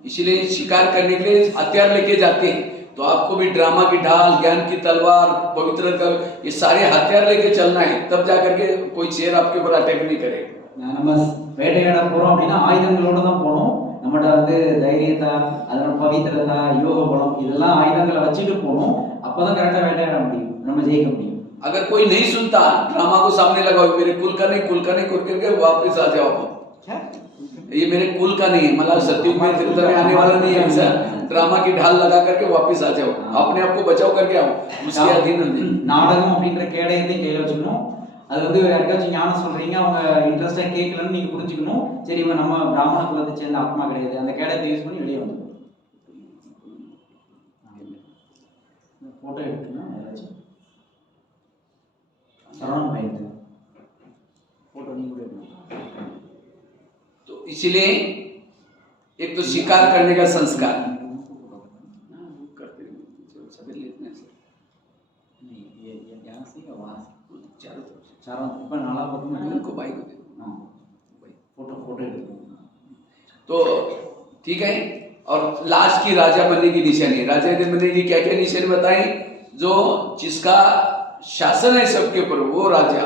इसलिए शिकार करने के लिए हथियार लेके जाते हैं, तो आपको भी ड्रामा की ढाल, ज्ञान की तलवार, पवित्र का ये सारे हथियार लेके चलना है, तब जाकर के कोई शेर आपके ऊपर अटैक नहीं करेगा. நம்ம வேட்டையாட போறோம் அப்படின்னா ஆயுதங்களோட தான் போகணும். நம்மகிட்ட வந்து தைரியத்தை, அதோட பவித்திரதா, யோக பலம் இதெல்லாம் ஆயுதங்களை வச்சுட்டு போகணும். அப்பதான் கரெக்டா வேட்டையாட முடியும், நம்ம ஜெயிக்க முடியும். अगर कोई नहीं सुनता, ड्रामा को सामने लगाओ, मेरे कुल का नहीं करके वापस आ जाओ. ये मेरे कुल का नहीं है, मतलब सत्युग में त्रेता में आने वाला नहीं है. ऐसा ड्रामा की ढाल लगा करके वापस आ जाओ, अपने आप को बचाव करके आओ, उसके अधीन हो जाओ. நாடகம் அப்படின்ற கேடயத்தையும் கையில வச்சுக்கணும். அது வந்து யாருக்காச்சும் ஞானம் சொல்றீங்க, அவங்க இன்ட்ரெஸ்டா கேட்கலன்னு நீங்க புரிஞ்சுக்கணும். சரி இவன் நம்ம பிராமண குலத்தை சேர்ந்த ஆத்மா கிடையாது, அந்த கேடயத்தை யூஸ் பண்ணி வெளியே வந்து போட்டோ எடுக்கணும். ஏதாச்சும் சரவணன் பையன் फोटो नहीं उड़ेगा। तो इसलिए एक तो शिकार करने का संस्कार करते सभी लेते हैं नहीं, ये यहाँ से या वहाँ से चारों ऊपर नाला पकड़ को बाइक हाँ फोटो तो ठीक है। और लास्ट की राजा बनने की निशानी, राजा बनने की क्या क्या निशानी बताई, जो जिसका शासन है सबके ऊपर वो राजा,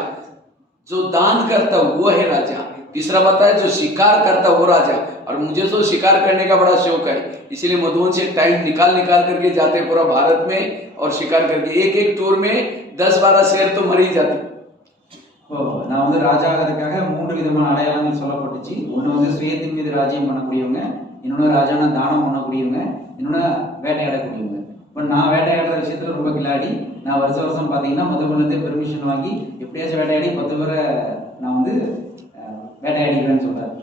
जो दान करता वो है राजा। तीसरा बताया जो शिकार करता वो राजा। और मुझे तो शिकार करने का बड़ा शौक है, इसीलिए मधुबन से टाइम निकाल करके जाते पूरा भारत में और शिकार करके एक एक टूर में 10-12 शेर तो मर ही जाते। நான் வந்து ராஜா ஆகிறதுக்காக 3 விதமான அடையாளங்கள் சொல்லப்பட்டுச்சு. ஒன்று வந்து சுயத்தின் மீது ராஜ்யம் பண்ணக்கூடியவங்க, இன்னொன்று ராஜான தானம் பண்ணக்கூடியவங்க, இன்னொன்று வேட்டையாடக்கூடியவங்க. இப்போ நான் வேட்டையாடுற விஷயத்துல ரொம்ப கிளாடி. நான் வருஷம் பார்த்தீங்கன்னா மதுபனத்தை பெர்மிஷன் வாங்கி எப்படியாச்சும் வேட்டையாடி 10 பேரை நான் வந்து வேட்டையாடிக்கிறேன்னு சொல்றாரு.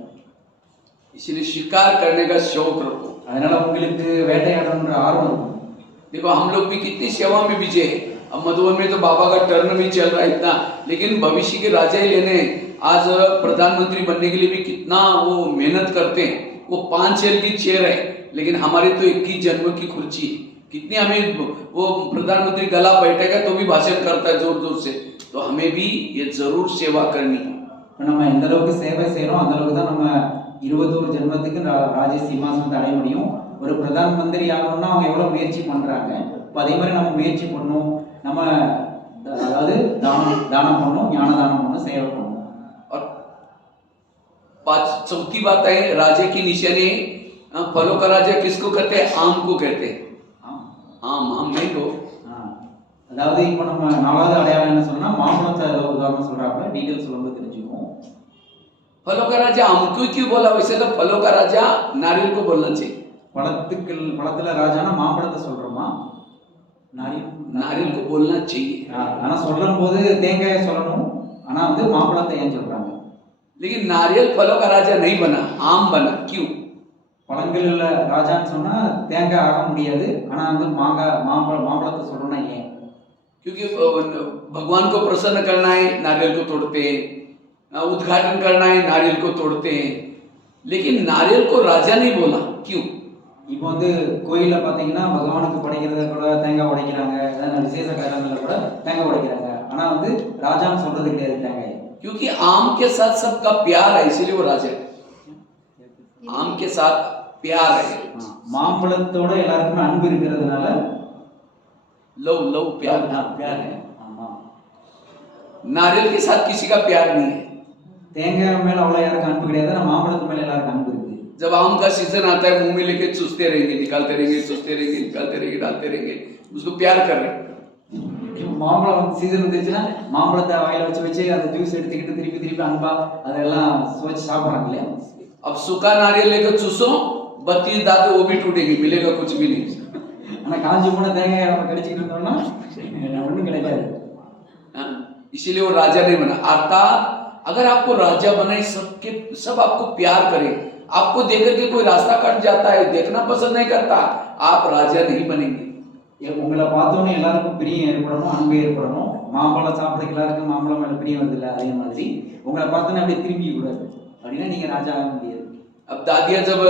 इसलिए शिकार करने का शौक रखो, அதனால உங்களுக்கு வேட்டையாடணுன்ற ஆர்வம் இருக்கும். देखो हम लोग भी कितनी सेवा में बिजे हैं। अब मधुबन में तो बाबा का टर्न भी चल रहा है इतना, लेकिन भविष्य के राजा ही लेने आज प्रधानमंत्री बनने के लिए भी कितना वो मेहनत करते हैं। वो 5 साल की चेयर है, लेकिन हमारे तो 21 जन्म की खुर्ची। कितनी हमें वो प्रधानमंत्री गला बैठेगा तो भी भाषण करता है जोर जोर से। तो हमें भी ये जरूर सेवा करनी है। நம்ம எந்த அளவுக்கு சேவை செய்யறோம் அந்த அளவுக்கு தான் நம்ம 21 ஜென்மத்துக்கு ராஜ்ய சிம்மாசனத்தை அடைய முடியும். ஒரு பிரதான் மந்திரி ஆகணும்னா அவங்க எவ்வளவு முயற்சி பண்றாங்க, இப்போ அதே மாதிரி நம்ம முயற்சி பண்ணணும். நம்ம அதாவது தானம் பண்ணணும், ஞான தானம் பண்ணணும், சேவை பண்ணணும். और चौथी बात है राजा की निशानी, फलों का राजा किसको कहते हैं? आम को कहते हैं। आम नहीं तो அதாவது இப்போ நம்ம 4வது அடையாளம் என்ன சொன்னா மாம்பழத்தை உதாரணம் சொல்றாங்க, டீடைல்ஸ் சொல்லும்போது தெரிஞ்சுக்குவோம். फलों का राजा आम क्यों बोला? वैसे तो फलों का राजा नारियल को बोलना चाहिए। பழத்துல ராஜானா மாம்பழத்தை சொல்றோமா? नारियल को बोलना चाहिए। ஆனா சொல்லும் போது தேங்காயை சொல்லணும், ஆனா வந்து மாம்பழத்தை ஏன் சொல்றாங்க? लेकिन नारियल फलों का राजा नहीं बना, आम बना। क्यों? பழங்கள்ல ராஜான்னு சொன்னா தேங்காய் ஆக முடியாது, ஆனா வந்து மாம்பழத்தை சொல்றோம்னா ஏன்? क्योंकि भगवान को प्रसन्न करना है, नारियल को तोड़ते हैं। उद्घाटन करना है, नारियल को तोड़ते हैं। लेकिन नारियल को राजा नहीं बोला। क्यों? இப்போ வந்து கோயில்ல பாத்தீங்கன்னா பகவானுக்கு படைக்கிறத கூட தேங்காய் உடைக்கிறாங்க, ஏதாவது விசேஷ காரணங்கள்ல கூட தேங்காய் உடைக்கிறாங்க, ஆனா வந்து ராஜான்னு சொல்றது கிடையாது தேங்காய்। क्योंकि आम के साथ सबका प्यार है, इसलिए वो राजा है। आम के साथ प्यार है, மாம்பழத்தோட எல்லாருக்குமே அன்பு இருக்கிறதுனால लव प्यार प्यार है। नारियल के साथ किसी का प्यार नहीं है। தேங்காய் மேல அவ்வளவு யாருக்கும் அன்பு கிடையாது, ஆனா மாம்பழத்து மேல எல்லாருக்கும் அன்பு இருக்கு। जब आम का सीजन आता है मुंह में लेके चूसते रहेंगे, निकालते रहेंगे, चूसते रहेंगे, निकालते रहेंगे, डालते रहेंगे, उसको प्यार कर रहे हैं। மாம்பழம் சீசன் வந்துச்சுன்னா மாம்பழத்தை வாயில வச்சு அந்த ஜூஸ் எடுத்துக்கிட்டு திருப்பி அன்பா அதெல்லாம் சுவைச்சு சாப்பிடுறாங்க இல்லையா? अब सूखा नारियल लेकर चूसो, 32 दांत वो भी टूटेंगे, मिलेगा कुछ भी नहीं। ஆனா காஞ்சி போன தேங்காய் நம்ம கடிச்சிட்டு இருந்தோம்னா ஒண்ணும் கிடைக்காது। इसीलिए वो राजा नहीं बना। अर्थात अगर आपको राजा बनाए, सब आपको प्यार करें, आपको देख के कोई रास्ता कट जाता है, देखना पसंद नहीं करता, आप राजा नहीं बनेंगे। உங்களை பார்த்தோன்னே எல்லாருக்கும் பிரியம் ஏற்படணும், அன்பு ஏற்படணும்। மாம்பழம் சாப்பிட்றதுக்கு எல்லாருக்கும் மாம்பழம் மேல பிரியம் வருது இல்லை, அதே மாதிரி உங்களை பார்த்தோன்னே அப்படியே திரும்பி கூடாது அப்படின்னா நீங்க ராஜா ஆக முடியாது। अब दादियां जब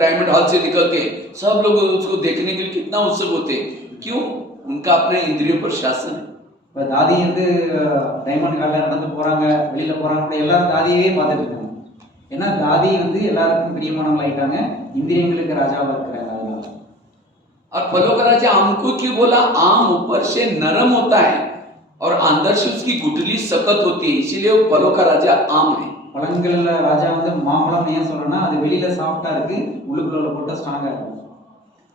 डायमंड हॉल से निकलते हैं, सब लोग उसको देखने के लिए कितना उत्सुक होते हैं। क्यों? उनका अपने इंद्रियों पर शासन है। இப்போ தாதி வந்து டைமண்ட் காலில் நடந்து போறாங்க, வெளியில போறாங்க, அப்படி எல்லாரும் தாதியே பார்த்துட்டு இருக்காங்க. ஏன்னா தாதி வந்து எல்லாருக்கும் பிரியமானவங்க ஆயிட்டாங்க, இந்திரியங்களுக்கு ராஜாவா இருக்கிறாங்க. அதனால और फलों का राजा आम को क्यों बोला? आम ऊपर से नरम होता है और अंदर से उसकी गुठली सख्त होती है, इसीलिए वो फलों का राजा आम है। பழங்கள்ல ராஜா வந்து மாம்பழம் ஏன் சொல்றேன்னா, அது வெளியில சாஃப்டா இருக்கு, உள்ளுக்குள்ள போட்டா ஸ்ட்ராங்கா இருக்கு.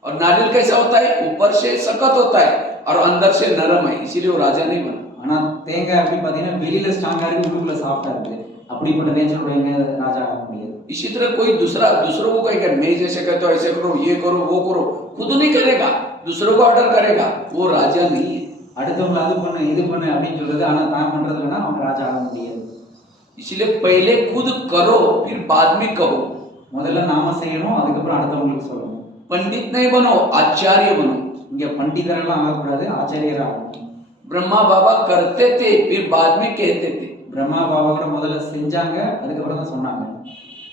और नारियल कैसा होता है? ऊपर से सख्त होता है और अंदर से नरम है, इसीलिए वो राजा नहीं बना। ஆனா தேங்காய் அப்படின்னு பாத்தீங்கன்னா வெளியில ஸ்ட்ராங்கா இருக்கு, உள்ளுக்குள்ள சாஃப்டா இருக்கு. அப்படிப்பட்ட நேச்சர் உடையவங்க ராஜா ஆக முடியாது. इसी तरह कोई दूसरों को कहेगा मैं जैसे कहता हूं ऐसे करो, ये करो, वो करो, खुद नहीं करेगा, दूसरों को ऑर्डर करेगा, वो राजा नहीं है। அடுத்தவங்க அது பண்ணு இது பண்ணு அப்படின்னு சொல்றது, ஆனா தான் பண்றது இல்லைன்னா அவங்க ராஜா ஆக முடியாது. इसलिए पहले खुद करो फिर बाद में कहो। முதல்ல நாம செய்யணும், அதுக்கப்புறம் அடுத்தவங்களுக்கு சொல்லணும். पंडित नहीं बनो, आचार्य बनो। இங்க பண்டிதரெல்லாம் ஆகக்கூடாது, ஆச்சாரியரா ஆகணும். ब्रह्मा बाबा करते थे फिर बाद में कहते थे, பிரம்மா பாபா கூட முதல்ல செஞ்சாங்க, அதுக்கப்புறம் தான் சொன்னாங்க.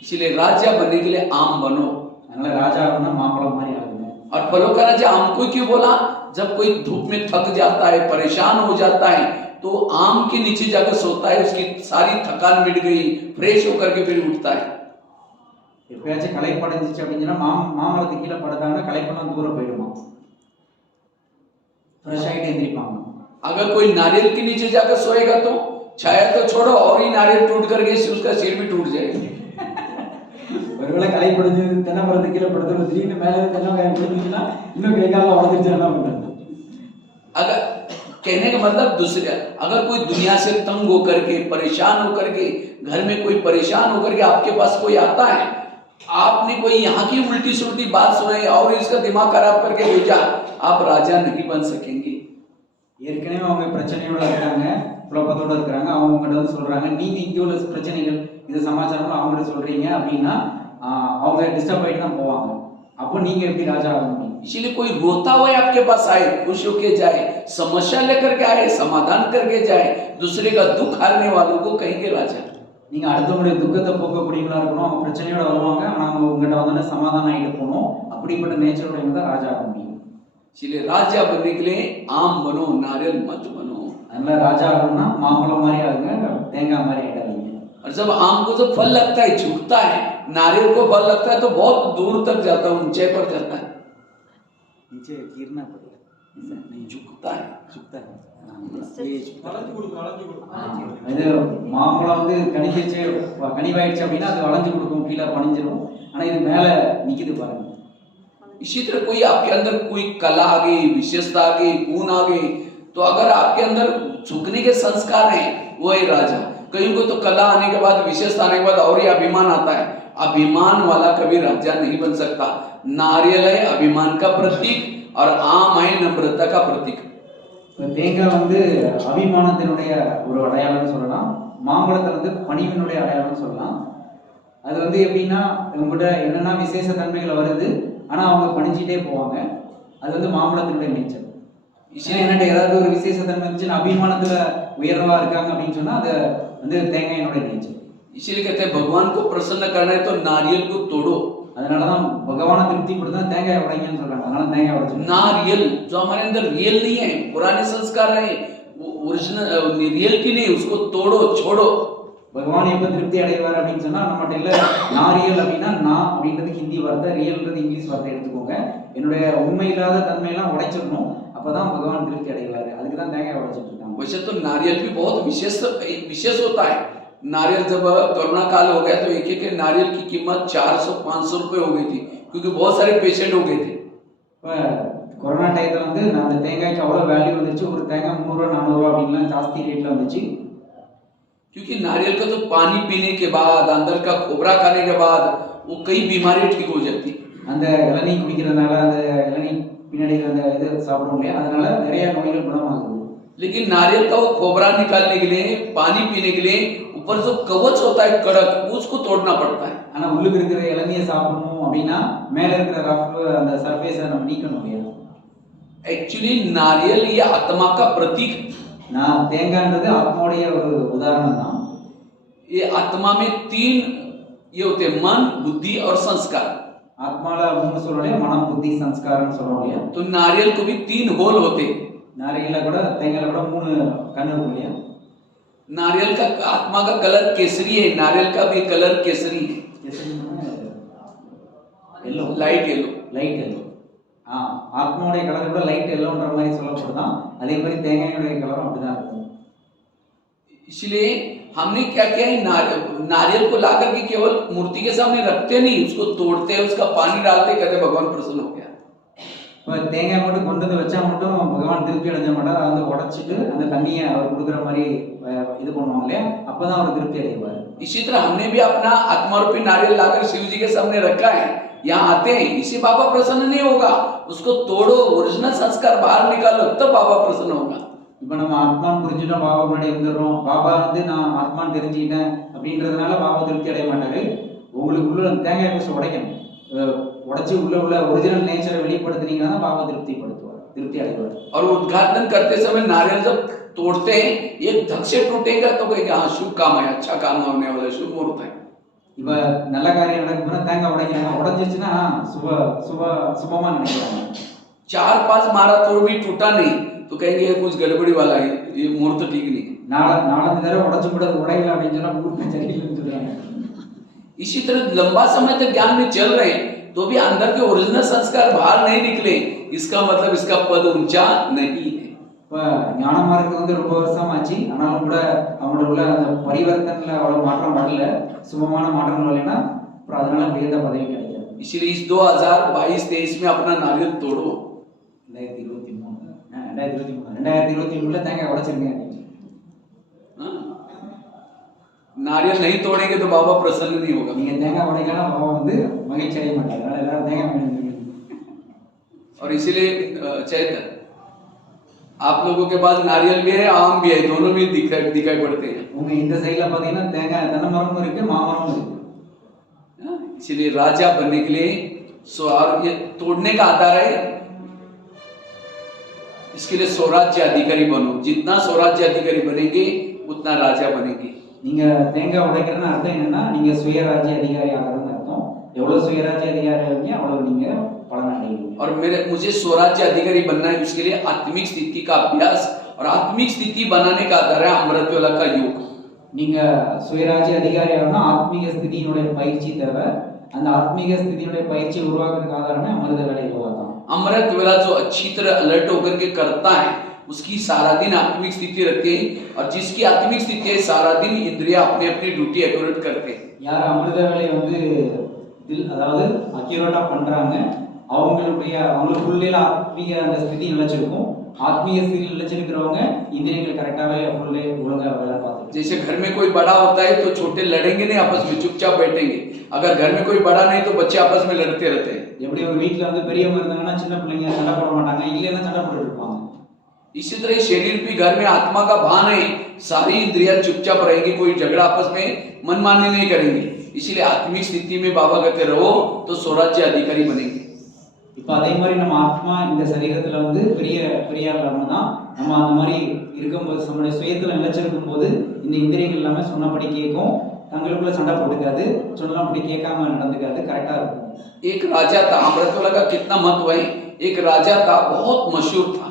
इसलिए राजा बनने के लिए आम बनो। அதனால ராஜா ஆகணும்னா மாம்பழம் மாதிரி ஆகுங்க. और फलों का राजा आम को क्यों बोला? जब कोई धूप में थक जाता है, परेशान हो जाता है, तो आम के नीचे जाकर सोता है, उसकी सारी थकान मिट गई, फ्रेश होकर के फिर उठता है। எப்பயாச்சும் களைப்படைஞ்சிச்சு அப்படின்னா மாமரத்துக்கு கீழே படுத்தாங்கன்னா களைப்பெல்லாம் தூரம் போயிடுமா, ஃப்ரெஷ் ஆகிட்டு எந்திரிப்பாங்க. अगर कोई नारियल के नीचे जाकर सोएगा तो छाया तो छोड़ो, और ही नारियल टूट करके उसका सिर भी टूट जाएगा। ஒருவேளை களைப்படைஞ்சு தென்னை மரத்துக்கு கீழே படுத்து திடீர்னு மேலே தென்னை பிடிச்சிச்சுன்னா இன்னும் கை காலம் உடஞ்சிருச்சு என்ன பண்றது? अगर कहने का मतलब दूसरे, अगर कोई दुनिया से तंग होकर के, परेशान होकर के, घर में कोई परेशान होकर के आपके पास कोई आता है, आपने कोई यहाँ की उल्टी सुल्टी बात सुनाई और इसका दिमाग खराब करके भेजा, आप राजा नहीं बन सकेंगे। ஏற்கனவே அவங்க பிரச்சனையோட இருக்காங்க, குழப்பத்தோட இருக்கிறாங்க, அவங்க உங்ககிட்ட வந்து சொல்றாங்க, நீங்க இங்கே உள்ள பிரச்சனைகள் இந்த சமாச்சாரம் அவங்ககிட்ட சொல்றீங்க அப்படின்னா அவங்க டிஸ்டர்ப் ஆகிட்டு தான் போவாங்க. அப்போ நீங்க எப்படி ராஜா ஆக முடியும்? इसीलिए कोई रोता हुआ आपके पास आए, खुश होके जाए, समस्या लेकर के आए, समाधान करके जाए, दूसरे का दुख हारने वालों को कहेंगे राजा। நீங்க அடுத்தவங்களுடைய துக்கத்தை போக்கக்கூடியவங்களா இருக்கணும். அவங்க பிரச்சனையோட வருவாங்க, ஆனா அவங்க உங்ககிட்ட வந்து சமாதானம் ஆகிட்டு போகணும். அப்படிப்பட்ட நேச்சருடையவங்க தான் ராஜா ஆக முடியும். इसलिए राजा बनने के लिए आम बनो, नारियल मत बनो। அதனால ராஜா ஆகணும்னா மாம்பழம் மாதிரி ஆகுங்க, தேங்காய் மாதிரி ஆயிடாதீங்க. और जब आम को जब फल लगता है झुकता है, नारियल को फल लगता है तो बहुत दूर तक जाता है, ऊंचाई पर जाता है, नीचे गिरना पड़ेगा, नहीं झुकता है। झुकता है. வளைஞ்சு கொடுக்கும். இது மாம்பழம் வந்து கனிவாயிடுச்சு அப்படின்னா அது வளைஞ்சு கொடுக்கும், கீழே பணிஞ்சிடும். ஆனா இது மேல நிக்குது பாருங்க. इसी तरह कोई आपके अंदर कोई कला आ गई, विशेषता आ गई, गुण आ गई, तो अगर आपके अंदर झुकने के संस्कार हैं, वो है राजा। कहीं को तो कला आने के बाद, विशेषता आने के बाद और ही अभिमान आता है, अभिमान वाला कभी राजा नहीं बन सकता। नारियल है अभिमान का प्रतीक और आम है नम्रता का प्रतीक। தேங்காய் வந்து அபிமானத்தினுடைய ஒரு அடையாளம்னு சொல்லலாம், மாம்பழத்தை வந்து பணிவினுடைய அடையாளம்னு சொல்லலாம். அது வந்து எப்படின்னா இவங்ககிட்ட என்னென்ன விசேஷ தன்மைகள் வருது, ஆனா அவங்க பணிஞ்சிட்டே போவாங்க. அது வந்து மாம்பழத்தினுடைய நேச்சர். என்கிட்ட ஏதாவது ஒரு விசேஷ தன்மை இருந்துச்சுன்னா அபிமானத்துல உயர்வா இருக்காங்க அப்படின்னு சொன்னா அது வந்து தேங்காயினுடைய நேச்சர். इसीलिए कहते हैं भगवान को प्रसन्न करना है तो नारियल को तोड़ो। அதனாலதான் பகவானை திருப்தி கொடுத்தா தேங்காய் உடைங்கன்னு சொல்றாங்க. அதனால தேங்காய் உடைச்சு नारियल जो हमारे अंदर रियल नहीं है, पुराने संस्कार है, ओरिजिनल रियलिटी नहीं, उसको तोड़ो, छोड़ो। பகவான் எப்ப திருப்தி அடைவார் அப்படின்னு சொன்னா நம்மகிட்ட இல்ல நாரியல் அப்படின்னா நான் அப்படின்றது ஹிந்தி வார்த்தை, ரியல்ன்றது இங்கிலீஷ் வார்த்தை எடுத்துக்கோங்க. என்னுடைய உண்மை இல்லாத தன்மையெல்லாம் உடைச்சிடணும், அப்பதான் பகவான் திருப்தி அடைவாரு. அதுக்குதான் தேங்காய் உடைச்சிட்டு இருக்காங்க. वैसे तो नारियल भी बहुत विशेष होता है। नारियल जब कोरोना काल हो गया तो एक एक नारियल की कीमत 400-500 रुपए हो गई थी, क्योंकि बहुत सारे पेशेंट हो गए थे। இப்போ கொரோனா டயத்தில் வந்து அந்த தேங்காய்க்கு அவ்வளோ வேல்யூ வந்துச்சு. ஒரு தேங்காய் 300-400 அப்படின்லாம் ஜாஸ்தி ரேட்ல வந்துச்சு. क्योंकि नारियल का तो पानी पीने के बाद, अंदर का खोबरा खाने के बाद वो कई बीमारियां ठीक हो जाती। அந்த இளநீ குடிக்கிறதுனால, அந்த இளநீ பின்னாடி அந்த இது சாப்பிடும் இல்லையா, அதனால நிறைய நோய்கள் குணமாகுது. लेकिन नारियल का वो खोबरा निकालने के लिए, पानी पीने के लिए ऊपर जो कवच होता है कड़क, उसको तोड़ना पड़ता है। ஆனா உள்ளுக்கு இருக்கிற இளநியை சாப்பிடணும் அப்படின்னா மேல இருக்கிற ரஃப் அந்த சர்ஃபேஸை நம்ம நீக்கணும் இல்லையா. एक्चुअली नारियल ये आत्मा का प्रतीक, நான் தேங்காய்ன்றது ஆத்மாவுடைய ஒரு உதாரணம் தான். ये आत्मा में 3 ये होते हैं मन, बुद्धि और संस्कार। ஆத்மால மூணு சொல்றோம், மனம் புத்தி சம்ஸ்காரம்னு சொல்றோம் இல்லையா. तो नारियल को भी 3 होल होते हैं। நாரியில கூட தேங்காயில கூட மூணு கண்ணு இருக்கும் இல்லையா. नारियल का आत्मा का कलर केसरी है, नारियल का भी कलर केसरी है, yellow, light yellow. Light yellow. ஆத்மாவுடைய கலர் கூட லைட் எல்லோன்ற மாதிரி சொல்லப்படுதான். அதே மாதிரி தேங்காயோடைய கலரும் அப்படிதான் இருக்கும். इसलिए हमने क्या किया है, नारियल को लाकर के केवल मूर्ति के सामने रखते नहीं, उसको तोड़ते हैं, उसका पानी डालते, कहते भगवान प्रसन्न हो गया। இப்போ தேங்காய் மட்டும் கொண்டு வந்து வச்சா மட்டும் பகவான் திருப்தி அடைஞ்ச மாட்டார். அதை வந்து உடைச்சிட்டு அந்த தண்ணியை அவர் கொடுக்குற மாதிரி இது பண்ணுவாங்க இல்லையா, அப்பதான் அவர் திருப்தி அடைவார். इसी तरह हमने भी अपना आत्मा रूपी नारियल लाकर शिव जी के सामने रखा है। यहाँ आते हैं, इसी बाबा प्रसन्न नहीं होगा, उसको तोड़ो, ओरिजिनल संस्कार बाहर निकालो, तब बाबा प्रसन्न होगा। இப்போ நம்ம ஆத்மான்னு புரிஞ்சுட்டோம், பாபா முன்னாடி இருந்துடுறோம், பாபா வந்து நான் ஆத்மான்னு தெரிஞ்சுக்கிட்டேன் அப்படின்றதுனால பாபா திருப்தி அடைய மாட்டாரு. உங்களுக்கு உள்ள தேங்காய் பீஸ் உடைக்கணும், உடைச்சி உள்ள ஒரிஜினல் நேச்சரை வெளிப்படுத்தினீங்கன்னா தான் பாபா திருப்தி அடைவார். और उद्घाटन करते समय नारियल जब तोड़ते हैं, एक धक से टूटेगा तो कहेंगे हाँ शुभ काम है, अच्छा काम होने वाला, शुभ मुहूर्त है। இப்ப நல்ல காரியம் நடக்குதுன்னா தேங்காய் உடைக்கிறாங்க, உடைஞ்சிச்சுன்னா சுபமா நினைக்கிறாங்க. 4-5 मारा तो भी टूटा नहीं तो कहेंगे ये कुछ गड़बड़ी वाला है, ये मुहूर्त ठीक नहीं। நாலஞ்சு தடவை உடைச்சு கூட உடையல அப்படின்னு சொன்னா முகூர்த்தம் சரியில்லைன்னு சொல்றாங்க. इसी तरह लंबा समय तक ज्ञान में चल रहे हैं तो भी अंदर के ओरिजिनल संस्कार बाहर नहीं निकले, इसका मतलब इसका पद ऊंचा नहीं है। இப்ப ஞானமா இருக்கிறது வந்து ரொம்ப வருஷம் ஆச்சு, ஆனாலும் கூட அவங்களோட உள்ள அந்த பரிவர்த்தனைல அவ்வளவு மாற்றம் வரல, சுபமான மாற்றம் வரலன்னா அப்புறம் அதனால உயர்ந்த பதவி கிடைக்காது. इसलिए इस 2022-23 में अपना नारियल तोड़ो। 2023 தேங்காய் உடைச்சிருங்க. नारियल नहीं तोड़ेंगे तो बाबा प्रसन्न नहीं होगा। நீங்க தேங்காய் உடைக்கலாம் பாபா வந்து மகிழ்ச்சி அடைய மாட்டார். அதனால எல்லாரும் தேங்காய் உடைங்க. और इसीलिए चैतन्य आप लोगों के पास नारियल भी है, आम भी है, दोनों भी दिखाई पड़ते हैं। உங்க இந்த சைடுல பாத்தீங்கன்னா தேங்காய் தென்னை மரமும் இருக்கு, மாமரமும் இருக்கு. इसलिए राजा बनने के लिए ये तोड़ने का आधार है, इसके लिए स्वराज्य अधिकारी बनो, जितना स्वराज्य अधिकारी बनेंगे उतना राजा बनेंगे। நீங்க தேங்காய் உடைக்கிறதுன்னு அர்த்தம் என்னன்னா நீங்க சுயராஜ்ய அதிகாரி ஆகிறதுன்னு அர்த்தம். எவ்வளவு சுயராஜ்ய அதிகாரி ஆகிறீங்க அவ்வளவு நீங்க பலன் அடைவீங்க. और मुझे स्वराज्य अधिकारी बनना है, उसके लिए आत्मिक स्थिति का अभ्यास और आत्मिक स्थिति बनाने का आधार है अमृतवेला का योग। நீங்க சுயராஜ்ய அதிகாரி ஆகணும்னா ஆத்மீக ஸ்திதியினுடைய பயிற்சி தேவை. அந்த ஆத்மீக ஸ்திதியினுடைய பயிற்சி உருவாக்குறதுக்கு ஆதாரமே அமிர்த வேலை யோகா தான். अमृत वेला जो अच्छी तरह अलर्ट होकर के करता है उसकी सारा दिन आत्मिक स्थिति रखते हैं, और जिसकी आत्मिक स्थिति है सारा दिन इंद्रिया अपनी अपनी ड्यूटी एक्यूरेट करते हैं। யார் அமிர்த வேலை வந்து அதாவது அக்யூரேட்டா பண்றாங்க அவங்களுக்குள்ள ஆத்மீக அந்த ஸ்திதி நிலைச்சிருக்கும். ஆத்மீக ஸ்திதி நிலைச்சிருக்கிறவங்க இந்திரியங்கள் கரெக்டாவே ஃபுல்லே ஒழுங்கா வேலை பார்த்துட்டு. जैसे घर में कोई बड़ा होता है तो छोटे लड़ेंगे नहीं, आपस में चुपचाप बैठेंगे। अगर घर में कोई बड़ा नहीं तो बच्चे आपस में लड़ते रहते हैं। எப்படி ஒரு வீட்ல வந்து பெரியவங்க இருந்தாங்கன்னா சின்ன பிள்ளைங்க சண்டை போட மாட்டாங்க, இல்லைன்னா சண்டை போட்டுட்டு இருப்பாங்க. इसी तरह शरीर भी घर में आत्मा का भान है, सारी इंद्रियां चुपचाप रहेंगी, कोई झगड़ा आपस में मनमानी नहीं करेंगे। इसलिए आत्मिक स्थिति में बाबा कहते रहो तो स्वराज्य अधिकारी बनेंगे। இப்போ அதே மாதிரி நம்ம ஆத்மா இந்த சரீரத்துல வந்து பெரியார் தான் நம்ம அந்த மாதிரி இருக்கும்போது நம்மளுடைய சுயத்துல நிலைச்சிருக்கும் போது இந்த இந்திரியங்கள் எல்லாமே சொன்னபடி கேட்கும், தங்களுக்குள்ள சண்டை போட்டுக்காது, சொன்னபடி கேட்காம நடந்துக்காது, கரெக்டா இருக்கும். एक राजा था, अमृतवेला का कितना महत्व है। एक राजा था, बहुत मशहूर था,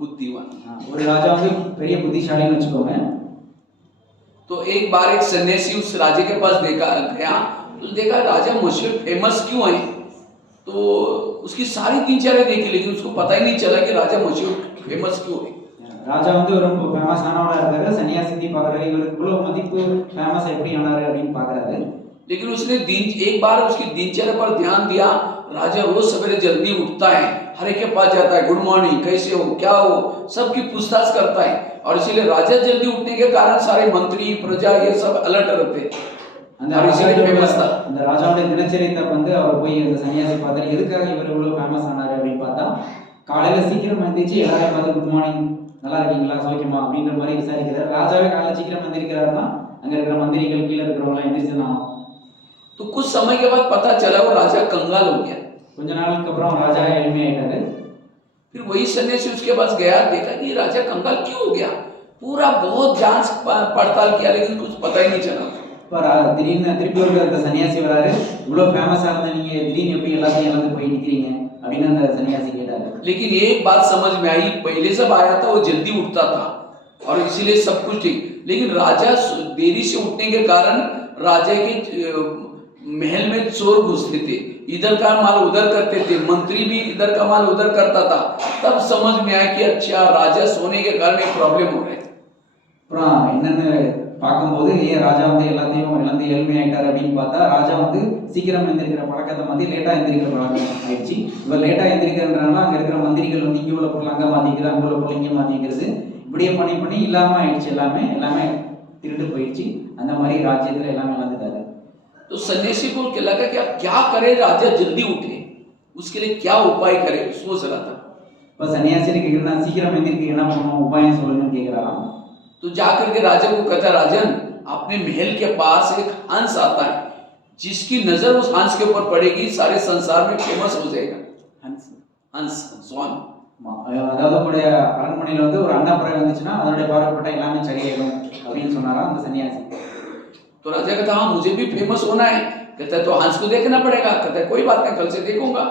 बुद्धिमान। ஒரு ராஜா வந்து பெரிய புத்திசாலின்னு வச்சுக்கோங்க. तो एक बार एक सन्यासी उस राजा के पास गया तो देखा राजा मशहूर फेमस क्यों है, तो उसकी सारी दिनचर्या देखी, लेकिन उसको पता ही नहीं चला कि राजा मशहूर फेमस क्यों है। ராஜா வந்து ரொம்ப ஃபேமஸானவரா இருக்காரு, சன்னியாசி பாக்குறாரு, இவருக்கு இவ்வளவு மதிப்பு ஃபேமஸ் எப்படி ஆனாரு அப்படின்னு பாக்குறாரு. लेकिन उसने एक बार उसकी दिनचर्या पर ध्यान दिया। राजा रोज सवेरे जल्दी उठता है, हर एक के पास जाता है, गुड मॉर्निंग, कैसे हो, क्या हो, सबकी पूछताछ करता है। और इसीलिए राजा जल्दी उठने के कारण सारे मंत्री प्रजा ये सब अलर्ट रहते हैं। அந்த ராஜாவுடைய தினச்சரியத்தை வந்து அவர் போய் அந்த சன்னியாசி பார்த்தாரு, எதுக்காக இவர் இவ்வளவு ஃபேமஸ் ஆனாரு அப்படின்னு பார்த்தா காலையில சீக்கிரம் எழுந்திரிச்சு எல்லாரையும் பார்த்து குட் மார்னிங், நல்லா இருக்கீங்களா, சௌக்கியமா அப்படின்ற மாதிரி விசாரிக்கிறார். ராஜாவே காலையில சீக்கிரம் எந்திரிக்கிறாருன்னா அங்க இருக்கிற மந்திரிகள் கீழே இருக்கிறவங்க எல்லாம் எந்திரிச்சுதான். तो कुछ समय के बाद पता चला वो राजा कंगाल हो गया। கொஞ்ச நாளுக்கு அப்புறம் ராஜா எளிமையாயிட்டாரு. फिर वही सन्यासी उसके पास गया, देखा कि राजा कंगाल क्यों हो गया, पूरा बहुत जांच पड़ताल किया लेकिन कुछ पता ही नहीं चला। இப்போ திடீர்னு திருப்பி ஒரு அந்த சன்னியாசி வராரு, இவ்வளோ ஃபேமஸாக இருந்த நீங்க திடீர்னு எப்படி எல்லாத்தையும் இழந்து போய் நிற்கிறீங்க அப்படின்னு அந்த சன்னியாசி கேட்டாரு. लेकिन एक बात समझ में आई, पहले जब आया था वो जल्दी उठता था और इसीलिए सब कुछ ठीक, लेकिन राजा देरी से उठने के कारण राजा के महल में चोर घुसते थे, इधर का माल उधर करते थे, मंत्री भी इधर का माल उधर करता था। तब समझ में आया कि अच्छा राजा सोने के कारण एक प्रॉब्लम हो रहा है। அப்புறம் என்னன்னு பார்க்கும்போது ஏன் ராஜா வந்து எல்லாத்தையும் இழந்து ஏழ்மையாயிட்டார் அப்படின்னு பார்த்தா, ராஜா வந்து சீக்கிரம் எந்திரிக்கிற பழக்கத்தை மாதிரி லேட்டாக எந்திரிக்கிற பழக்கம் ஆயிடுச்சு. இவர் லேட்டாக எந்திரிக்கிறதுனால அங்கே இருக்கிற மந்திரிகள் வந்து இங்கே உள்ள பொருள் அங்கே மாற்றிக்கிறது, அங்கே உள்ள பொருள் இங்கே மாற்றிக்கிறது, இப்படியே பண்ணி பண்ணி இல்லாமல் ஆயிடுச்சு. எல்லாமே திருட்டு போயிடுச்சு. அந்த மாதிரி ராஜ்யத்தில் எல்லாமே இழந்துட்டாரு. तो सन्यासी को लगा कि अब क्या करे, राजा जल्दी उठे, उसके लिए क्या उपाय करे, सोच रहा था। இப்போ சன்னியாசியை கேட்குறா, சீக்கிரம் எந்திரிக்க என்ன பண்ணணும், உபாயம் சொல்லுங்கன்னு கேட்குறாராம். तो जाकर के राजा को कहता, राजन अपने महल के पास एक हंस आता है, जिसकी नजर उस हंस के ऊपर पड़ेगी सारे संसार में फेमस हो जाएगा। हंस स्वान, அதாவது உங்களுடைய அரண்மனையில் வந்து ஒரு அன்னப்பறவை வந்துச்சுன்னா அதனுடைய பார்வைப்பட்ட எல்லாமே சரியாயிடும் அப்படின்னு சொன்னாராம் அந்த சன்னியாசி. तो राजा कहता, हाँ मुझे भी फेमस होना है। कहता है तो हंस को देखना पड़ेगा। कहता है कोई बात नहीं, कल से देखूंगा।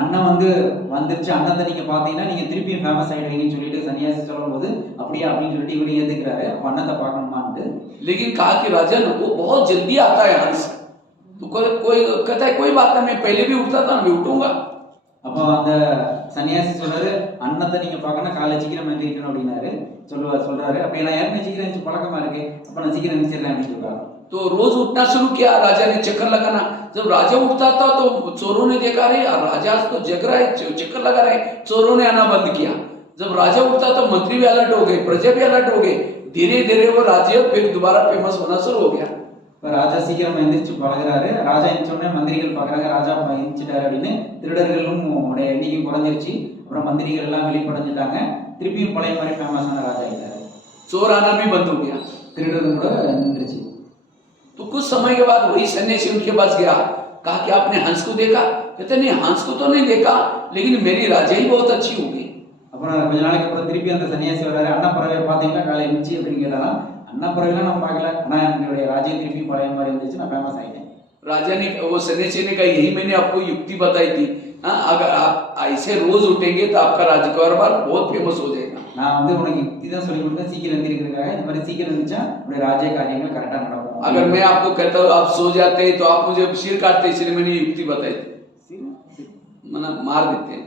அண்ணன் வந்து வந்துருச்சு, அண்ணத்தை நீங்க பாத்தீங்கன்னா நீங்க திருப்பி ஃபேமஸ் ஆயிடுவீங்கன்னு சொல்லிட்டு சன்னியாசி சொல்லும் போது அப்படியே அப்படின்னு சொல்லிட்டு இவரு ஏத்துக்கிறாரு. அப்ப அண்ணத்தை பார்க்கணுமான்னு. लेकिन कहा कि राजन वो बहुत जल्दी आता है हंस, तो कोई कहता है कोई बात नहीं, मैं पहले भी उठता था, मैं उठूंगा। அப்போ அந்த சன்னியாசி சொல்றாரு, அண்ணத்தை நீங்க பார்க்கணும் காலை சீக்கிரம் எந்திரிக்கணும் அப்படின்னாரு. சொல்றாரு அப்ப நான் ஏற்கனவே சீக்கிரம் எந்திரிச்சு பழக்கமா இருக்கு, அப்ப நான் சீக்கிரம் எந்திரிச்சிடறேன் அப்படின்னு சொல்றாரு. तो रोज उठना शुरू किया, राजा ने चक्कर लगाना। जब राजा उठता था तो चोरों ने देखा, रे राजा तो जग रहा है, चक्कर लगा रहा है, चोरों ने आना बंद किया। जब राजा उठता तो मंत्री भी अलर्ट हो गए, प्रजा भी अलर्ट हो गए। धीरे धीरे वो राज्य फिर दोबारा फेमस होना शुरू हो गया। ராஜா சீக்கிரம் எந்திரிச்சு பழகுறாரு. ராஜா எந்திரிச்சோடனே மந்திரிகள் பாக்குறாங்க ராஜா எந்திரிச்சிட்டாரு அப்படின்னு. திருடர்களும் எண்ணிக்கை குறைஞ்சிருச்சு. அப்புறம் மந்திரிகள் எல்லாம் வெளிப்படைஞ்சிட்டாங்க. திருப்பியும் பழைய மாதிரி ஃபேமஸான ராஜா ஆயிட்டாரு. चोर आना भी बंद हो गया, திருடுறது கூட நின்றுச்சு. तो कुछ समय के बाद वही सन्यासी उनके पास गया, कहा कि आपने हंस को देखा? कहते नहीं, हंस को तो नहीं देखा, लेकिन मेरी राजा ही बहुत अच्छी हो गई। அப்புறம் கொஞ்ச நாளைக்கு அப்புறம் திருப்பி அந்த சன்னியாசி வர்றாரு. அன்னப்பறவை பாத்தீங்களா காலை எந்திரிச்சு அப்படின்னு கேட்டாலும், அன்னப்பறவைலாம் நான் பார்க்கல, ஆனா என்னுடைய ராஜ்யம் திருப்பி பழைய மாதிரி இருந்துச்சு, நான் ஃபேமஸ் ஆயிட்டேன். राजा ने, वो सन्यासी ने कहा, यही मैंने आपको युक्ति बताई थी, हाँ अगर आप ऐसे रोज उठेंगे तो आपका राज्य कारोबार बहुत फेमस हो जाएगा। நான் வந்து உனக்கு யுக்தி தான் சொல்லி கொடுத்தேன் சீக்கிரம் எந்திரிக்கிறதுக்காக. இந்த மாதிரி சீக்கிரம் எந்திரிச்சா உடைய ராஜ்ய காரியங்கள் கரெக்டா நடக்கும். अगर मैं आपको कहता हूँ आप सो जाते तो आप मुझे सिर काटते, इसलिए मैंने युक्ति बताई थी, मतलब मार देते हैं।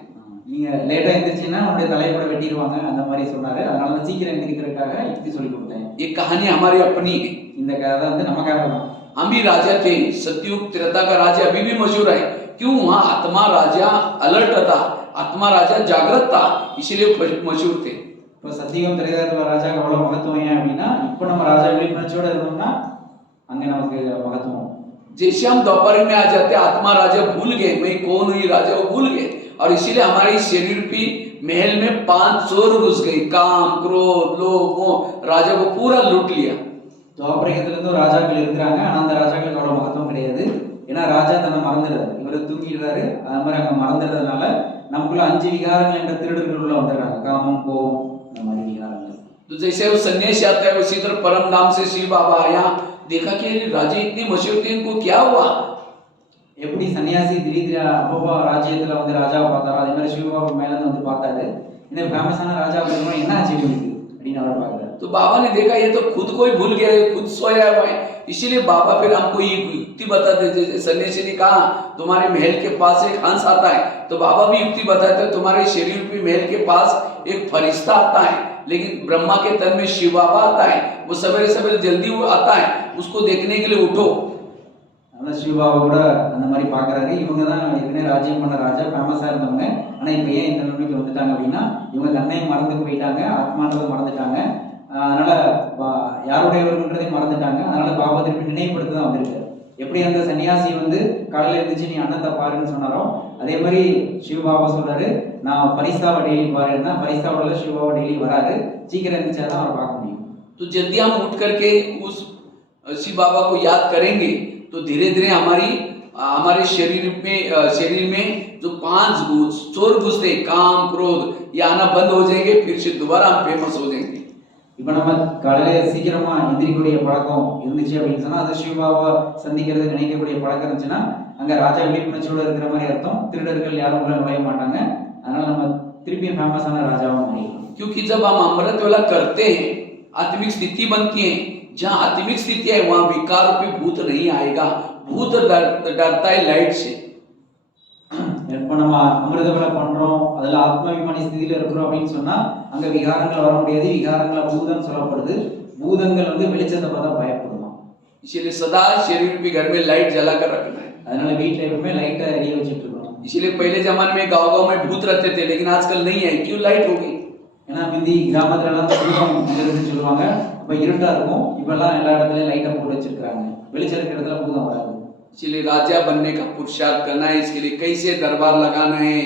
நீங்க லேட்டா எந்திரிச்சீங்கன்னா உங்களுடைய தலையை கூட வெட்டிடுவாங்க, அந்த மாதிரி சொன்னாரு. அதனால தான் சீக்கிரம் எந்திரிக்கிறதுக்காக யுக்தி சொல்லி கொடுத்தேன். ये कहानी हमारी अपनी है, இந்த கதை வந்து நமக்காக தான். हम भी राजा थे, सतयुग त्रेता का राज्य अभी भी मशहूर है। क्यों? वहाँ आत्मा राजा अलर्ट था, आत्मा राजा जागृत था, इसलिए मशहूर थे। இப்போ சத்தியம் திரேதாத்துல ராஜாக்கு அவ்வளவு மகத்துவம் ஏன் அப்படின்னா, இப்போ நம்ம ராஜா விழிப்புணர்ச்சியோட இருந்தோம்னா அங்க நமக்கு மகத்துவம். जैसे हम दोपहर में आ जाते, आत्मा राजा भूल गए मैं कौन हुई, राजा वो भूल गए, और इसीलिए हमारे शरीर की महल में 5 चोर घुस गए, काम क्रोध लोभ मोह, राजा को पूरा लूट लिया। துவாபரகத்துல இருந்து ராஜாக்கள் இருக்கிறாங்க, ஆனா அந்த ராஜாக்களுக்கு அவ்வளவு மகத்துவம் கிடையாது. ஏன்னா ராஜா தன்னை மறந்துடுறாரு, இவரை தூங்கிடுறாரு. அது மாதிரி அங்க மறந்துடுறதுனால நமக்குள்ள 5 விகாரங்கள் என்ற திருடர்கள் உள்ள வந்துடுறாங்க, காமம் கோபம் இந்த மாதிரி விகாரங்கள். तो जैसे वो सन्यासी आता है उसी तरह परम नाम से शिव बाबा आया, देखा कि राजा इतनी मशहूर थी, इनको क्या हुआ? எப்படி சன்னியாசி திடீர் அப்பப்போ ராஜ்யத்துல வந்து ராஜாவை பார்த்தாரோ அதே மாதிரி சிவபாபு மேல இருந்து வந்து பார்த்தாரு. இந்த ஃபேமஸான ராஜா அப்படின்னா என்ன ஆச்சு இவருக்கு அப்படின்னு அவர் பார்க்கறாரு. तो बाबा ने देखा ये तो खुद को ही भूल गया, ये खुद सोया हुआ है, इसीलिए बाबा फिर हमको ये युक्ति बताते। जैसे सन्यासी ने कहा तुम्हारे महल के पास एक हंस आता है, तो बाबा भी युक्ति बताते तुम्हारे शरीर पे महल के पास एक फरिश्ता आता है, लेकिन ब्रह्मा के तन में शिव बाबा आता है, वो सवेरे सवेरे जल्दी आता है, उसको देखने के लिए उठो। அதனால சிவபாபா கூட அந்த மாதிரி பாக்குறாரு. இவங்க தான் ஏற்கனவே ராஜ்யம் பண்ண ராஜா, ஃபேமஸா இருந்தவங்க. ஆனா இப்ப ஏன் இந்த நிலைமைக்கு வந்துட்டாங்க அப்படின்னா, இவங்க தன்னையும் மறந்து போயிட்டாங்க, ஆத்மான்றதை மறந்துட்டாங்க. அதனால யாருடையவர்ன்றதையும் மறந்துட்டாங்க. அதனால பாபா திருப்பி நினைவுபடுத்த தான் வந்திருக்காரு. எப்படி அந்த சன்னியாசி வந்து காலையில இருந்துச்சு நீ அண்ணத்தை பாருன்னு சொன்னாரோ, அதே மாதிரி சிவபாபா சொல்றாரு நான் பரிஸ்தாவை டெய்லி பாருன்னா, பரிஸ்தாவோட சிவபாபா டெய்லி வராரு. சீக்கிரம் இருந்துச்சாதான் அவரை பார்க்க முடியும். तो यदि हम उठ करके उस शिव बाबा को याद करेंगे तो धीरे धीरे हमारे शरीर में जो 5 चोर घुसते काम क्रोध ये आना बंद हो जाएंगे, फिर से दोबारा हम फेमस हो जाएंगे. இப்போ நம்ம காலையில சீக்கிரமா எந்திரிக்கக்கூடிய பழக்கம் இருந்துச்சு அப்படின்னு சொன்னா, அது சிவாவை சந்திக்கிறது நினைக்கக்கூடிய பழக்கம் இருந்துச்சுன்னா, அங்க ராஜா விழிப்புணர்ச்சியோட இருக்கிற மாதிரி அர்த்தம். திருடர்கள் யாரும் உள்ள நுழைய மாட்டாங்க. அதனால நம்ம திருப்பியும் ஃபேமஸான ராஜாவா மாறிடலாம். क्योंकि जब हम अमृत वेला करते हैं, आत्मिक स्थिति बनती है, जहाँ आत्मिक स्थिति है वहां विकार रूपी भूत नहीं आएगा। भूत डरता है लाइट से। இப்போ நம்ம அமிர்த வேலை பண்றோம், அதுல ஆத்மாபிமானி ஸ்திதியில இருக்கிறோம் அப்படின்னு சொன்னா அங்க விகாரங்கள் வர முடியாது. விகாரங்களை பூதம் சொல்லப்படுது. பூதங்கள் வந்து வெளிச்சத்தை பார்த்தா பயப்படுமா. इसीलिए सदा शरीर रूपी घर में लाइट जला कर रखना है। அதனால வீட்டுல எப்பவுமே லைட்டை எரிய வச்சுட்டு இருக்கணும். इसीलिए पहले जमाने में गाँव में भूत रहते थे, लेकिन आजकल नहीं है। क्यों? लाइट हो गई। ஏன்னா முந்தி கிராமத்துல எல்லாம் பூதம் இருக்குன்னு சொல்லுவாங்க. அப்ப இருட்டா இருக்கும். இப்பெல்லாம் எல்லா இடத்துலயும் லைட்டை போட்டு வச்சிருக்காங்க. வெளிச்சம் இருக்கிற இடத்துல பூதம் வராது. इसलिए राजा बनने का पुरुषार्थ करना है। इसके लिए कैसे दरबार लगाना है,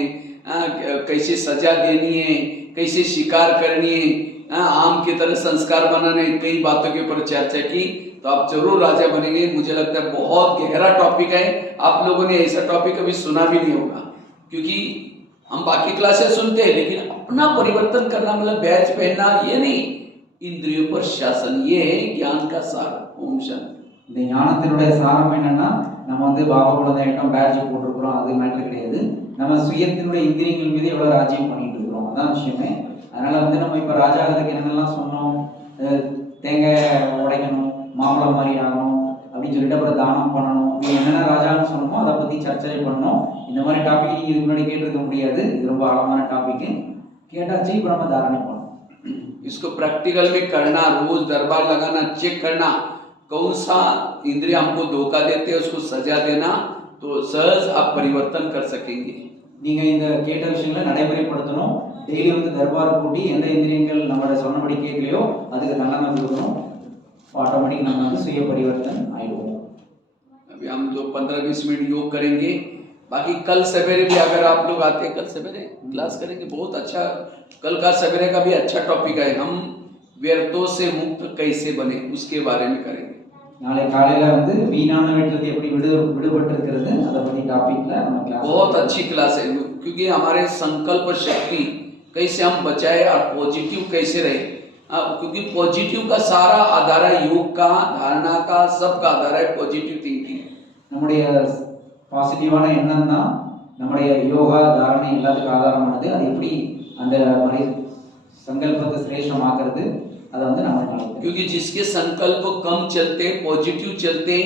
कैसे सजा देनी है, कैसे शिकार करनी है, आम की तरह संस्कार बनाना है, कई बातों के ऊपर चर्चा की। तो आप जरूर राजा बनेंगे। मुझे लगता है बहुत गहरा टॉपिक है। आप लोगों ने ऐसा टॉपिक कभी सुना भी नहीं होगा, क्योंकि हम बाकी क्लासेस सुनते हैं, लेकिन अपना परिवर्तन करना मतलब बैच पहनना ये नहीं। इंद्रियों पर शासन, ये है ज्ञान का सार। ओम शांति। இந்த ஞானத்தினுடைய சாரம் என்னன்னா, நம்ம வந்து பாபா குழந்தைகிட்டம் பேட்ஜ் போட்டிருக்கிறோம், அது மேட்டர் கிடையாது. நம்ம சுயத்தினுடைய இந்திரியங்கள் மீது எவ்வளவு ராஜ்யம் பண்ணிட்டு இருக்கிறோம், அதான் விஷயமே. அதனால வந்து நம்ம இப்ப ராஜாகிறதுக்கு என்னென்னலாம் சொன்னோம், தேங்காய் உடைக்கணும், மாம்பழம் மாதிரி ஆகணும் அப்படின்னு சொல்லிட்டு அப்புறம் தானம் பண்ணணும், இது என்னென்ன ராஜான்னு சொன்னோமோ அதை பத்தி சர்ச்சை பண்ணணும். இந்த மாதிரி டாபிக் நீங்க இதுக்கு முன்னாடி கேட்டிருக்க முடியாது. இது ரொம்ப ஆழமான டாபிக். கேட்டாச்சு, இப்போ நம்ம தாரணை பண்ணணும். इसको प्रैक्टिकल में करना, रोज दरबार लगाना, चेक करना कौन सा इंद्रिय हमको धोखा देते हैं, उसको सजा देना, तो सहज आप परिवर्तन कर सकेंगे। நீங்க இந்த கேட்ட விஷயங்களை நடைமுறைப்படுத்தணும். டெய்லி வந்து தர்பார் கூட்டி எந்த இந்திரியங்கள் நம்மளோட சொன்னபடி கேட்கலையோ அதுக்கு தண்டனை கொடுக்கணும். ஆட்டோமேட்டிக் நம்ம வந்து சுய பரிவர்த்தன் ஆயிடுவோம். अभी हम जो 15-20 मिनट योग करेंगे। बाकी कल सवेरे भी अगर आप लोग आते हैं, कल सवेरे क्लास करेंगे। बहुत अच्छा, कल का सवेरे का भी अच्छा टॉपिक है। हम व्यर्थों से मुक्त कैसे बने, उसके बारे में करेंगे। நாளை காலையில வந்து வீணான வீட்டிலிருந்து எப்படி விடுபட்டு இருக்கிறது அதை பத்தி டாபிக்ல நம்ம கிளாஸ். बहुत अच्छी क्लास है, क्योंकि हमारे संकल्प शक्ति कैसे हम बचाए और पॉजिटिव कैसे रहे। क्योंकि पॉजिटिव का सारा आधार है, योग का, धारणा का, सबका आधार है पॉजिटिव थिंकिंग। நம்முடைய பாசிட்டிவான எண்ணம் தான் நம்முடைய யோகா தாரணை எல்லாத்துக்கும் ஆதாரமானது. அது எப்படி அந்த மாதிரி சங்கல்பத்தை சிரேஷ்டமாக்குறது, அதை வந்து நம்ம நடக்கும். क्योंकि जिसके संकल्प कम चलते, पॉजिटिव चलते,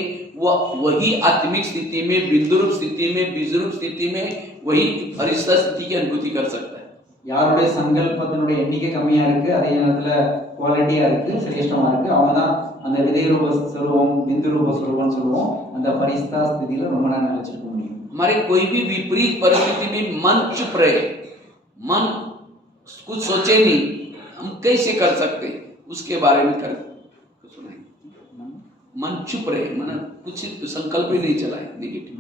वही आत्मिक स्थिति में, बिंदुरूप स्थिति में, बीजरूप स्थिति में, वही फरिश्ता स्थिति की अनुभूति कर सकता है। யாருடைய சங்கல்பத்தினுடைய எண்ணிக்கை கம்மியா இருக்கு, அதே நேரத்துல குவாலிட்டியா இருக்கு, சிரேஷ்டமா இருக்கு, அவங்க தான் அந்த விதை ரூப ஸ்வரூபம், பிந்து ரூப ஸ்வரூபம்னு சொல்லுவோம், அந்த பரிஸ்தா ஸ்திதியில ரொம்ப நேரம் நிலைச்சிருக்க முடியும். हमारे कोई भी विपरीत परिस्थिति में मन चुप रहे, मन कुछ सोचे नहीं, हम कैसे कर सकते, उसके बारे में कर सुनाए। मन चुप रहे, मन कुछ संकल्प ही नहीं चलाए नेगेटिव।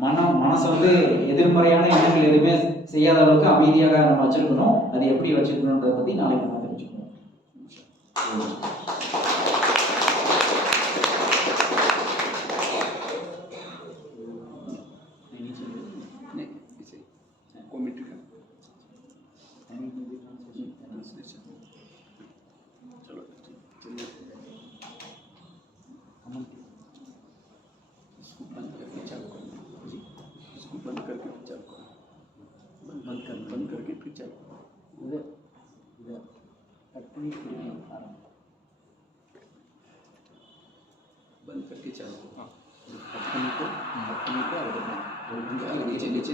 மனசு வந்து எதிர்மறையான எண்ணங்கள் எதுவுமே செய்யாத அளவுக்கு அமைதியாக நம்ம வச்சிருக்கணும். அது எப்படி வச்சிருக்கணும்ன்றத பத்தி நாளைக்கு நம்ம தெரிஞ்சுக்கணும். बंद करके फिर चालू करो। बंद करके चालू करो। नीचे नीचे